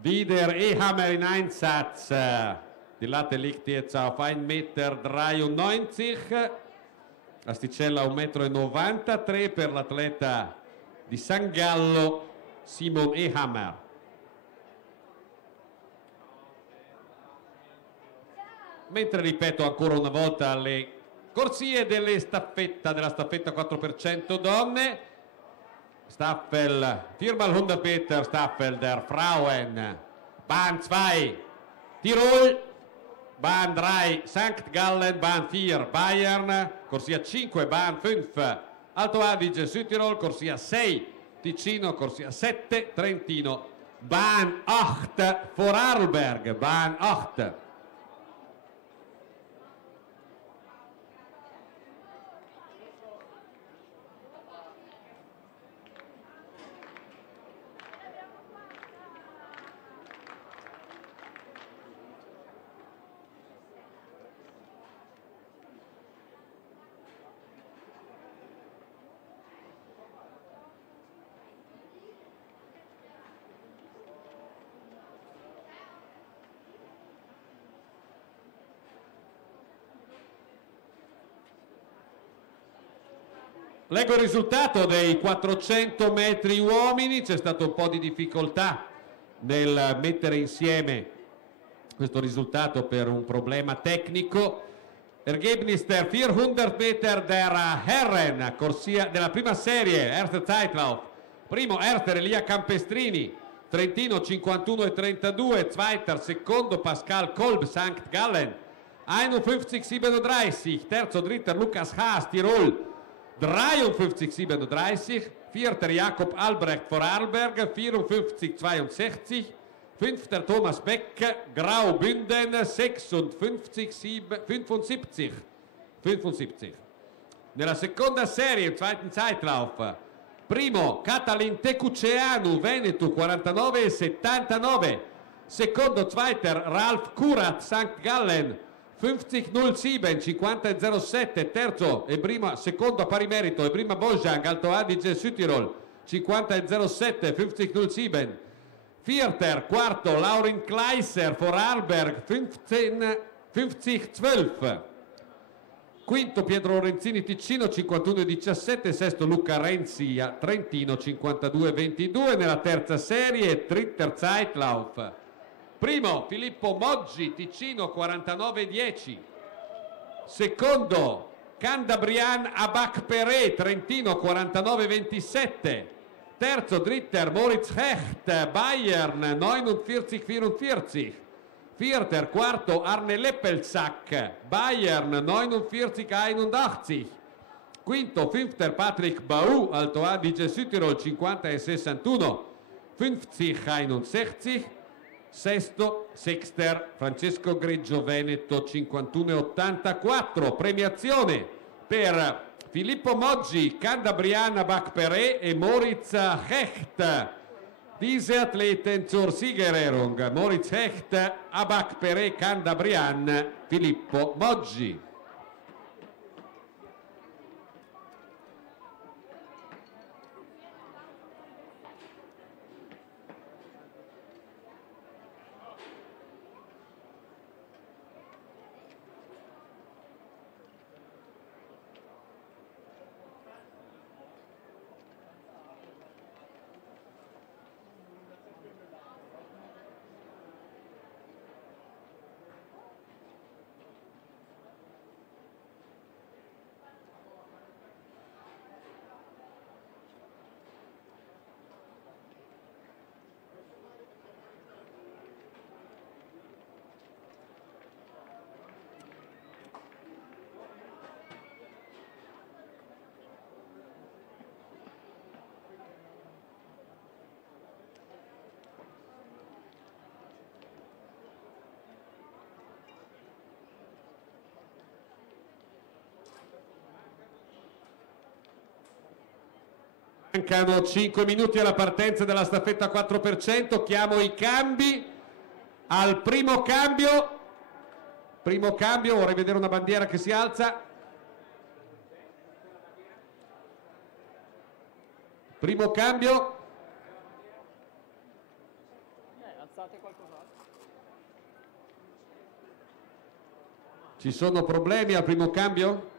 Wieder Ehammer in Einsatz. Die Latte liegt jetzt auf 1,93 m. Asticella 1,93 m per l'atleta di San Gallo, Simon Ehammer. Mentre ripeto ancora una volta le corsie della staffetta 4% donne. Staffel, viermal 100 Meter Staffel der Frauen, Bahn 2 Tirol, Bahn 3 St. Gallen, Bahn 4 Bayern, corsia 5 Bahn 5 Alto Adige Südtirol, corsia 6 Ticino, corsia 7 Trentino, Bahn 8 Vorarlberg, Bahn 8. Leggo il risultato dei 400 metri uomini. C'è stato un po' di difficoltà nel mettere insieme questo risultato per un problema tecnico. Ergebnis der 400 Meter der Herren, corsia della prima serie, erster Zeitlauf. Primo Erster Elia Campestrini, Trentino 51,32, zweiter secondo Pascal Kolb, St. Gallen 51,37, terzo dritter Lukas Haas, Tirol 53,37, vierter Jakob Albrecht, Vorarlberg 54,62, fünfter Thomas Beck, Graubünden 75. Nella seconda serie, im zweiten Zeitlauf, primo Katalin Tekuceanu, Veneto 49,79, secondo zweiter Ralf Kurat, St. Gallen 50,07, 50,07, terzo e prima, secondo a pari merito e prima Bojang, Alto Adige Südtirol 50,07, 50,07, vierter, quarto Laurin Kleiser, Vorarlberg 50,12, quinto Pietro Lorenzini Ticino 51,17, sesto Luca Renzi a Trentino 52,22. Nella terza serie dritter Zeitlauf, primo Filippo Moggi Ticino 49,10, secondo Candabrian Abakpere Trentino 49,27, terzo dritter Moritz Hecht Bayern 49,44, vierter, quarto Arne Leppelsack Bayern 49,81, Quinto, Fünfter Patrick Bau, Alto Adige Südtirol 50 e 61, 50-61. Sesto, Sexter Francesco Greggio Veneto 51 e 84. Premiazione per Filippo Moggi, Candabriana Bachperé e Moritz Hecht. Diese Athleten zur Siegerehrung. Moritz Hecht, Bachperé, Candabrian, Filippo Moggi. Mancano 5 minuti alla partenza della staffetta 4%, chiamo i cambi. Al primo cambio, vorrei vedere una bandiera che si alza. Primo cambio. Alzate qualcos'altro. Ci sono problemi al primo cambio?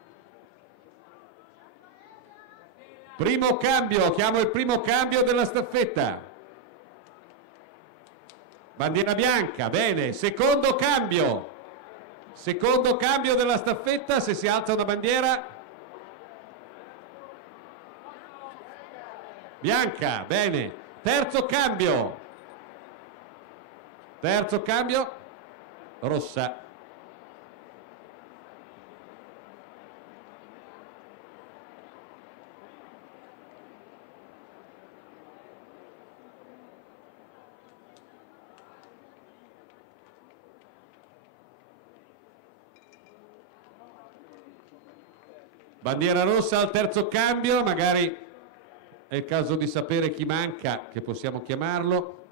Primo cambio, chiamo il primo cambio della staffetta. Bandiera bianca, bene. Secondo cambio della staffetta, se si alza una bandiera. Bianca, bene. Terzo cambio, rossa. Bandiera rossa al terzo cambio, magari è il caso di sapere chi manca, che possiamo chiamarlo.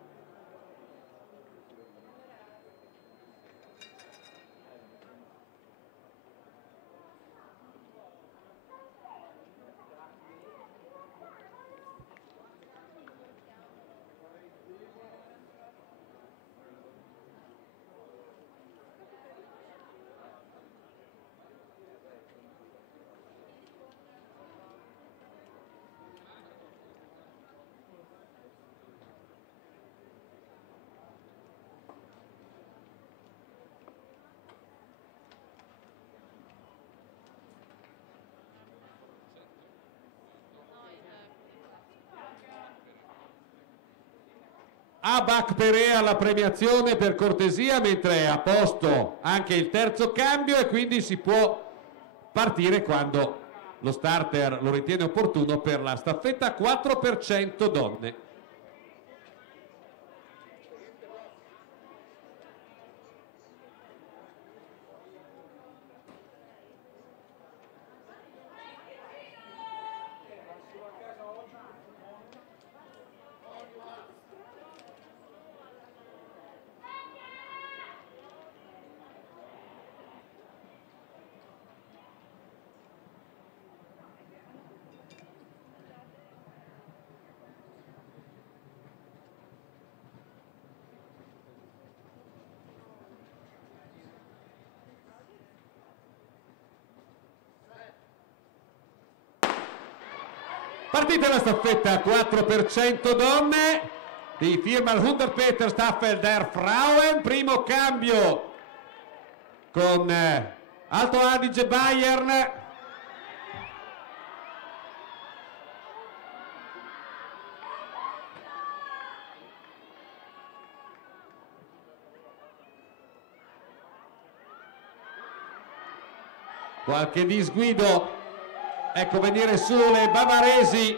Bachperé alla premiazione per cortesia, mentre è a posto anche il terzo cambio e quindi si può partire quando lo starter lo ritiene opportuno per la staffetta 4% donne. Partita la staffetta 4% donne di firma 100 Meter Staffel der Frauen, primo cambio con Alto Adige Bayern. Qualche disguido Ecco venire su le bavaresi.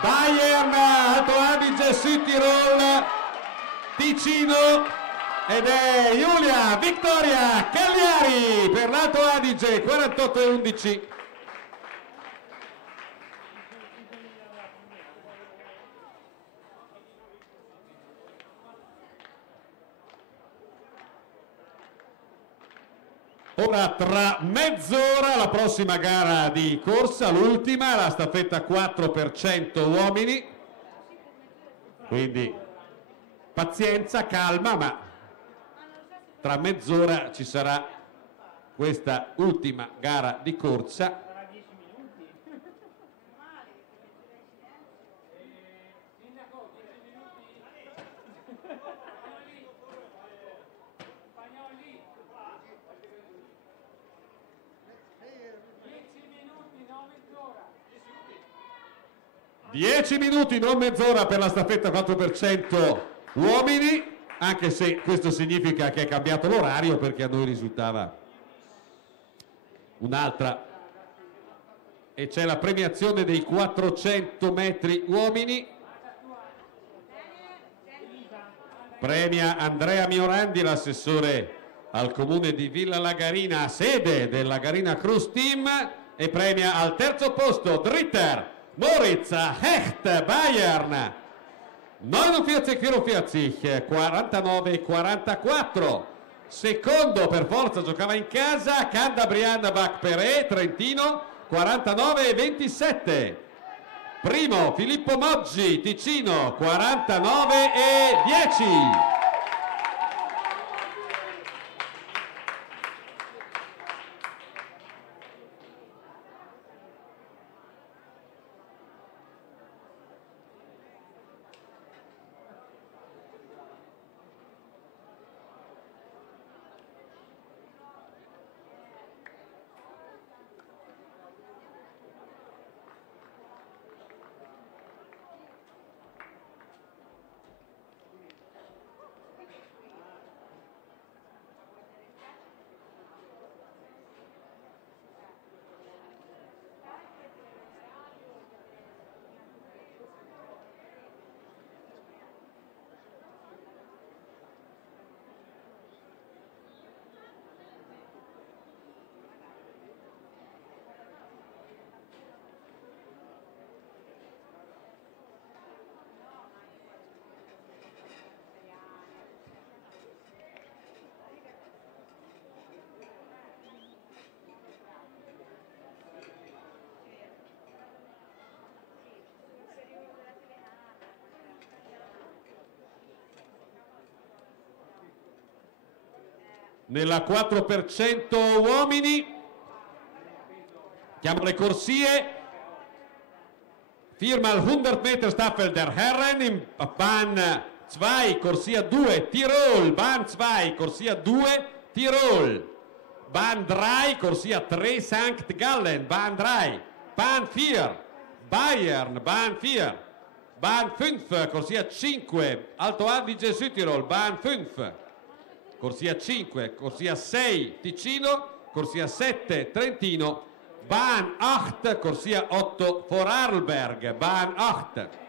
Bayern, Alto Adige, Südtirol, Ticino ed è Giulia Vittoria Cagliari per l'Alto Adige, 48-11. Ora tra mezz'ora la prossima gara di corsa, l'ultima, la staffetta 4x100 uomini, quindi pazienza, calma, ma tra mezz'ora ci sarà questa ultima gara di corsa. Spagnoli, 10 minuti, non mezz'ora per la staffetta 4x100 uomini, anche se questo significa che è cambiato l'orario perché a noi risultava un'altra. E c'è la premiazione dei 400 metri uomini. Premia Andrea Miorandi, l'assessore al comune di Villa Lagarina, sede del Lagarina Cruise Team, e premia al terzo posto Dritter Moritz Hecht Bayern 49,44, 49,44. Secondo, per forza giocava in casa, Candabrian Bacperé Trentino, 49,27. Primo Filippo Moggi Ticino, 49,10. Nella 4x100 uomini, chiamo le corsie, firma il 100 Meter Staffel der Herren in Bahn 2, corsia 2, Tirol, Bahn 2, corsia 2, Tirol, Bahn 3, corsia 3, St. Gallen, Bahn 3, Bahn 4, Bayern, Bahn 4, Bahn 5, corsia 5, Alto Adige Südtirol, Bahn 5, corsia 5, corsia 6 Ticino, corsia 7 Trentino, Bahn 8, corsia 8 Vorarlberg, Bahn 8.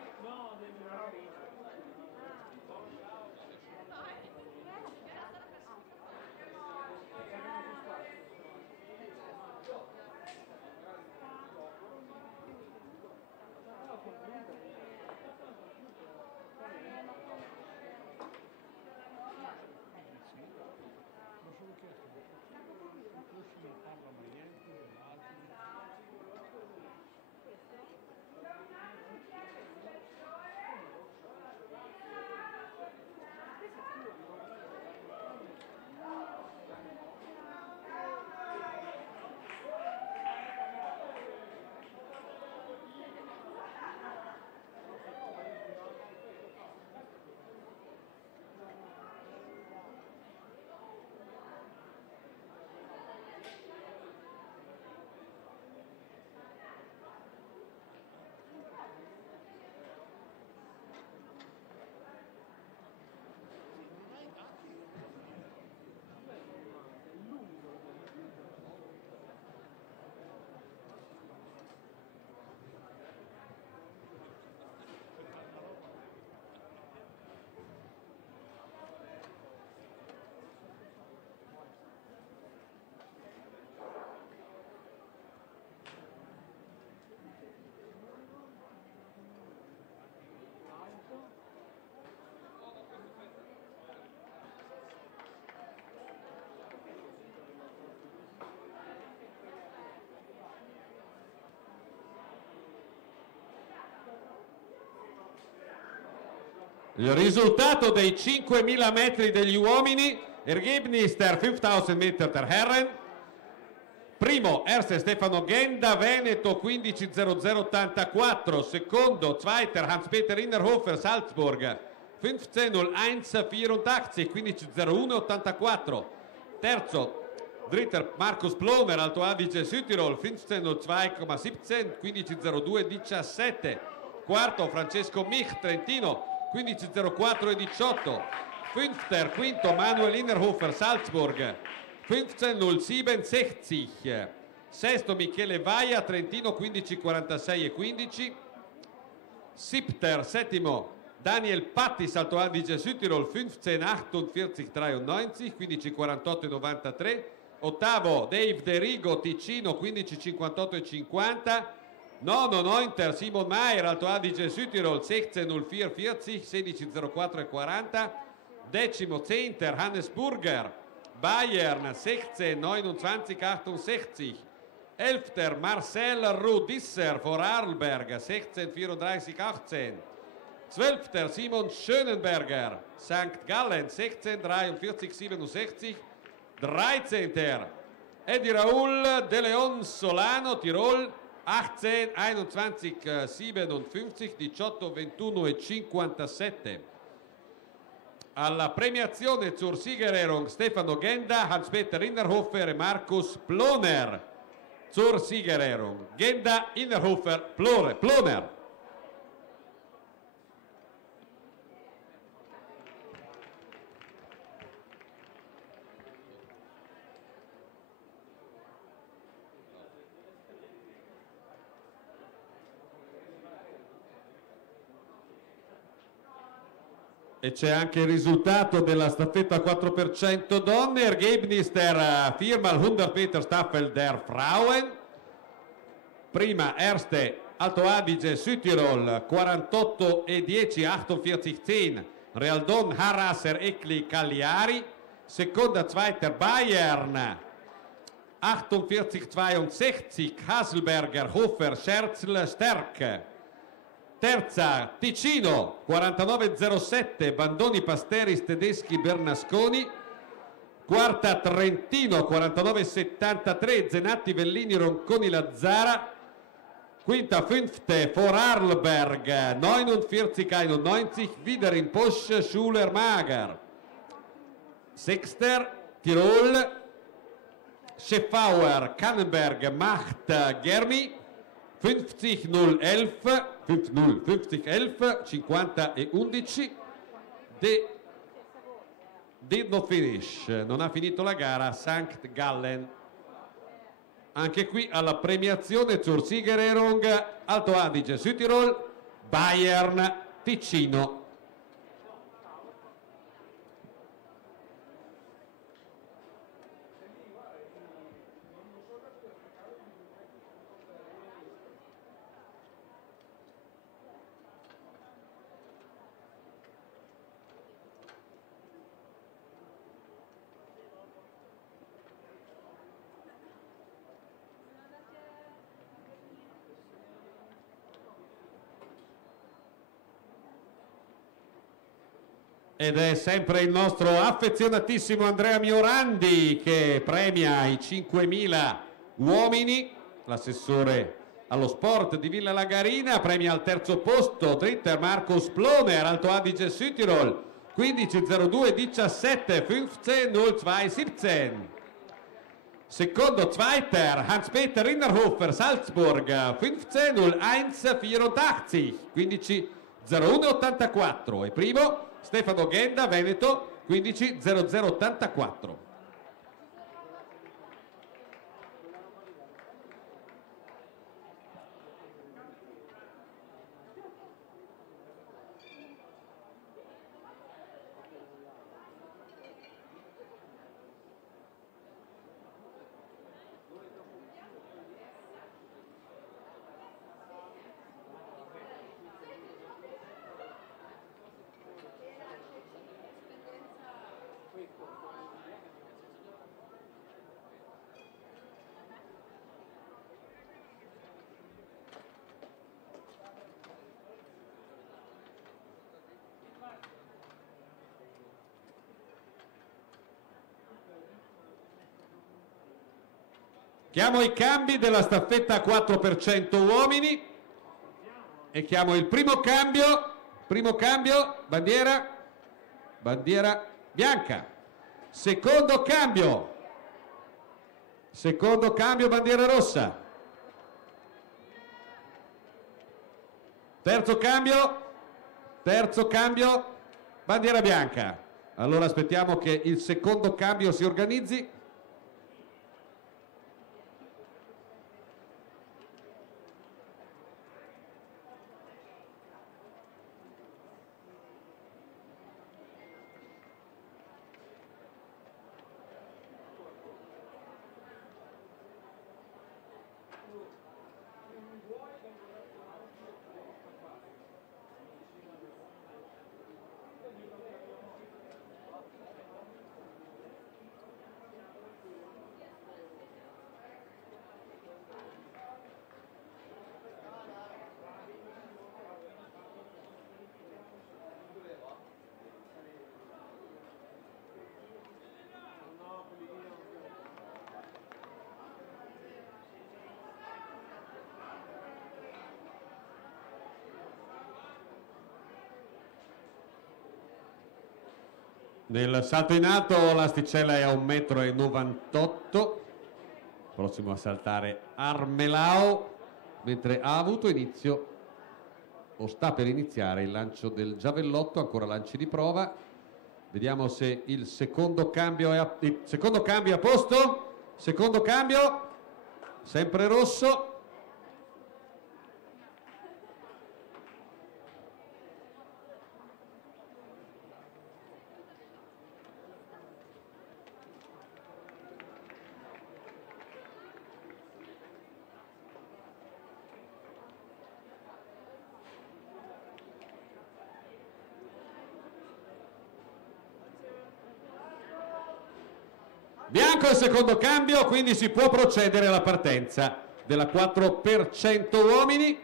Il risultato dei 5.000 metri degli uomini, Ergebnis der 5.000 Meter der Herren. Primo, Erste Stefano Genda, Veneto 15.0084. Secondo, Zweiter, Hans-Peter Innerhofer, Salzburg 15.01.84, 15.01.84. Terzo, Dritter, Markus Ploner, Alto Adige, Südtirol 15.02,17, 15.02.17. Quarto, Francesco Mich, Trentino 15.04.18. Fünfter, quinto, Manuel Innerhofer, Salzburg 15.07.60. Sesto, Michele Vaia, Trentino 15.46.15. Settimo, Daniel Pattis, Alto Adige, Südtirol 15.48.93, 15.48.93. Ottavo, Dave De Rigo, Ticino 15.58.50. Nono, Neunter, Simon Mayer, Alto Adige, Südtirol 16.04.40, 16.04.40. Decimo, Zehnter, Hannes Burger, Bayern 16.29.68. Elfter, Marcel Rudisser, Vorarlberg 16.34.18. Zwölfter, Simon Schönenberger, St. Gallen 16.43.67. 13. Eddie Raoul De Leon Solano, Tirol 18.21.57, 18.21.57. Alla premiazione zur Siegerehrung Stefano Genda, Hans-Peter Innerhofer e Markus Ploner. Zur Siegerehrung Genda, Innerhofer, Ploner. E c'è anche il risultato della staffetta 4% donne. Ergebnis der Firma 100 Meter Staffel der Frauen. Prima Erste, Alto Adige, Südtirol 48.10, 48.10. Realdon, Harasser, Eckli, Cagliari. Seconda, Zweiter, Bayern 48.62, Hasselberger, Hofer, Scherzl, Sterk. Terza, Ticino 49.07, Bandoni, Pasteris, Tedeschi, Bernasconi. Quarta, Trentino 49.73, Zenatti, Vellini, Ronconi, Lazzara. Quinta, Fünfte, Vorarlberg 49.91, Wiederin, Posch, Schuler, Mager. Sechster, Tirol, Scheffauer, Kannenberg, Macht, Germi 50.011, 50.11, 50 e 11. Did not finish, non ha finito la gara St. Gallen. Anche qui alla premiazione zur Siegerehrung Alto Adige, Südtirol, Bayern, Ticino. Ed è sempre il nostro affezionatissimo Andrea Miorandi che premia i 5.000 uomini. L'assessore allo sport di Villa Lagarina premia al terzo posto Dritter Markus Ploner, Alto Adige, Südtirol 15.02.17, 15.02.17. Secondo, Zweiter, Hans-Peter Innerhofer, Salzburg 15.01.84, 15.01.84. E primo, Stefano Genda, Veneto 15.00.84. Chiamo i cambi della staffetta 4% uomini e chiamo il primo cambio, bandiera bianca. Secondo cambio, bandiera rossa. Terzo cambio, bandiera bianca. Allora aspettiamo che il secondo cambio si organizzi. Nel salto in alto l'asticella è a 1,98 m, prossimo a saltare Armelao, mentre ha avuto inizio o sta per iniziare il lancio del giavellotto, ancora lanci di prova. Vediamo se il secondo cambio è a posto. Secondo cambio, sempre rosso. Bianco il secondo cambio, quindi si può procedere alla partenza della 4% uomini.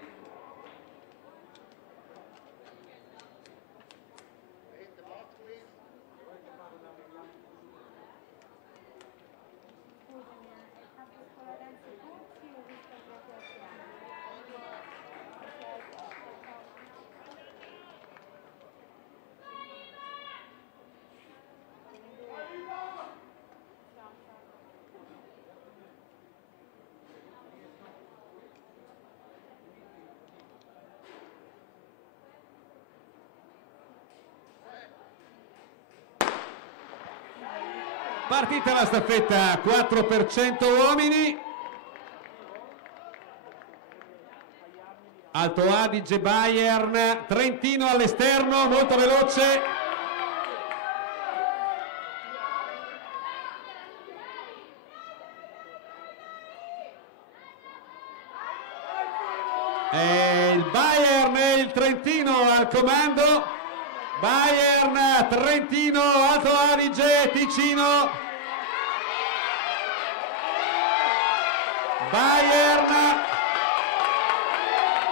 Partita la staffetta 4% uomini. Alto Adige, Bayern, Trentino all'esterno, molto veloce. E il Bayern e il Trentino al comando. Bayern, Trentino, Alto Adige, Ticino. Bayern,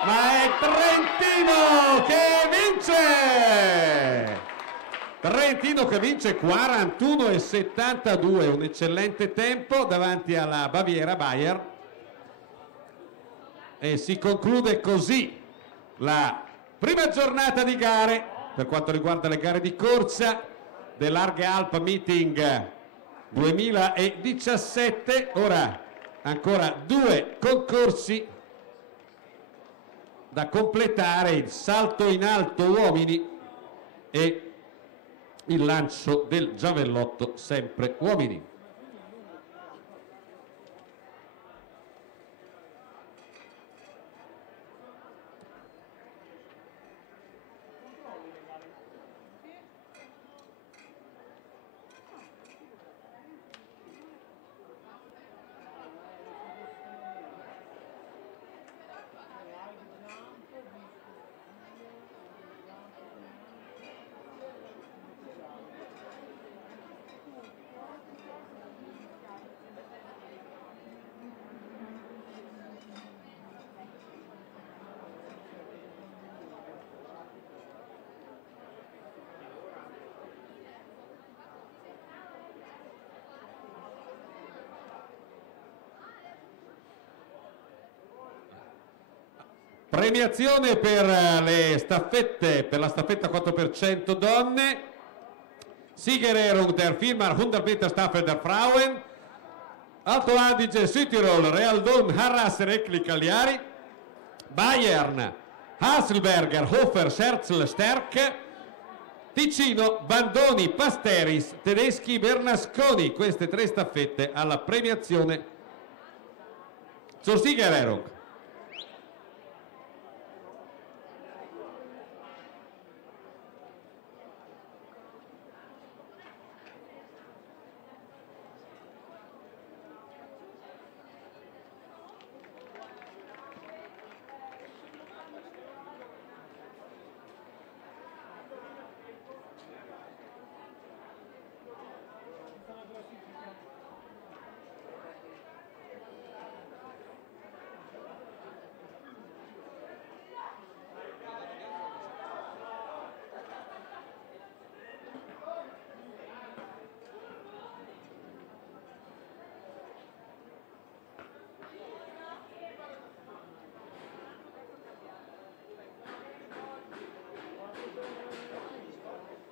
ma è Trentino che vince! Trentino che vince 41,72, un eccellente tempo davanti alla Baviera Bayern. E si conclude così la prima giornata di gare per quanto riguarda le gare di corsa dell'Arge Alp Meeting 2017. Ora ancora due concorsi da completare: il salto in alto uomini e il lancio del giavellotto sempre uomini. premiazione per le staffette, per la staffetta 4% donne. Siegerehrung der Firma 100 Meter Staffel der Frauen. Alto Adige, Südtirol, Real Don, Harrasser, Eckli, Cagliari. Bayern, Hasselberger, Hofer, Scherzl, Sterk. Ticino, Bandoni, Pasteris, Tedeschi, Bernasconi. Queste 3 staffette alla premiazione zur Siegerehrung.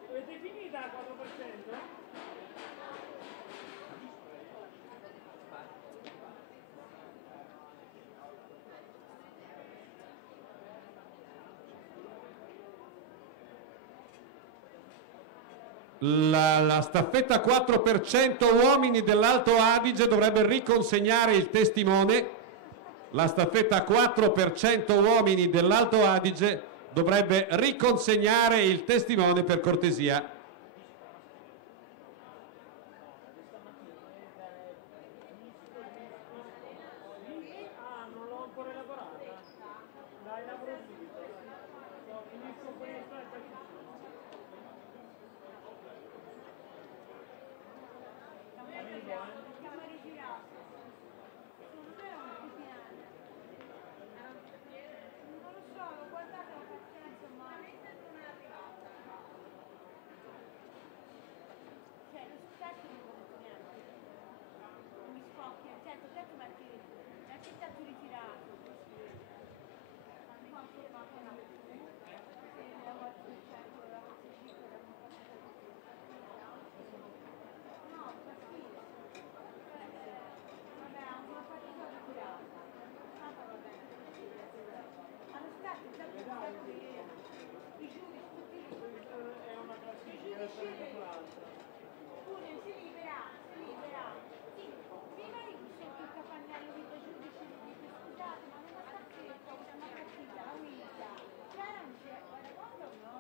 Avete finita al 4%? La staffetta 4% uomini dell'Alto Adige dovrebbe riconsegnare il testimone. La staffetta 4% uomini dell'Alto Adige dovrebbe riconsegnare il testimone, per cortesia. Ah, non l'ho ancora elaborata. Dai, lavoro subito. Finisco con il Camere girate. Sono vero un piano. Non lo so, l'ho guardato la partenza, ma non è arrivata. Cioè, lo specchio non conta niente. Non mi spocchia. Certo, metti l'architetto ritirato. Quanto fa no? Se la volta del certo, la volta del certo, la volta del certo. No, fastidio. Vabbè, ha una partita tirata. Tanto va bene. Allo scatto, sempre i giudici, tutti è una classifica l'altra. pure si libera. Sì, prima lì sotto il capannello di dei giudici dice scusate, ma non sta scritto, c'è una partita, la guida. C'era un era quando o no?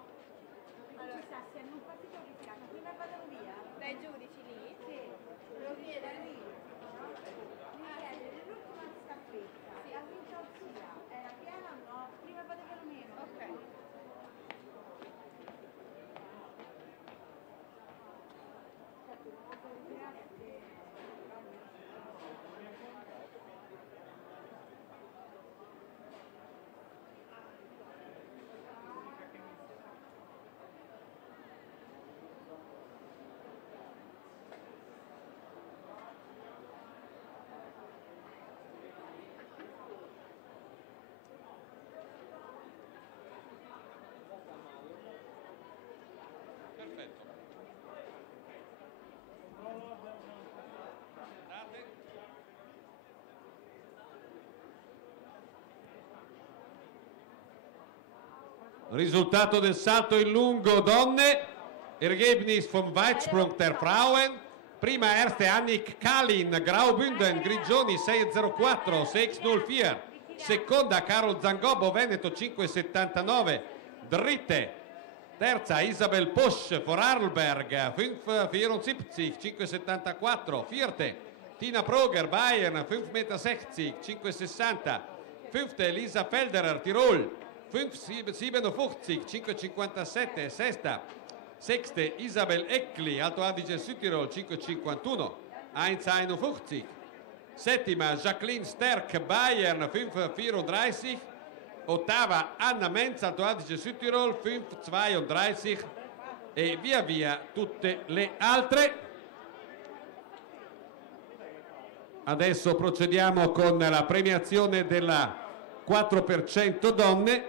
Allora, ci sta, se hanno un partito ritirata, prima vadano via. Dai giudici lì? Sì, lo chiede lì. Mi chiede l'ultima staffetta, la vinta ossia, era piena o no? Prima vadano meno. Ok. Perfetto. Risultato del salto in lungo donne. Ergebnis vom Weitsprung der Frauen. Prima erste Annik Kalin, Graubünden, Grigioni 604, 604. Seconda Carol Zangobbo, Veneto 579. Dritte. Terza Isabel Posch, Vorarlberg 574, 574. Vierte Tina Proger, Bayern 5,60 Meter, 560. Fünfte Lisa Felderer, Tirol 5,57, 5,57. Sesta Sechste Isabel Eckli, Alto Adige Südtirol 5,51, 1,51. Settima Jacqueline Sterk, Bayern 5,34. Ottava Anna Menz, Alto Adige Südtirol 5,32 e via via tutte le altre. Adesso procediamo con la premiazione della 4% donne,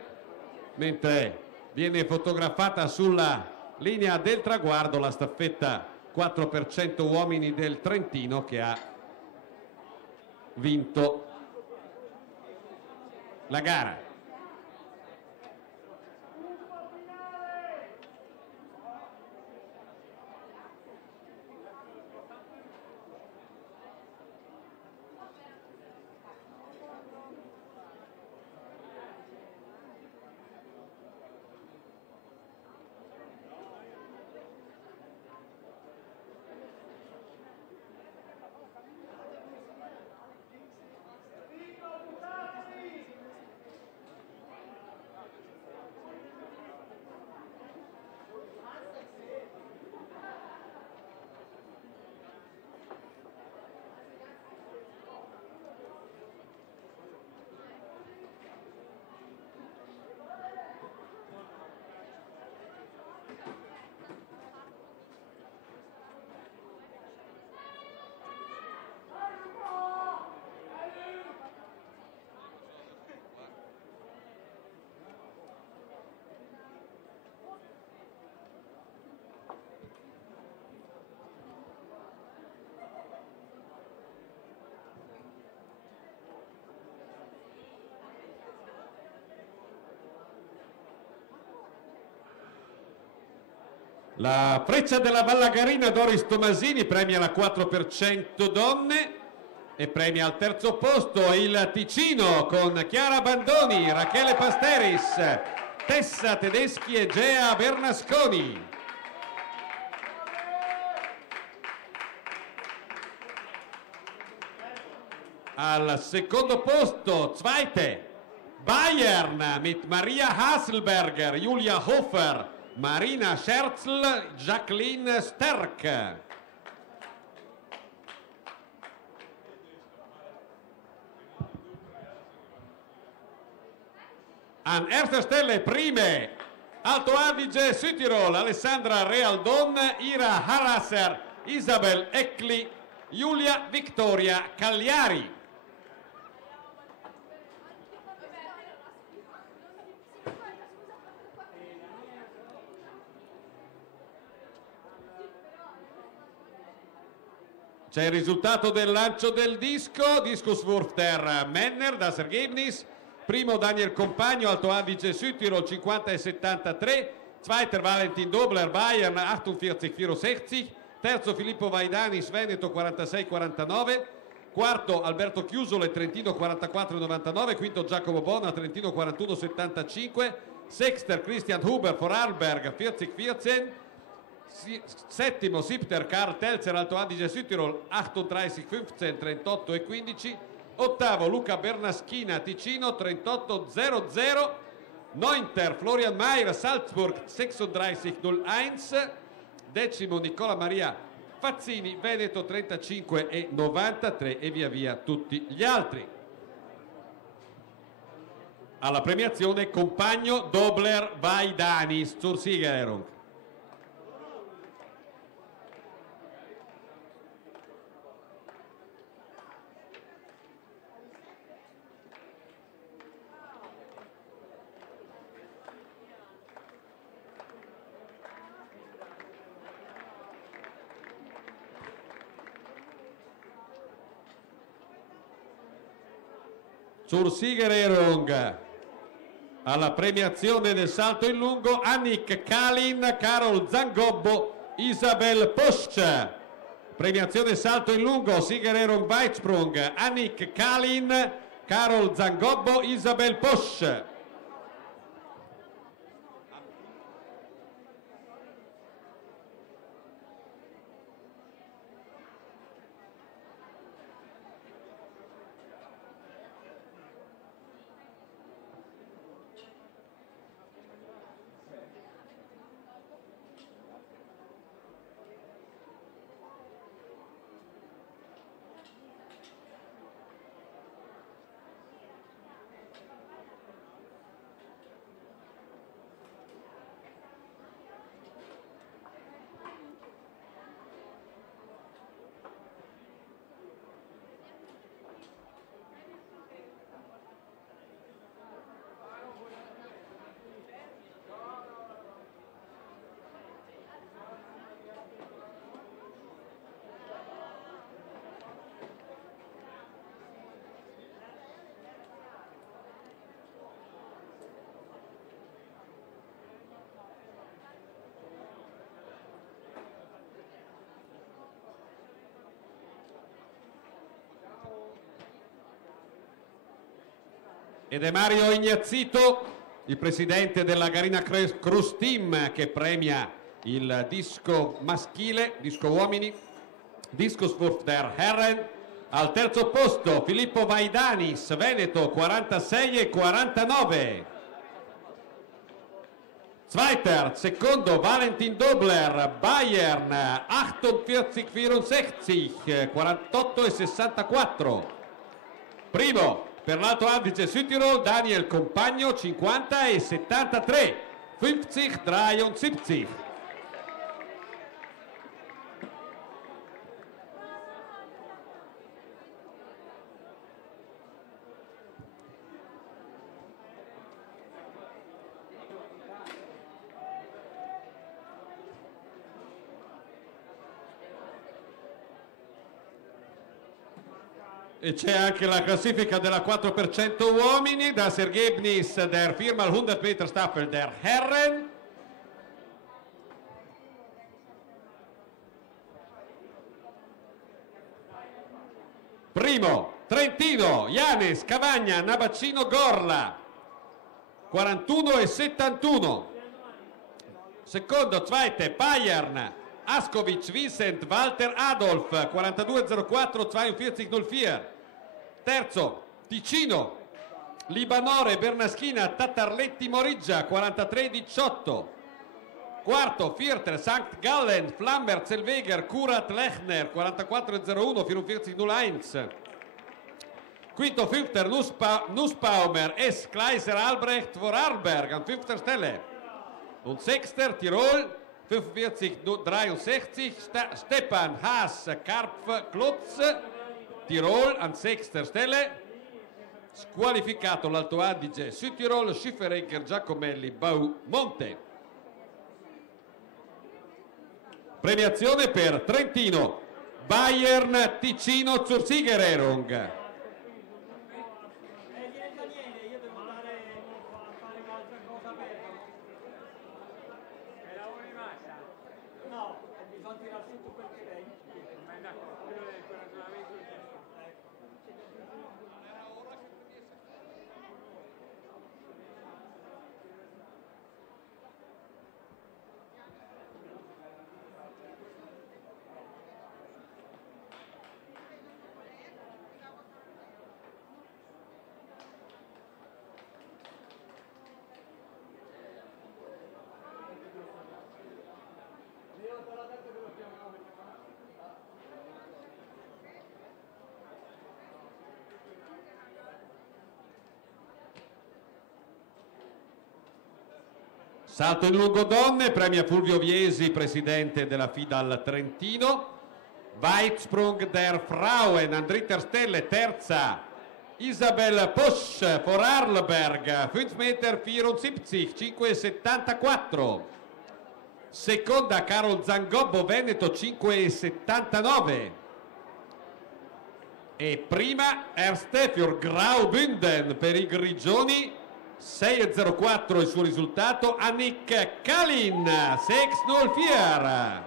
mentre viene fotografata sulla linea del traguardo la staffetta 4% uomini del Trentino che ha vinto la gara. La Freccia della Vallagarina Doris Tomasini premia la 4% donne e premia al terzo posto il Ticino con Chiara Bandoni, Rachele Pasteris, Tessa Tedeschi e Gea Bernasconi. Al secondo posto, Zweite, Bayern mit Maria Hasselberger, Julia Hofer, Marina Scherzl, Jacqueline Sterk. An erster Stelle prime Alto Adige Südtirol, Alessandra Realdon, Ira Harasser, Isabel Eckli, Giulia Victoria Cagliari. C'è il risultato del lancio del disco, Diskuswurf der Männer, das Ergebnis. Primo Daniel Compagno, Alto Adige Südtirol 50,73. Zweiter Valentin Dobler, Bayern 48,64. Terzo Filippo Vaidanis, Veneto 46,49. Quarto Alberto Chiusole, Trentino 44,99. Quinto Giacomo Bona, Trentino 41,75. Sechster Christian Huber, Vorarlberg 40,14. Settimo Sipter Karl Telzer, Alto Adige Südtirol 38,15, 38,15. Ottavo Luca Bernaschina, Ticino 38,00. Neunter Florian Mayer, Salzburg 36,01. Decimo Nicola Maria Fazzini, Veneto 35,93 e via via tutti gli altri. Alla premiazione Compagno Dobler Vaidanis zur Siegerehrung. Zur Siegerehrung alla premiazione del salto in lungo Annick Kalin, Carol Zangobbo, Isabel Posch. Premiazione salto in lungo Siegerehrung Weitsprung, Annick Kalin, Carol Zangobbo, Isabel Posch. Ed è Mario Ignazito, il presidente della Garina Cruz Team, che premia il disco maschile, disco uomini, Discoswurf der Herren. Al terzo posto Filippo Vaidanis, Veneto, 46,49. Zweiter, secondo Valentin Dobler, Bayern, 48,64, 48,64. Primo, per l'Alto Adige Südtirol, Daniel Compagno, 50,73, 50,73. E c'è anche la classifica della 4% uomini, das Ergebnis der Firma 100 Meter Staffel der Herren. Primo, Trentino, Janes, Cavagna, Nabacino, Gorla, 41,71. Secondo, Zweite, Bayern, Askovic, Vincent, Walter Adolf, 42,04, 42,04. Terzo, Ticino, Libanore, Bernaschina, Tatarletti, Moriggia, 43,18. Quarto, Vierter, St. Gallen, Flambert, Zellweger, Kurat, Lechner, 44,01, 44,01. Quinto, Fünfter, Nussbaumer, S. Kleiser, Albrecht, Vorarlberg, an 5. Stelle. Und Sechster, Tirol, 45,63, Stepan Haas, Karpf, Klotz, Tirol, an 6. Stelle. Squalificato l'Alto Adige, Südtirol, Schifferegger, Giacomelli, Bau, Monte. Premiazione per Trentino, Bayern, Ticino, Zurzigererung. Salto in lungo donne, premia Fulvio Viesi, presidente della FIDAL Trentino. Weitsprung der Frauen, Andritter Stelle, terza. Isabel Posch, Vorarlberg, 5 Meter 74, 5,74. Seconda, Carol Zangobbo, Veneto, 5,79. E prima, Erstefjord Graubünden per i Grigioni, 6,04 il suo risultato. Annick Kalin, 6,04.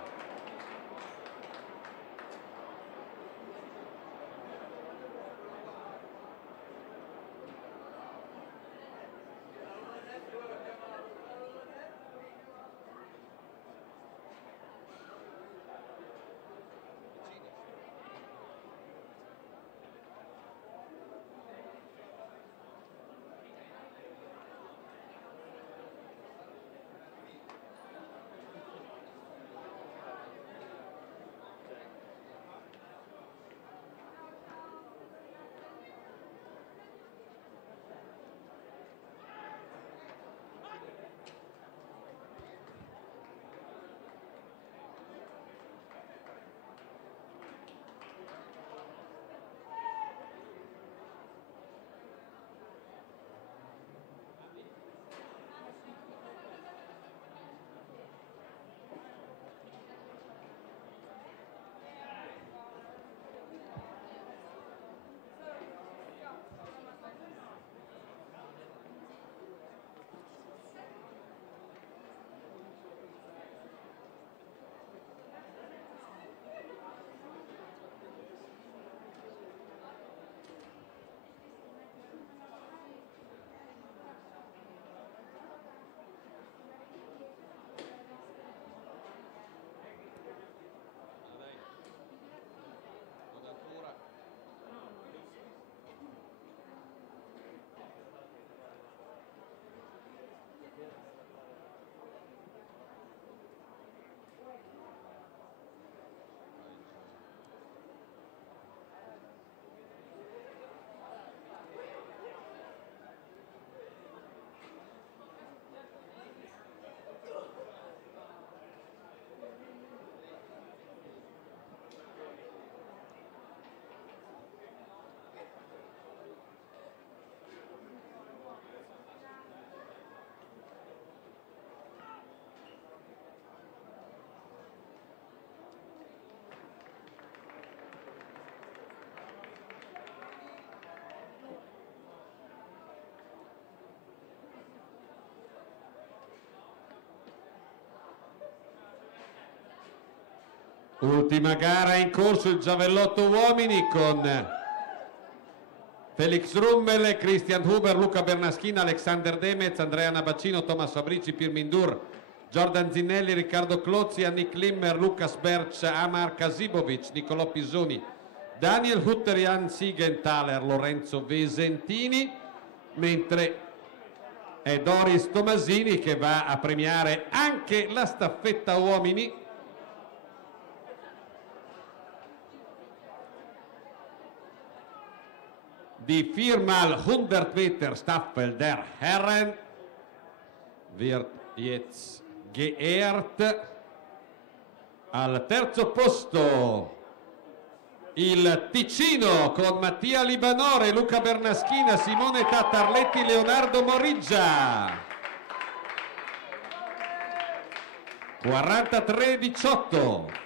Ultima gara in corso, il giavellotto uomini con Felix Rummel, Christian Huber, Luca Bernaschin, Alexander Demez, Andrea Nabacino, Thomas Fabrici, Pirmindur, Jordan Zinelli, Riccardo Clozzi, Anni Klimmer, Lucas Berch, Amar Kasibovic, Nicolò Pisoni, Daniel Hutter, Jan Siegenthaler, Lorenzo Vesentini, mentre è Doris Tomasini che va a premiare anche la staffetta uomini. Die viermal 100 Meter Staffel der Herren wird jetzt geehrt. Al terzo posto il Ticino con Mattia Libanore, Luca Bernaschina, Simone Tattarletti, Leonardo Moriggia. 43-18.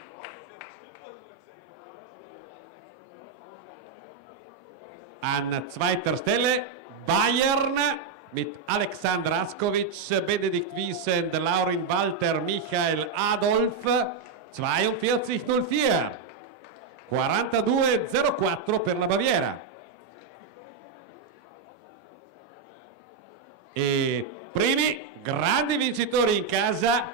An zweiter Stelle Bayern mit Alexander Askovic, Benedikt Wiesent, Laurin Walter, Michael Adolf, 42-04. 42-04 per la Baviera. E primi grandi vincitori in casa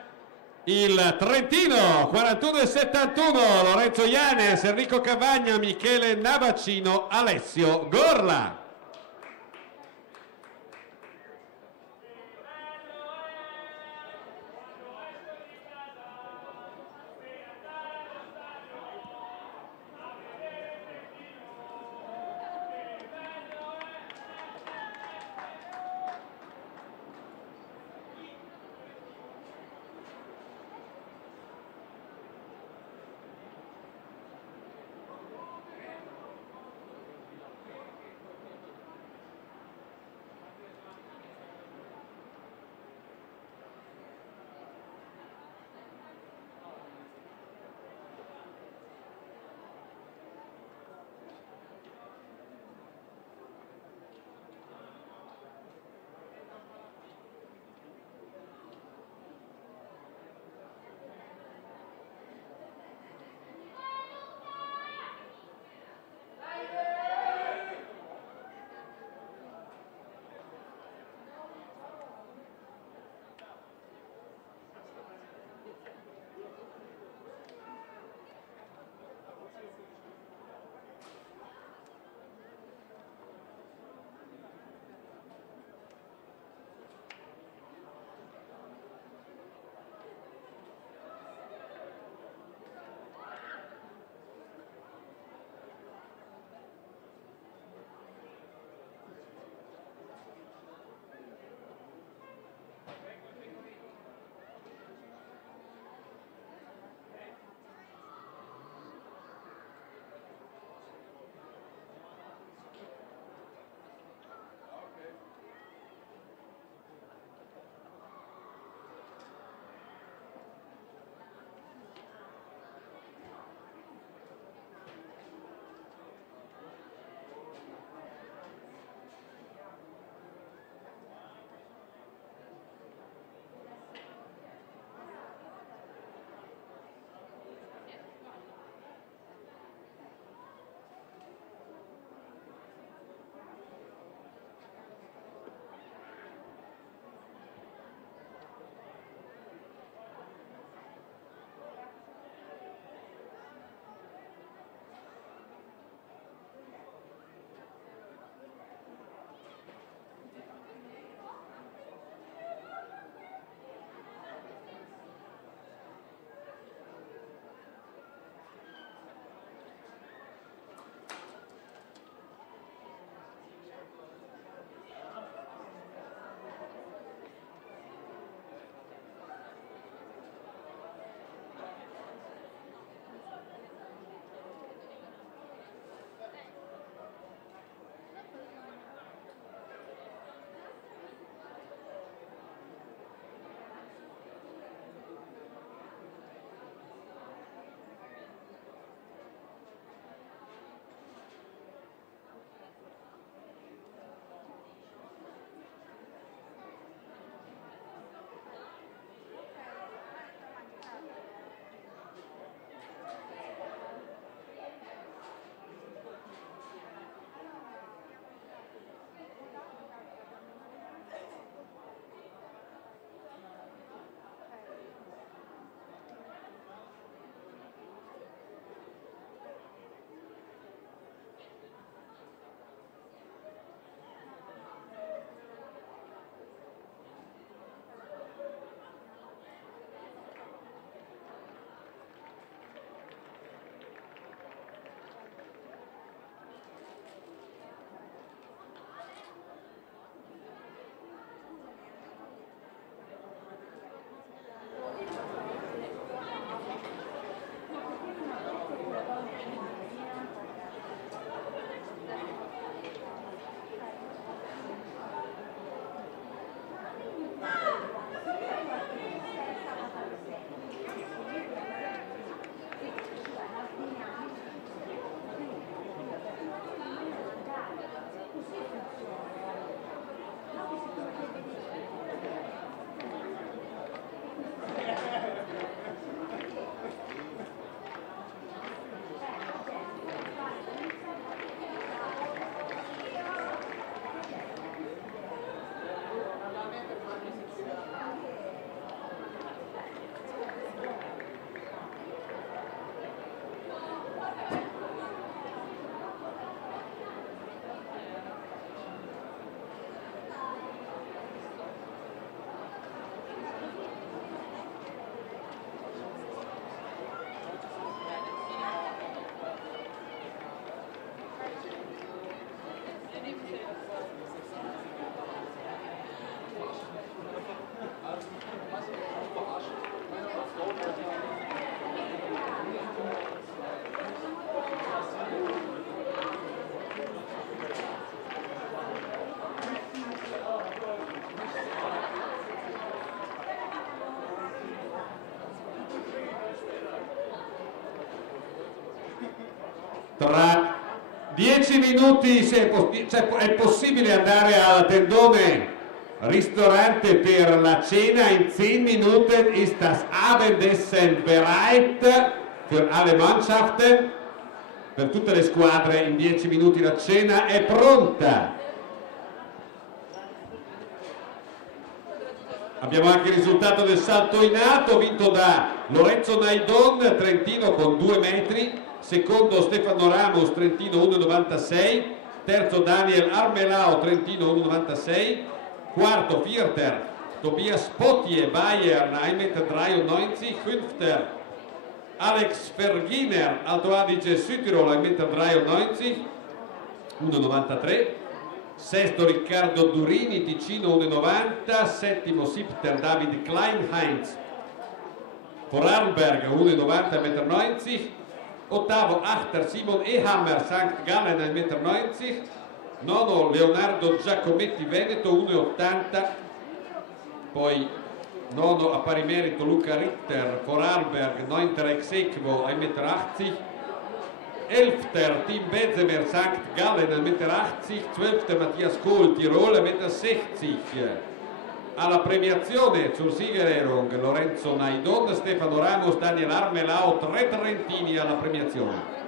il Trentino 41-71, Lorenzo Ianes, Enrico Cavagna, Michele Navacino, Alessio Gorla. Tra 10 minuti è possibile andare al tendone ristorante per la cena. In 10 Minuten ist das Abendessen bereit für alle Mannschaften. Per tutte le squadre in 10 minuti la cena è pronta. Abbiamo anche il risultato del salto in alto, vinto da Lorenzo Naidon, trentino, con 2 metri. Secondo Stefano Ramos, trentino, 1,96. Terzo Daniel Armelao, trentino, 1,96. Quarto Vierter Tobias Potje, Bayern, 1,93 m. Fünfter Alex Verginer, Alto Adige Südtirol, 1,93 m, 1,93. Sesto Riccardo Durini, Ticino, 1,90. Settimo Sipter David Kleinheinz, Vorarlberg, 1,90 m. Ottavo Achter Simon Ehammer, St. Gallen, 1,90 m. Nono Leonardo Giacometti Veneto, 1,80. Poi nono a pari merito Luca Ritter, Vorarlberg, 9. ex-equo, 1,80 m. Elfter Tim Bezemer, St. Gallen, 1,80 m. 12. Mattias Kohl, Tirol, 1,60 m. Alla premiazione sul Siegererung Lorenzo Naidon, Stefano Ramos, Daniel Armelao, 3 trentini alla premiazione.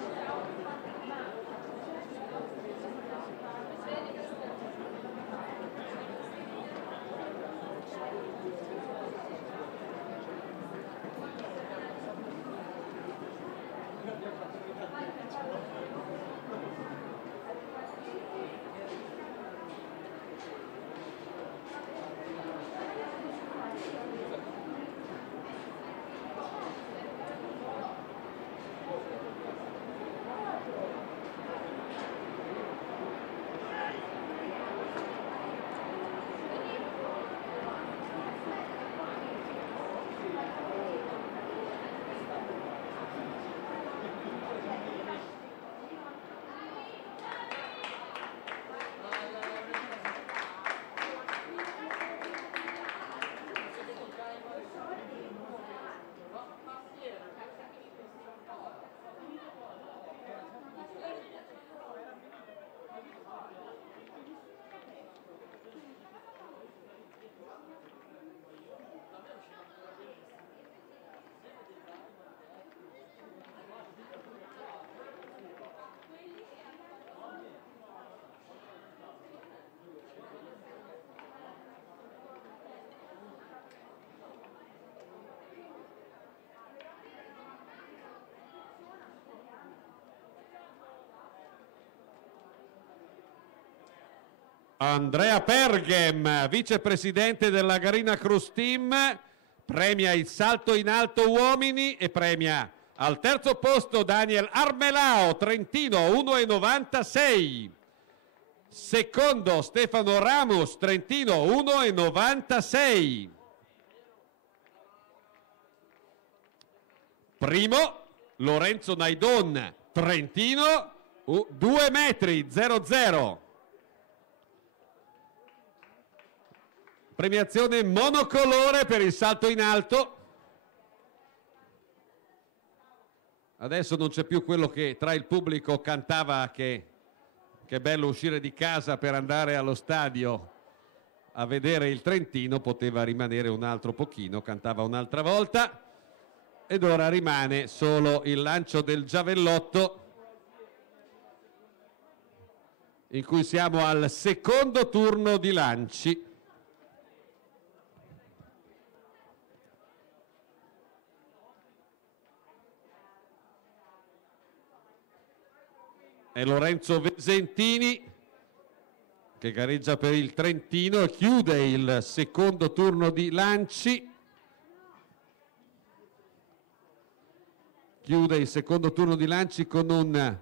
Andrea Pergem, vicepresidente della Garina Cruz Team, premia il salto in alto uomini e premia al terzo posto Daniel Armelao, trentino, 1,96. Secondo Stefano Ramos, trentino, 1,96. Primo Lorenzo Naidon, trentino, 2 metri, 00. Premiazione monocolore per il salto in alto. Adesso non c'è più quello che tra il pubblico cantava che è bello uscire di casa per andare allo stadio a vedere il Trentino, poteva rimanere un altro pochino, cantava un'altra volta, ed ora rimane solo il lancio del giavellotto, in cui siamo al secondo turno di lanci. È Lorenzo Visentini che gareggia per il Trentino e chiude il secondo turno di lanci. Chiude il secondo turno di lanci con un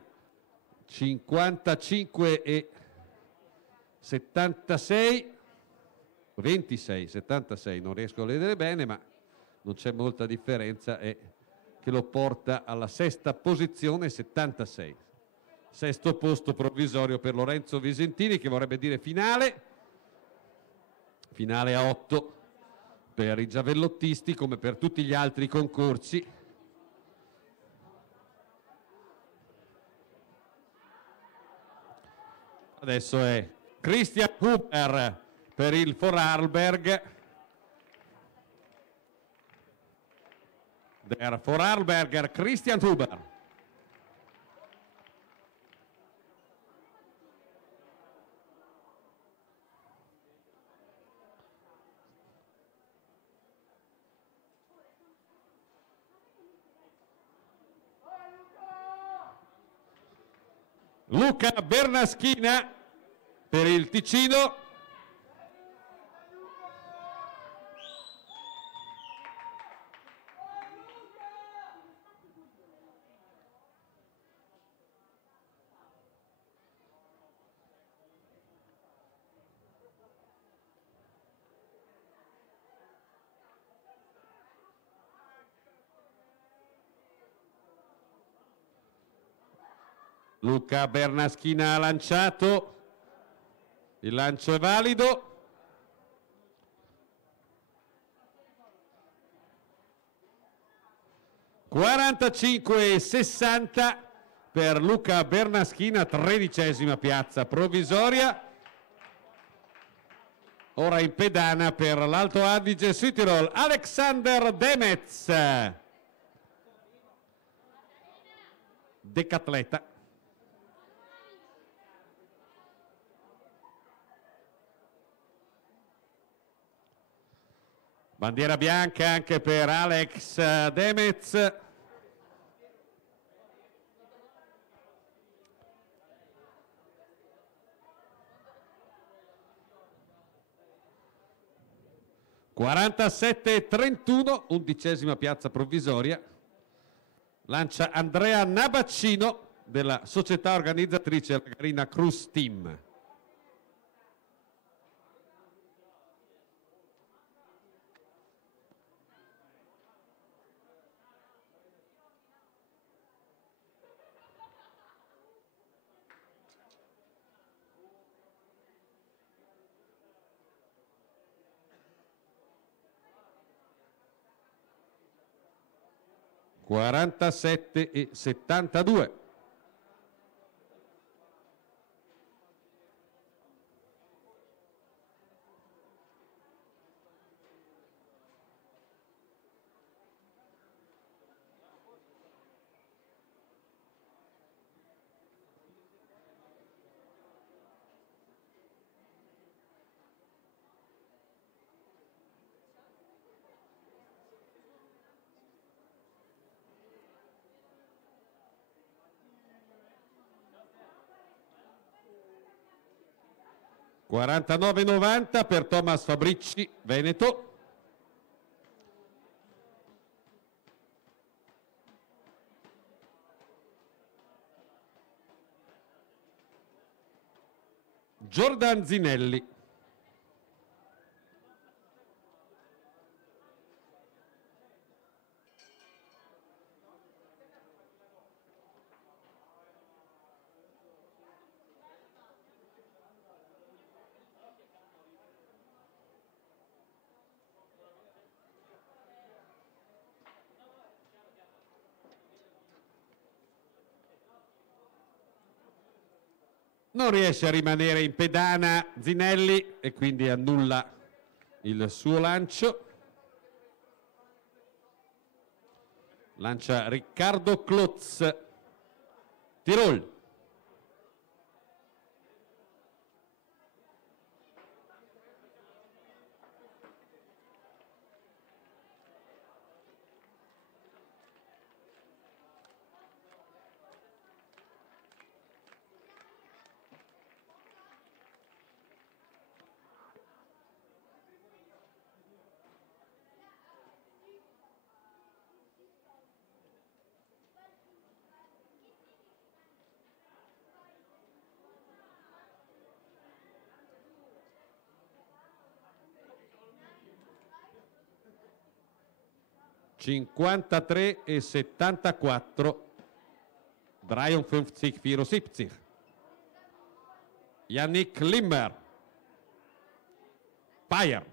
55 e 76, 26, 76, non riesco a vedere bene, ma non c'è molta differenza, e che lo porta alla sesta posizione, 76. Sesto posto provvisorio per Lorenzo Visentini, che vorrebbe dire finale a 8 per i giavellottisti come per tutti gli altri concorsi. Adesso è Christian Huber per il Vorarlberg. Der Vorarlberger Christian Huber. Luca Bernaschina per il Ticino. Luca Bernaschina ha lanciato, il lancio è valido. (45,60) per Luca Bernaschina, 13ª piazza provvisoria. Ora in pedana per l'Alto Adige Südtirol, Alexander Demetz, decatleta. Bandiera bianca anche per Alex Demetz. (47,31), 11ª piazza provvisoria. Lancia Andrea Nabaccino della società organizzatrice la Garina Cruz Team. (47,72). (49,90) per Thomas Fabrici, Veneto. Jordan Zinelli. Non riesce a rimanere in pedana Zinelli e quindi annulla il suo lancio. Lancia Riccardo Klotz, Tirol. (53,74) 53,74. Yannick Limmer, Bayer.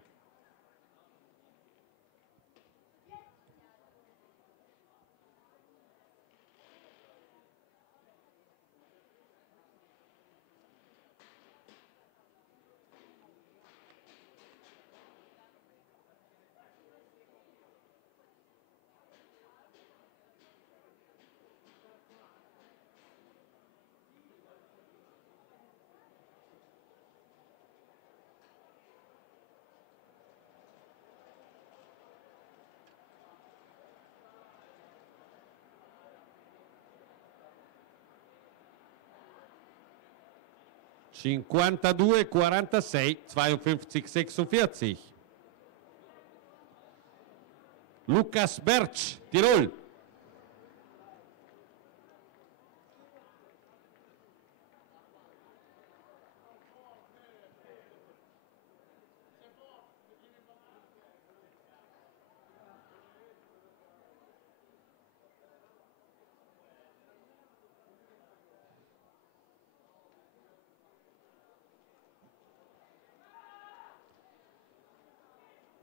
52-46, 52-46. Lukas Bertsch, Tirol.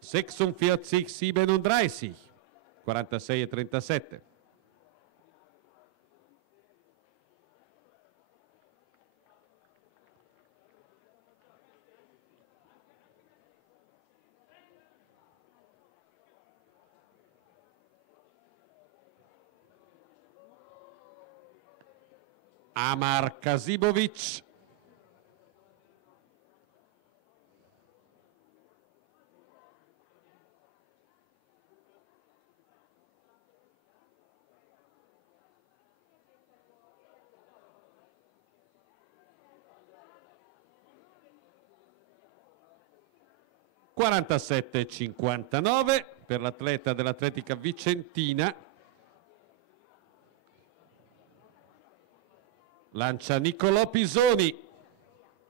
Sechsundvierzig, 37, 46-37. Amar Kasibovic. (47-59) per l'atleta dell'Atletica Vicentina. Lancia Niccolò Pisoni,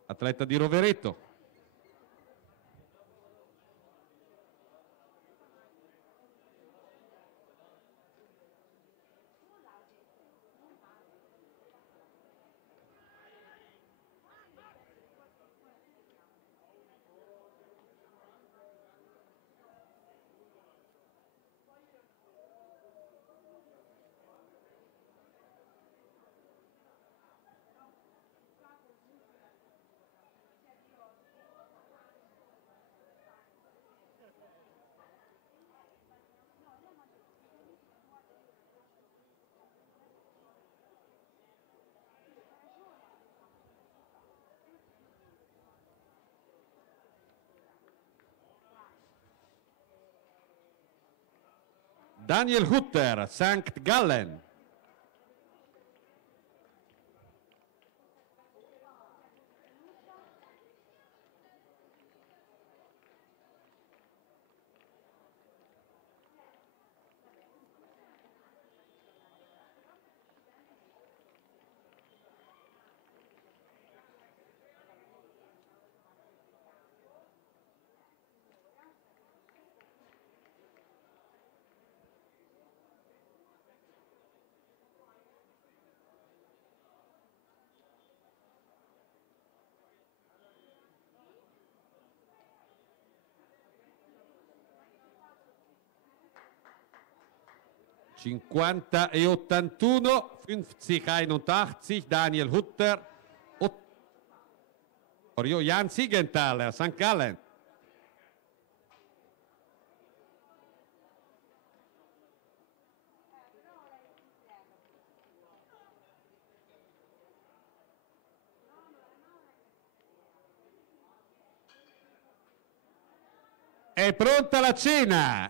atleta di Rovereto. Daniel Hutter, St. Gallen. (50 e 81), 50-81, Daniel Hutter, Jan Siegenthaler, St. Gallen. È pronta la cena,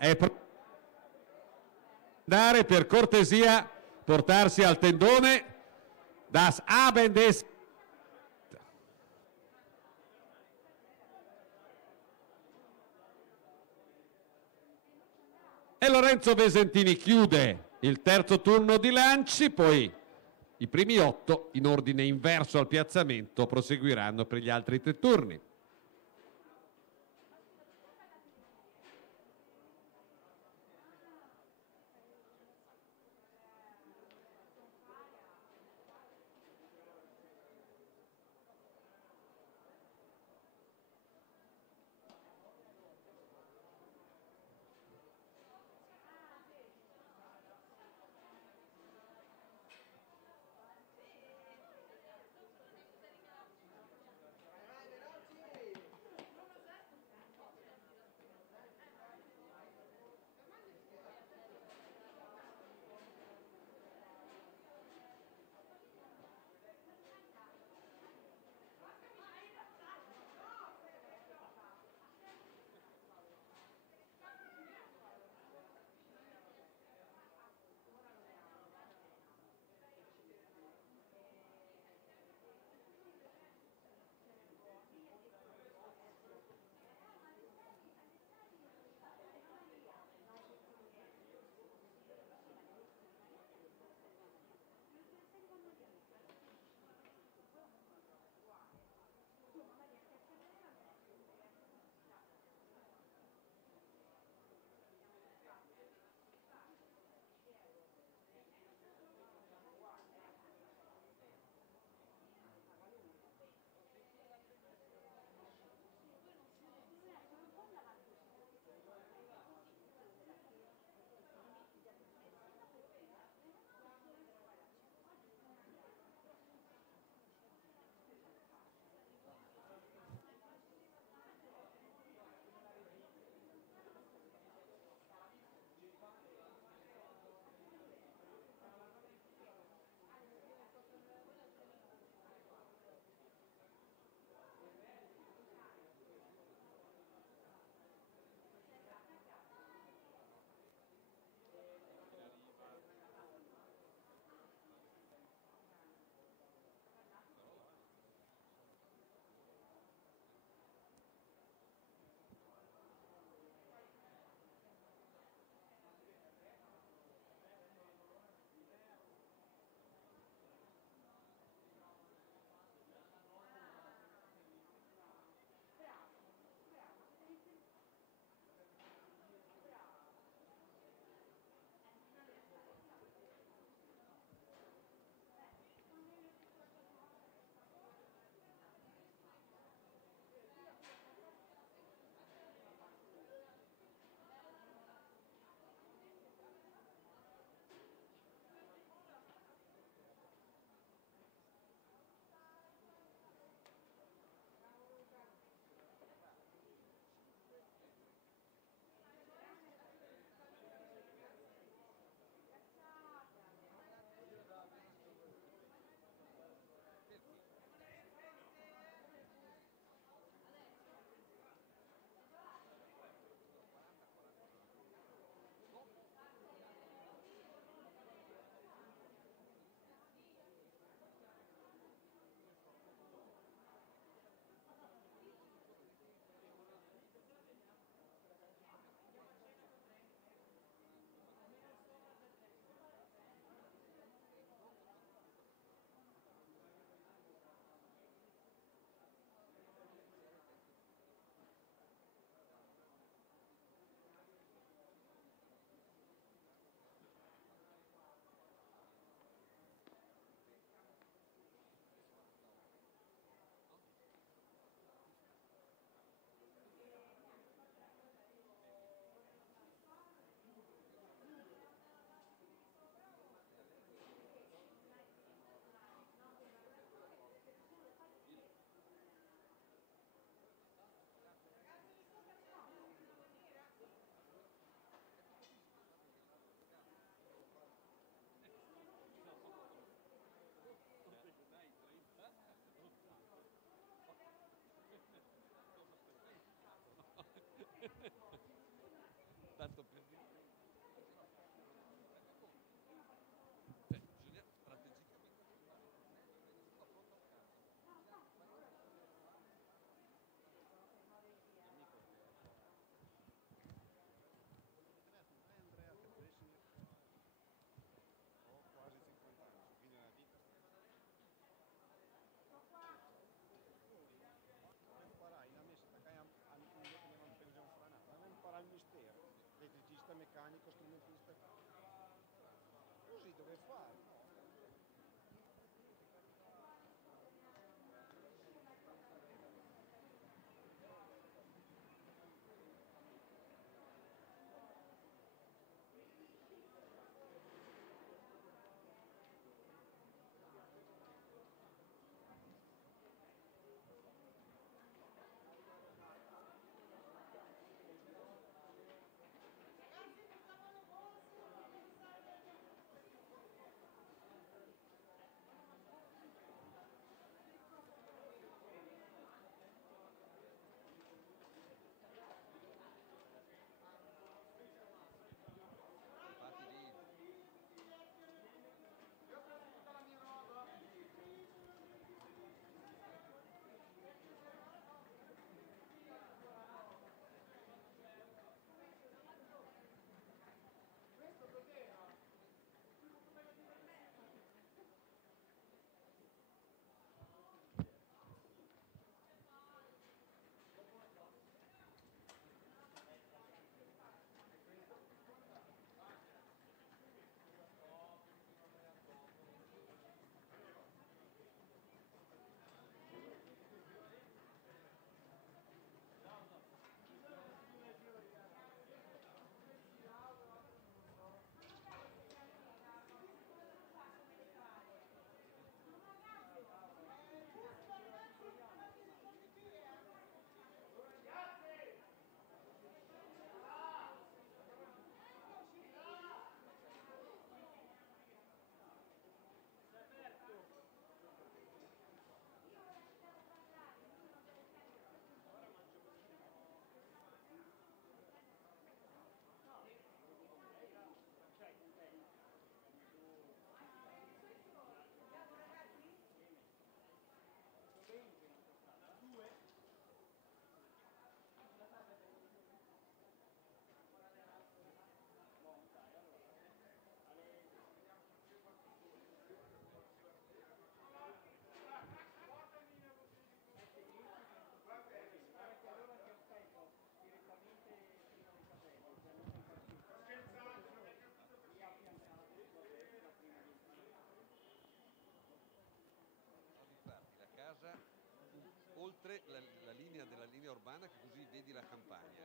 andare per cortesia, portarsi al tendone. Das Abendessen. E Lorenzo Besentini chiude il terzo turno di lanci, poi i primi 8 in ordine inverso al piazzamento proseguiranno per gli altri 3 turni. oltre la linea della linea urbana, che così vedi la campagna,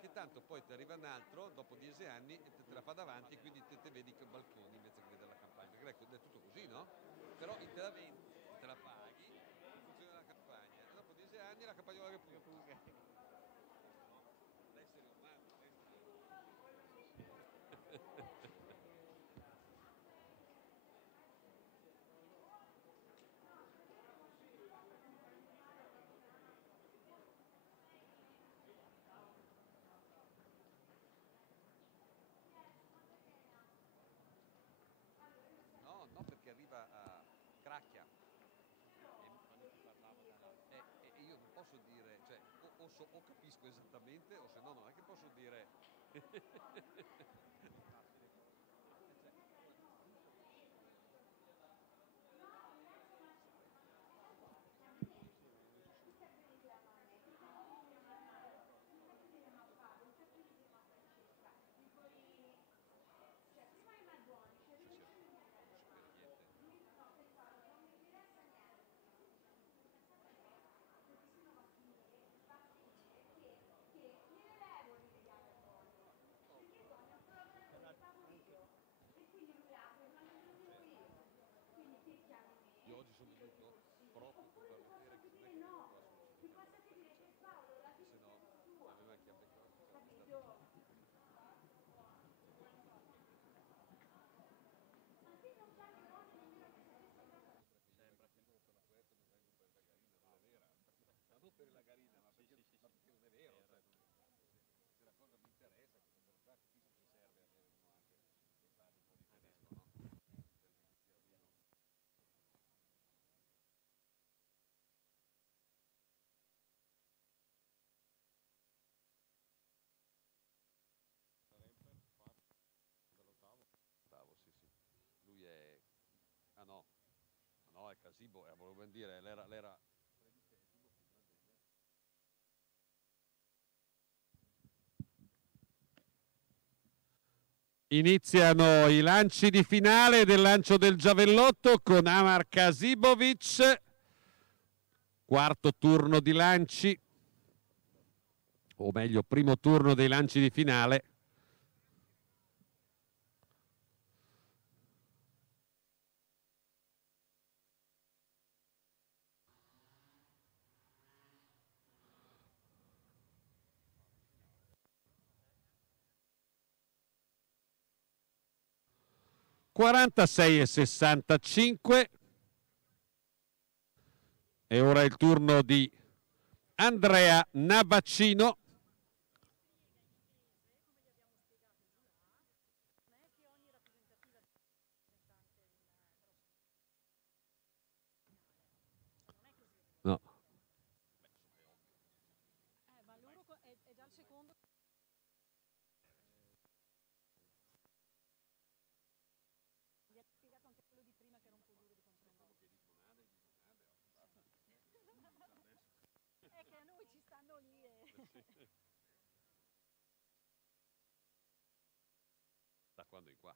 che tanto poi ti arriva un altro dopo 10 anni e te la fa davanti e quindi te vedi che balconi invece che vedere la campagna, perché ecco, è tutto così, no? Però te la vendi, te la paghi in funzione della campagna e dopo 10 anni la campagna la Repubblica. L'essere umano, no, perché arriva a Cracchia e io non posso dire, cioè, o capisco esattamente o se no non è che posso dire. Io oggi sono venuto proprio per far vedere che non è che viene qua solo se no aveva anche a beccato sembra che loro per la questa non vengono per la garina, non è vera, ma non per la garina, ma perché, ma perché non è vero, cioè, se la cosa mi interessa, capisco che serve avere uno anche che parli un po' di tedesco, no? Ottavo, sì, sì. Lui è. Ah no, no, è Casibo, volevo ben dire, l'era tredicesimo prima del. Iniziano i lanci di finale del lancio del giavellotto con Amar Kasibovic. Quarto turno di lanci, o meglio primo turno dei lanci di finale. (46,65). E ora il turno di Andrea Nabacino. No. Ma loro è già il secondo. Gli ha spiegato anche quello di prima che era un po' duro di comprendere. È che a noi ci stanno lì Da quando in qua?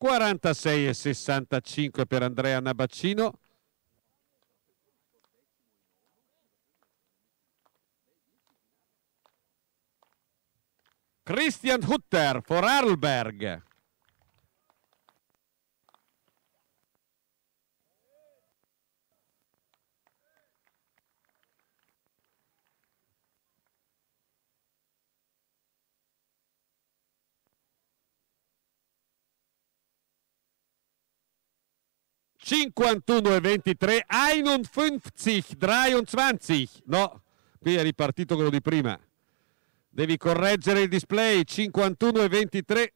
46,65 per Andrea Nabacino. Christian Hutter, Vorarlberg. (51,23) 51,23. No, qui è ripartito quello di prima. Devi correggere il display. 51,23.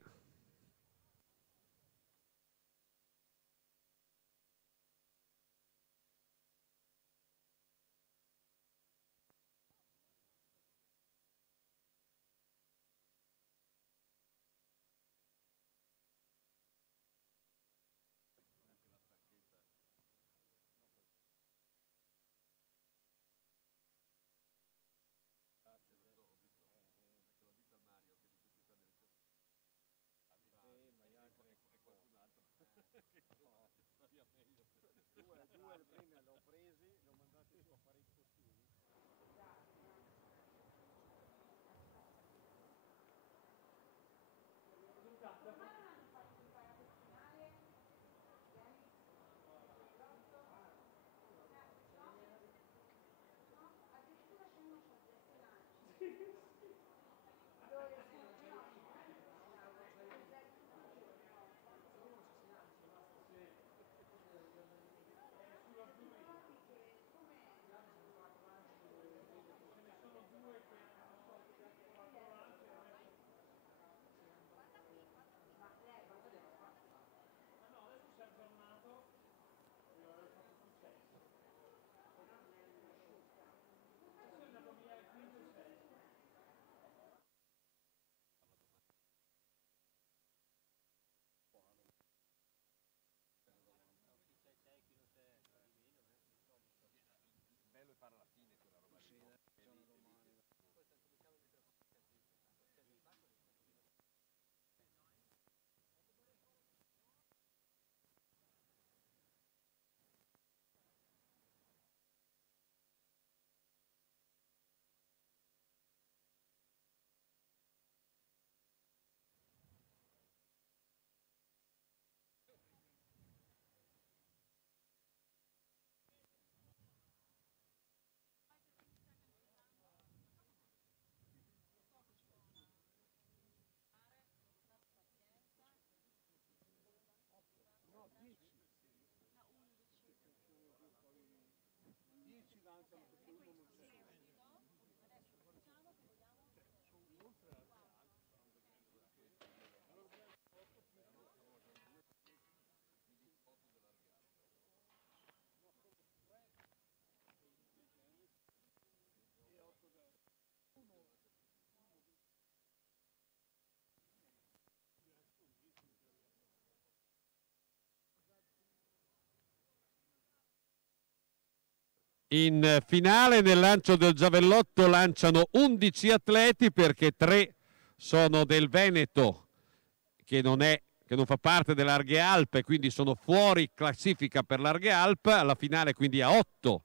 In finale nel lancio del giavellotto lanciano 11 atleti perché 3 sono del Veneto che non fa parte dell'Arghe Alp, quindi sono fuori classifica per l'Arghe Alp. Alla finale quindi a 8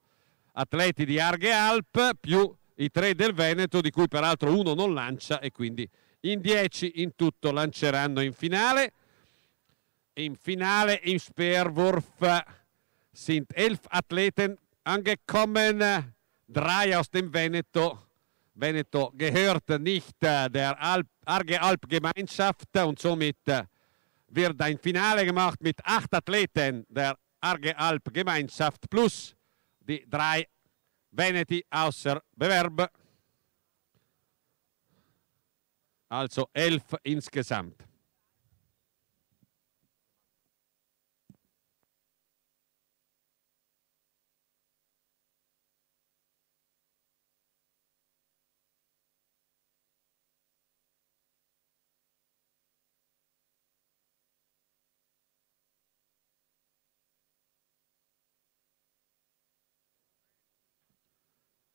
atleti di Arghe Alp più i 3 del Veneto, di cui peraltro uno non lancia, e quindi in 10 in tutto lanceranno in finale. In finale in Speerwurf sind 11 Athleten angekommen, 3 aus dem Veneto. Veneto gehört nicht der Arge Alp Gemeinschaft und somit wird ein Finale gemacht mit 8 Athleten der Arge Alp Gemeinschaft plus die 3 Veneti außer Bewerb. Also 11 insgesamt.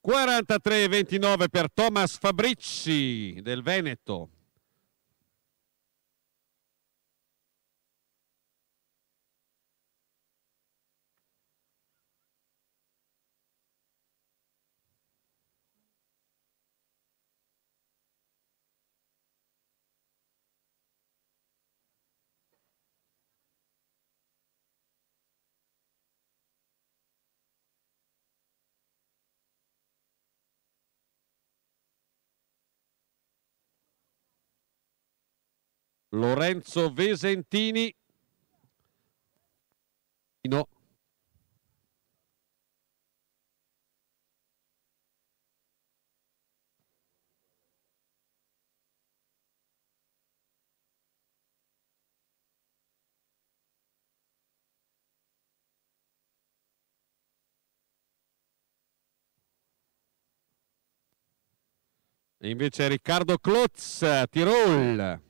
(43-29) per Thomas Fabrici del Veneto. Lorenzo Vesentini. No. E invece Riccardo Klotz, Tirol.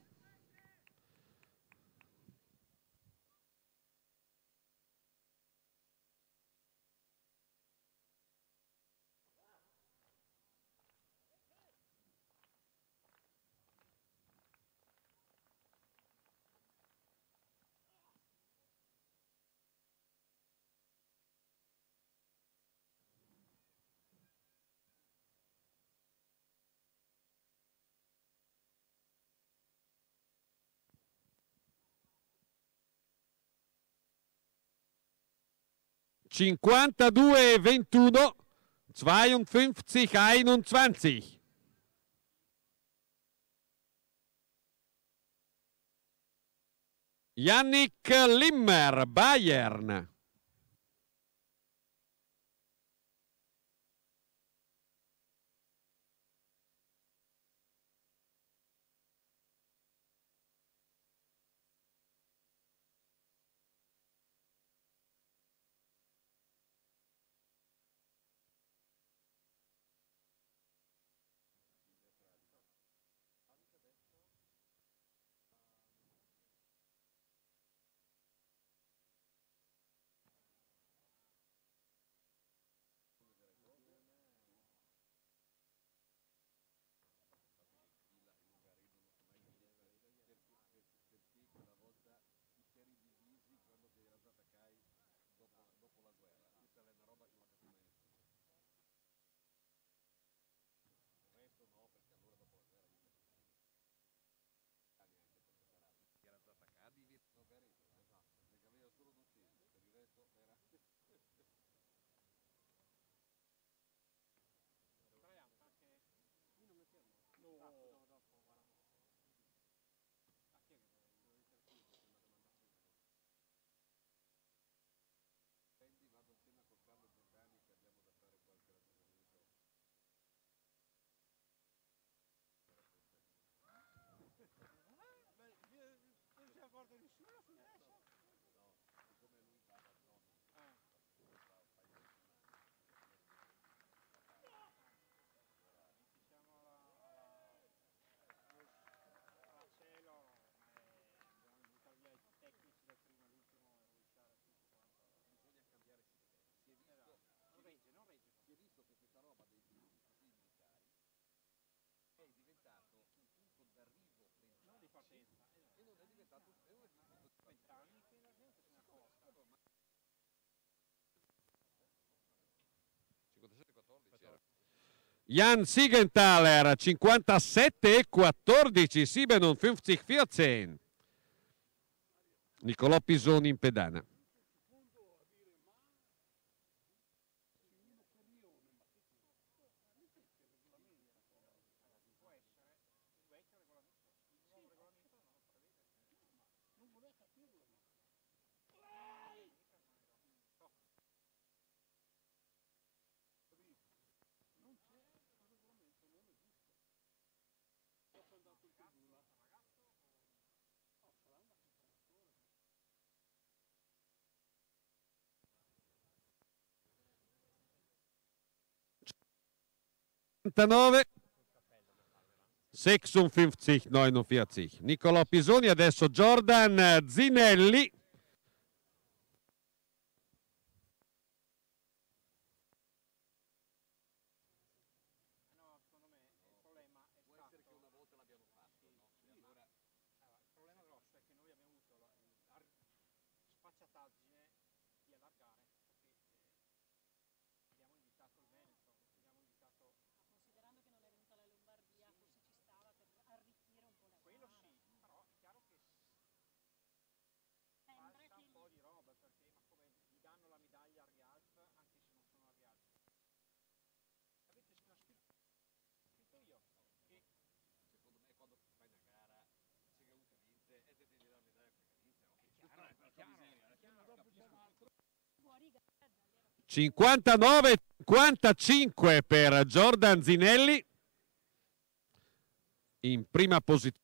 (52-21), 52-21. Yannick Limmer, Bayern. Jan Siegenthaler 57,14, 57,14. Nicolò Pisoni in pedana. ...59... 56,49. Nicolò Pisoni, adesso Jordan Zinelli. ...59-55 per Jordan Zinelli in prima posizione.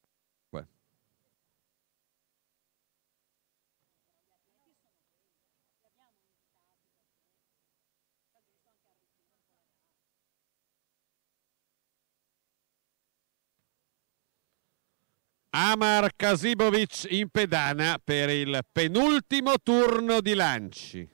Amar Kasibovic in pedana per il penultimo turno di lanci.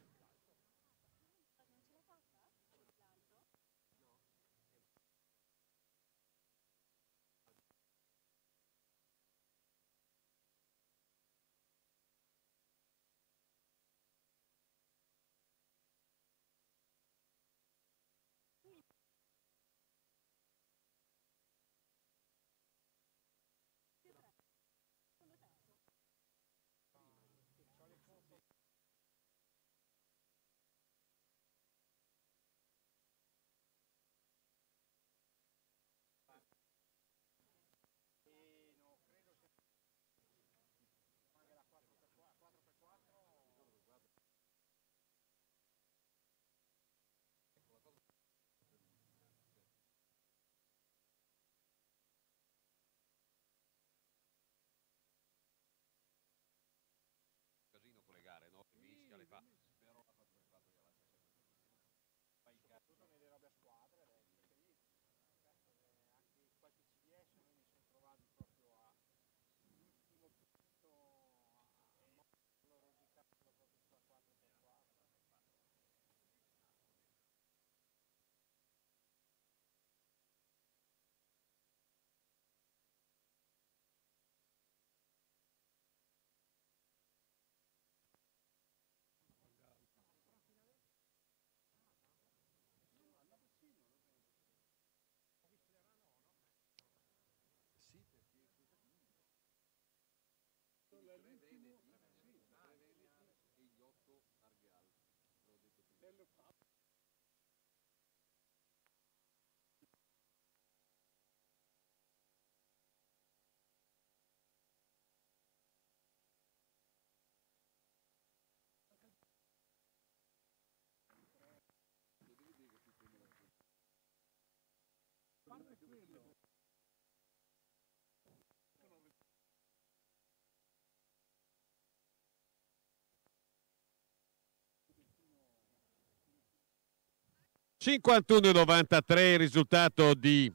...51,93 il risultato di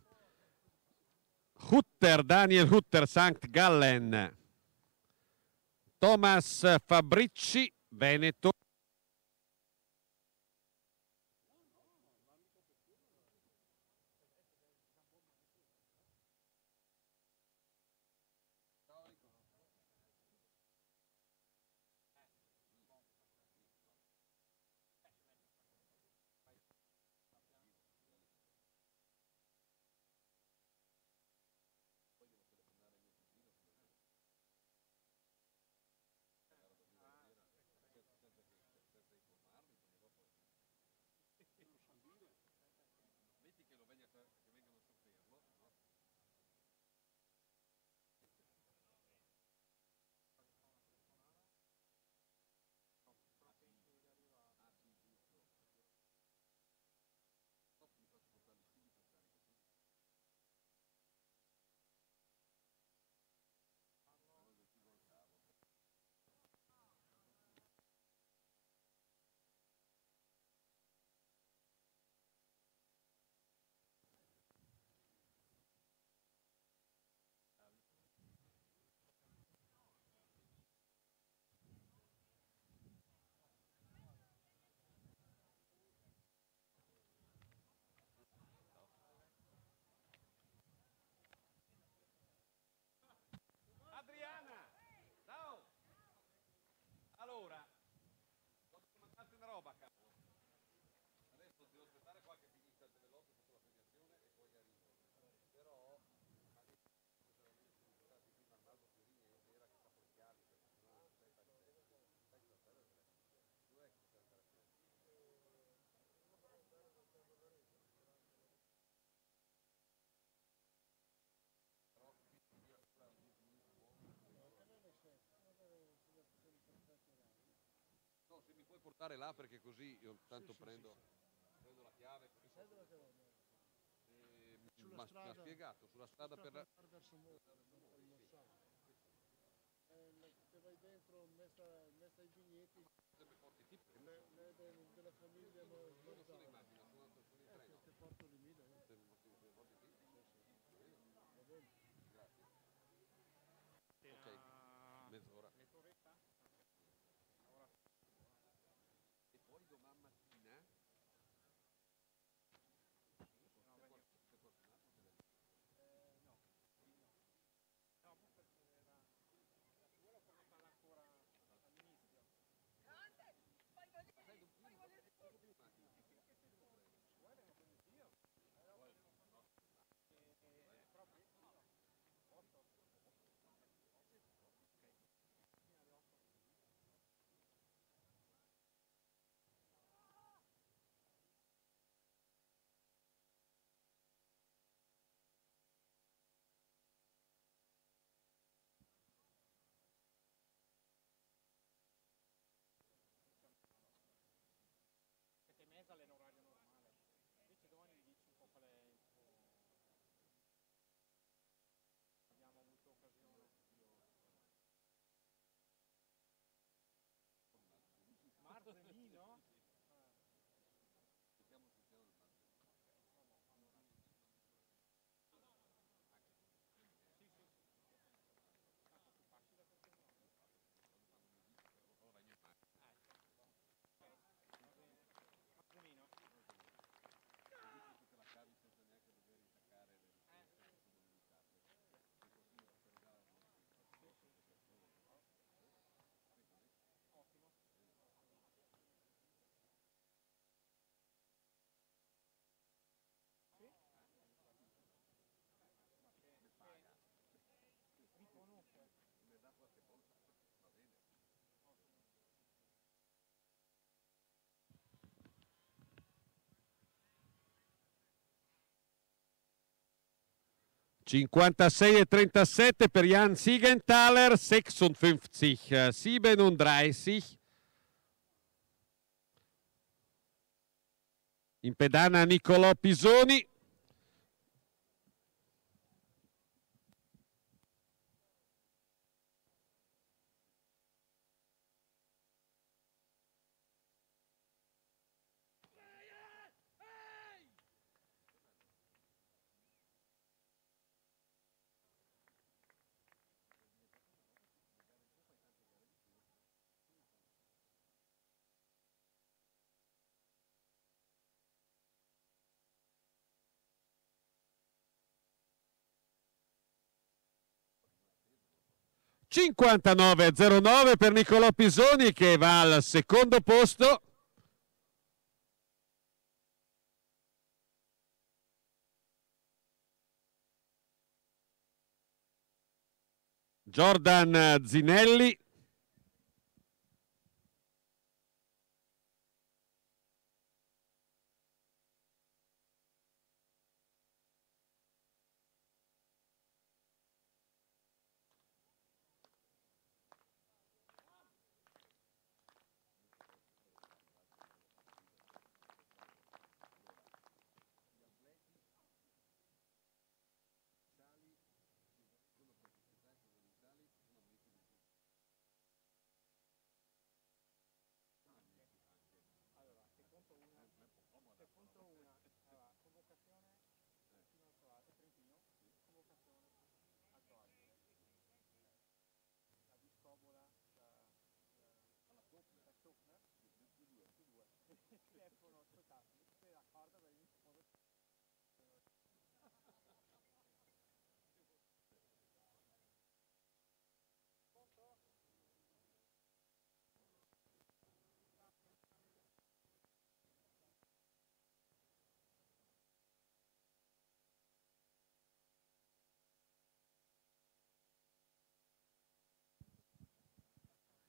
Hutter, Daniel Hutter, St. Gallen. Thomas Fabrici, Veneto. portare là perché così io tanto prendo la chiave. Sulla Ma mi ha strada, spiegato, sulla strada per la... verso Morsano. Se vai dentro, messa ai vigneti, della famiglia Marzano. Che porto di Mila. Ok, mezz'ora. E poi domani mattina Perché Mesal è l'orario normale. Invece domani mi dici un po' qual è il tuo... Abbiamo avuto occasione. Marzemino? Marzemino? Ottimo. Sì? Riconosce. mi dà qualche volta, va bene. 56,37 per Jan Siegenthaler, 56,37. In pedana Niccolò Pisoni. (59,09) per Niccolò Pisoni che va al secondo posto. Jordan Zinelli. Allora, convocazione fino al Croato, Trentino, convocazione Alto Adige. La Discobola, la Stockner, due. Telefono, ascolta, sei d'accordo per il modo...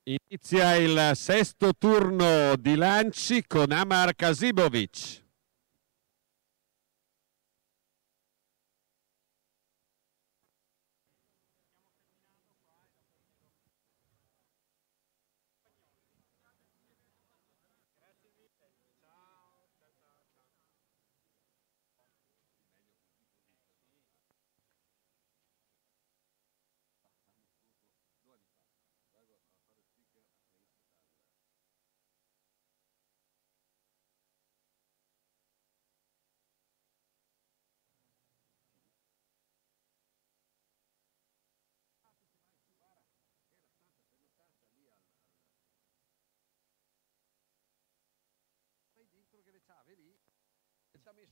Inizia il sesto turno di lanci con Amar Kasibovic.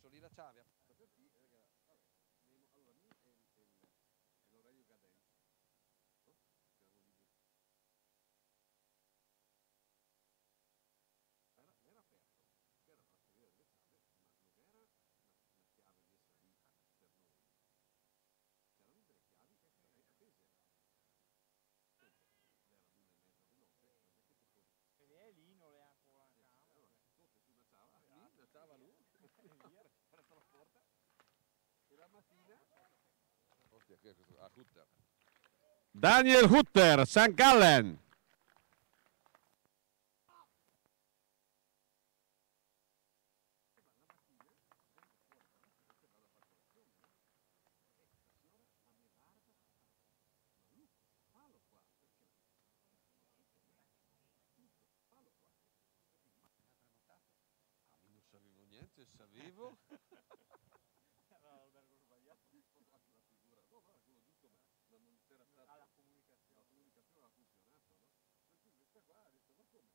messo lì la chiave apposta per chi, vabbè, allora mi e l'Aurelio Gaden, no? Che erano lì due. Era aperto, che era la storia delle chiavi, ma non era una chiave messa lì per noi. C'erano delle chiavi appese. Sempre, era l'1:30 di notte, non è che ti puoi. E lei lì non è ancora in camera. Allora, tutte su una ciava, lì, una ciava lui, aperta la porta, e la mattina. Ostia, che è questo? Ah, Hutter. Daniel Hutter, St. Gallen. La mattina vengo fuori dalla stanza e vado a fare colazione, no? E la signora la mia barba, ma lui questo palo qua, perché questo palo qua, ma mi ha prenotato. Ah, io non sapevo niente, sapevo. Era l'albergo sbagliato. Ho fatto anche la figura, no, ma era quello giusto, ma non c'era stato. Ah, la comunicazione. La comunicazione ha funzionato, no? Per cui questa qua ha detto, ma come?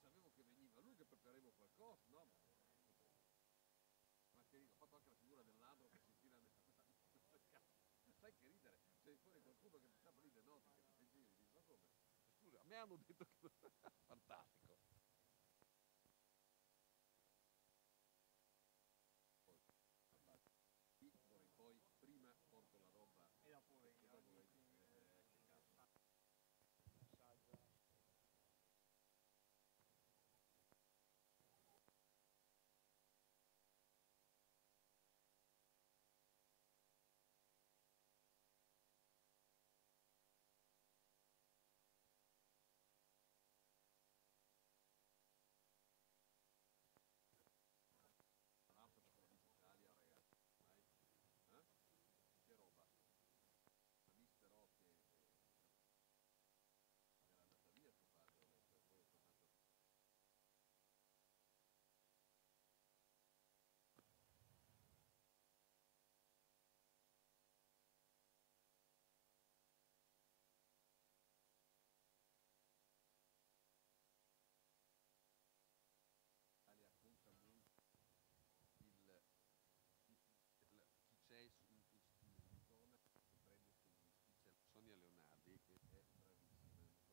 Se sapevo che veniva lui che prepareremo qualcosa, no? Ma che ho fatto anche la figura del ladro che si infila nella. Sai che ridere, c'è fuori qualcuno che ti sta lì le notti, che ti fa giri, dici, ma come? Scusa, a me hanno detto che. Fantastico. Poi, lì d'ora in poi, prima porto la roba E dopo e venga. dopo che cazzo. Messaggio. Tra l'altro per la Miss Italia, ragazzi, ormai, che roba. La Miss però che era andata via suo padre, ho letto, e poi è tornato. Italia conta molto chi c'è in zona che prende turisti. C'è Sonia Leonardi che è bravissima, non so se la conosci.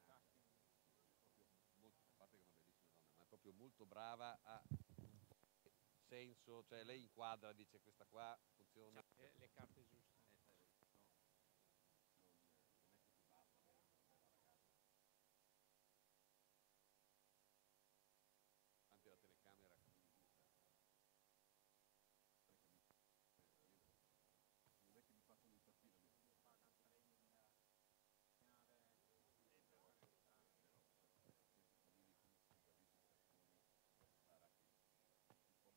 Lei è una che Fantastico. proprio molto, a parte che è una bellissima donna, ma è proprio molto brava a un po' senso, cioè lei inquadra, dice questa qua funziona. Le carte giuste. Sai, no, non è che ti basta avere una bella ragazza. Davanti alla telecamera con in vista. Non è che mi facciano impazzire a me. Questi conigli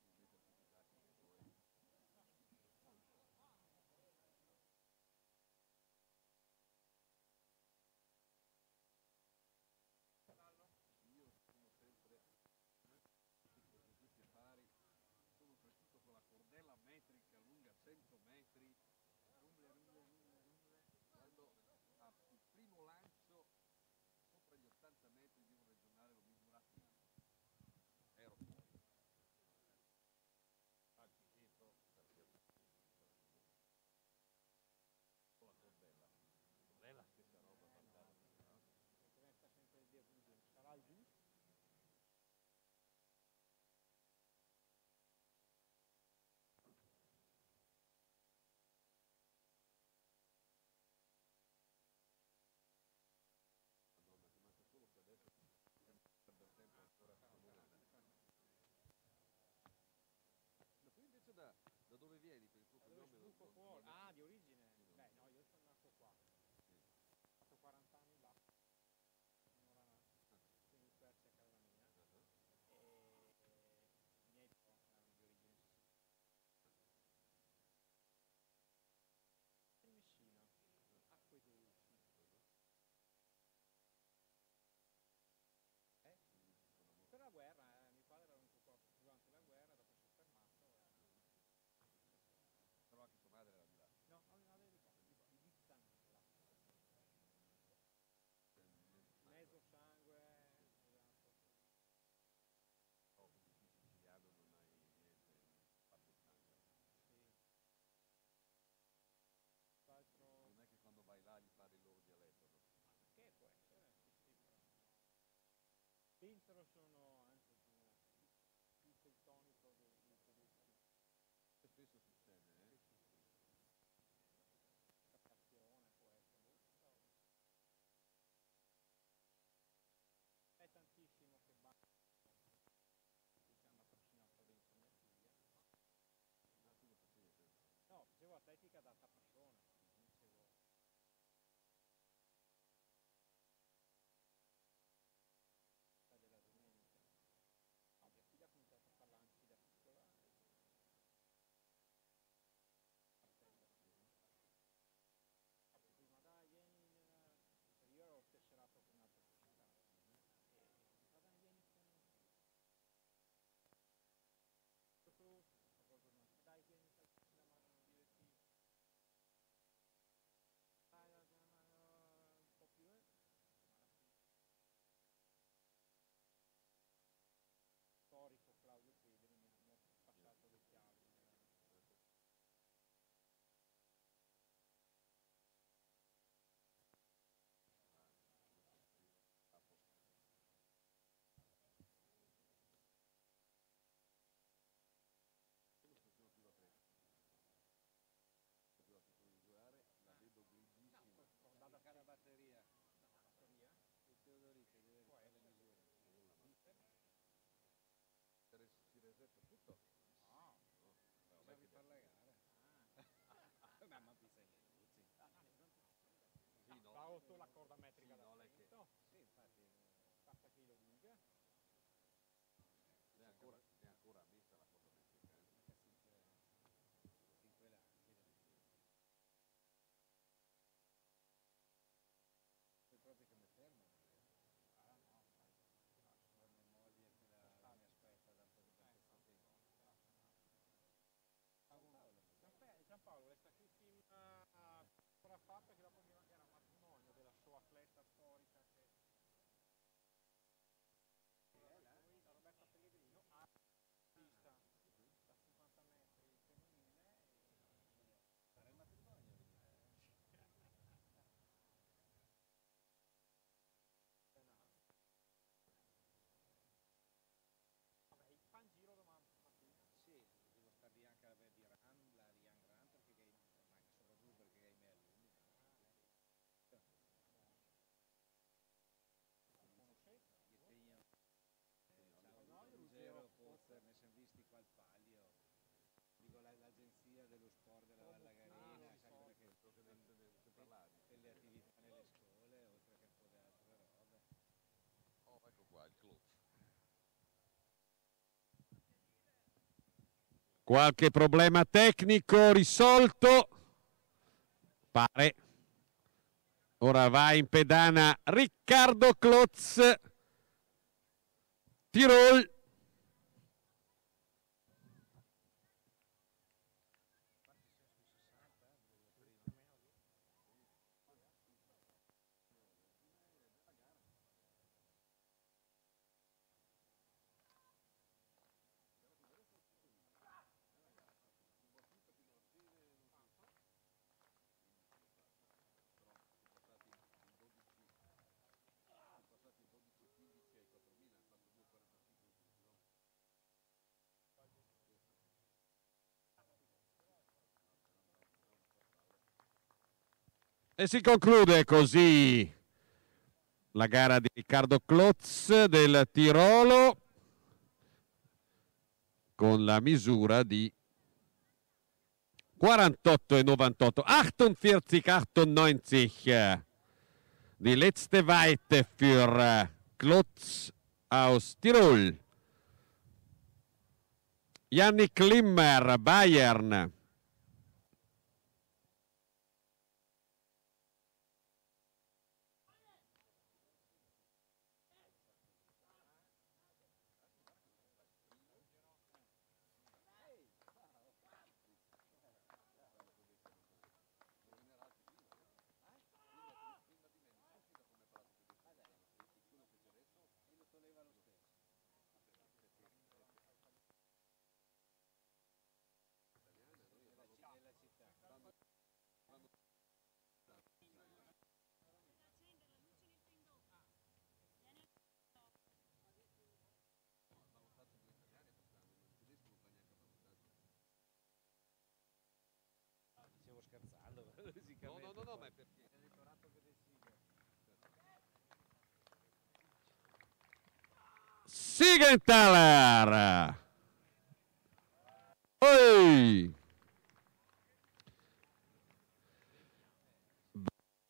qui, bravissimi cartoni, sarà che si possono mettere tutti i sacchi che vuoi. Qualche problema tecnico risolto, pare. Ora va in pedana Riccardo Klotz, Tirol. E si conclude così la gara di Riccardo Klotz del Tirolo con la misura di 48,98, 48,98. Die letzte Weite für Klotz aus Tirol. Yannick Klimmer, Bayern. No, ma è perché... Siegenthaler. Oi.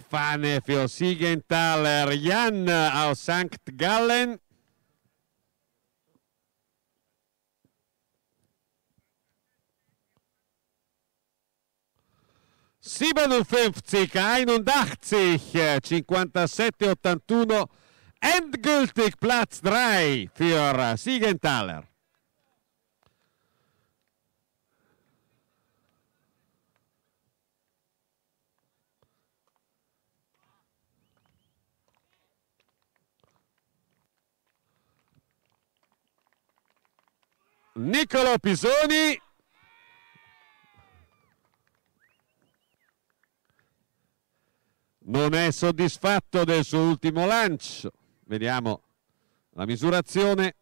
Fahne für Siegenthaler, Jan aus St. Gallen. '57, 81, 57, 81, endgültig Platz 3 für Siegenthaler. Niccolò Pisoni. Non è soddisfatto del suo ultimo lancio. Vediamo la misurazione.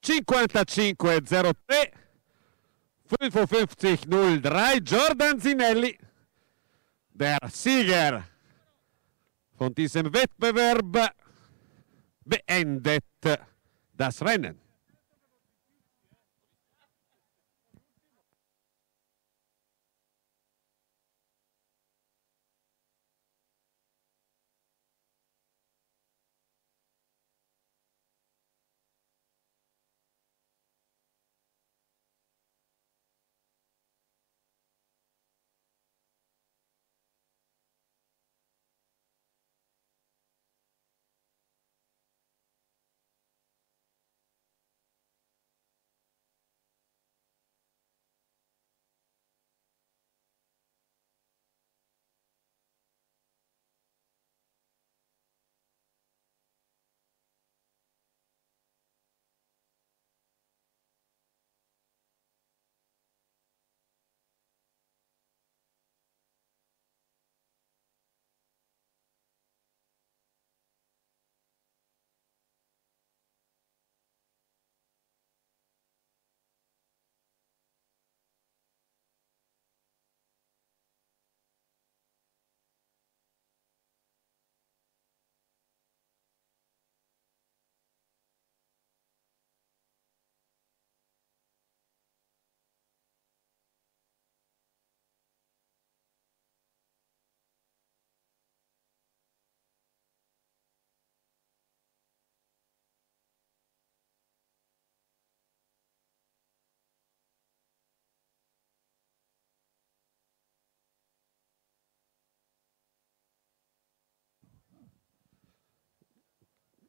(55,03), 55,03, Jordan Zinelli, der Sieger von diesem Wettbewerb, beendet das Rennen.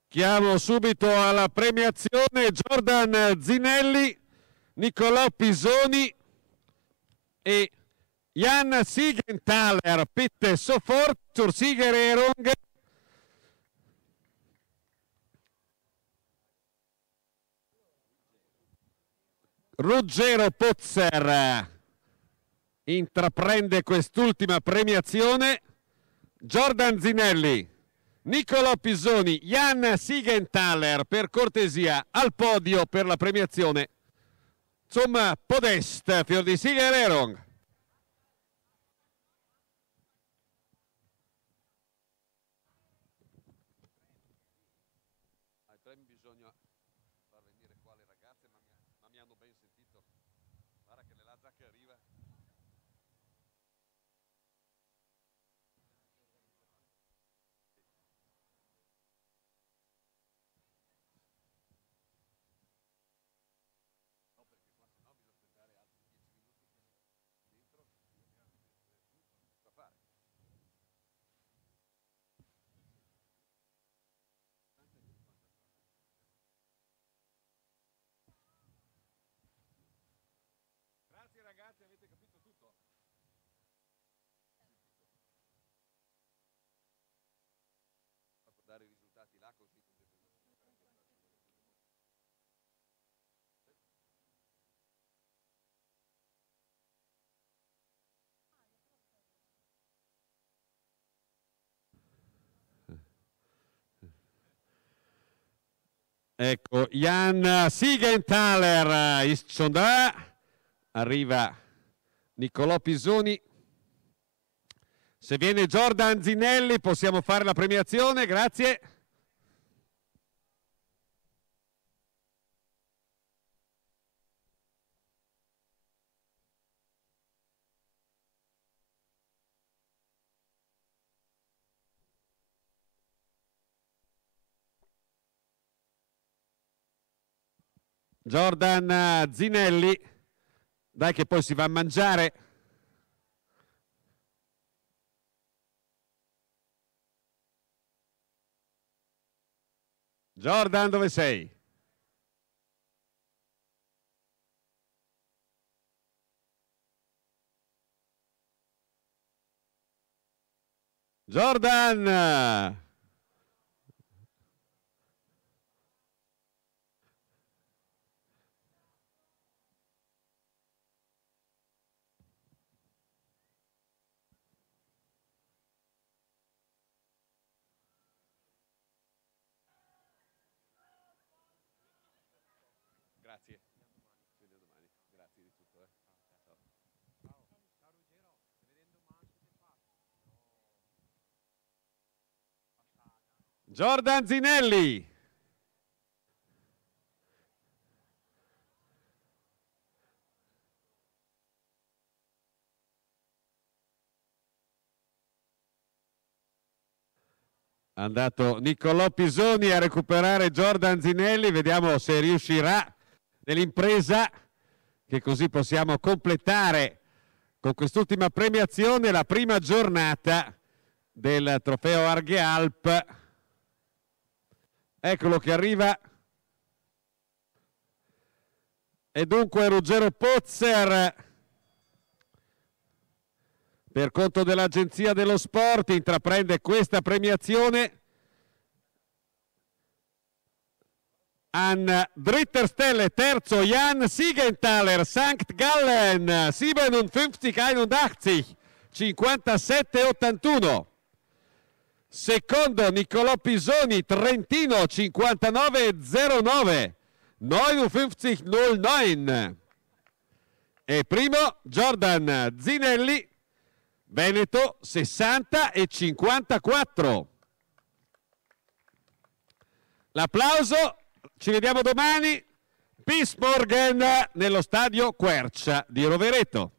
Chiamo subito alla premiazione Jordan Zinelli, Niccolò Pisoni e Jan Siegenthaler, Pitte Sofort, zur Siegerehrung. Ruggero Pozzer intraprende quest'ultima premiazione. Jordan Zinelli, Niccolò Pisoni, Jan Siegenthaler, per cortesia al podio per la premiazione. Zum Podest für die Siegerehrung. Ai premi bisogna far venire qua le ragazze, ma mi hanno ben sentito. Guarda che nell'Azza che arriva. No, perché qua se no bisogna aspettare altri 10 minuti che dentro da fare. Grazie ragazzi, avete capito tutto? Fatto dare i risultati là così. Ecco, Jan Siegenthaler ist schon da. Arriva Niccolò Pisoni. Se viene Jordan Zinelli possiamo fare la premiazione, grazie. Jordan Zinelli, dai che poi si va a mangiare. Jordan, dove sei? Jordan! Grazie. Ci vediamo domani. Grazie di tutto. Ciao. Jordan Zinelli. È andato Niccolò Pisoni a recuperare Jordan Zinelli, vediamo se riuscirà nell'impresa, che così possiamo completare con quest'ultima premiazione la prima giornata del trofeo Arghe Alp. Eccolo che arriva. E dunque Ruggero Pozzer, per conto dell'Agenzia dello Sport, intraprende questa premiazione. An dritter Stelle, terzo Jan Siegenthaler, St. Gallen, 57-81, 57-81. Secondo Niccolò Pisoni, Trentino, 59-09, 59-09. E primo Jordan Zinelli, Veneto, 60-54. L'applauso. Ci vediamo domani, bis morgen, nello stadio Quercia di Rovereto.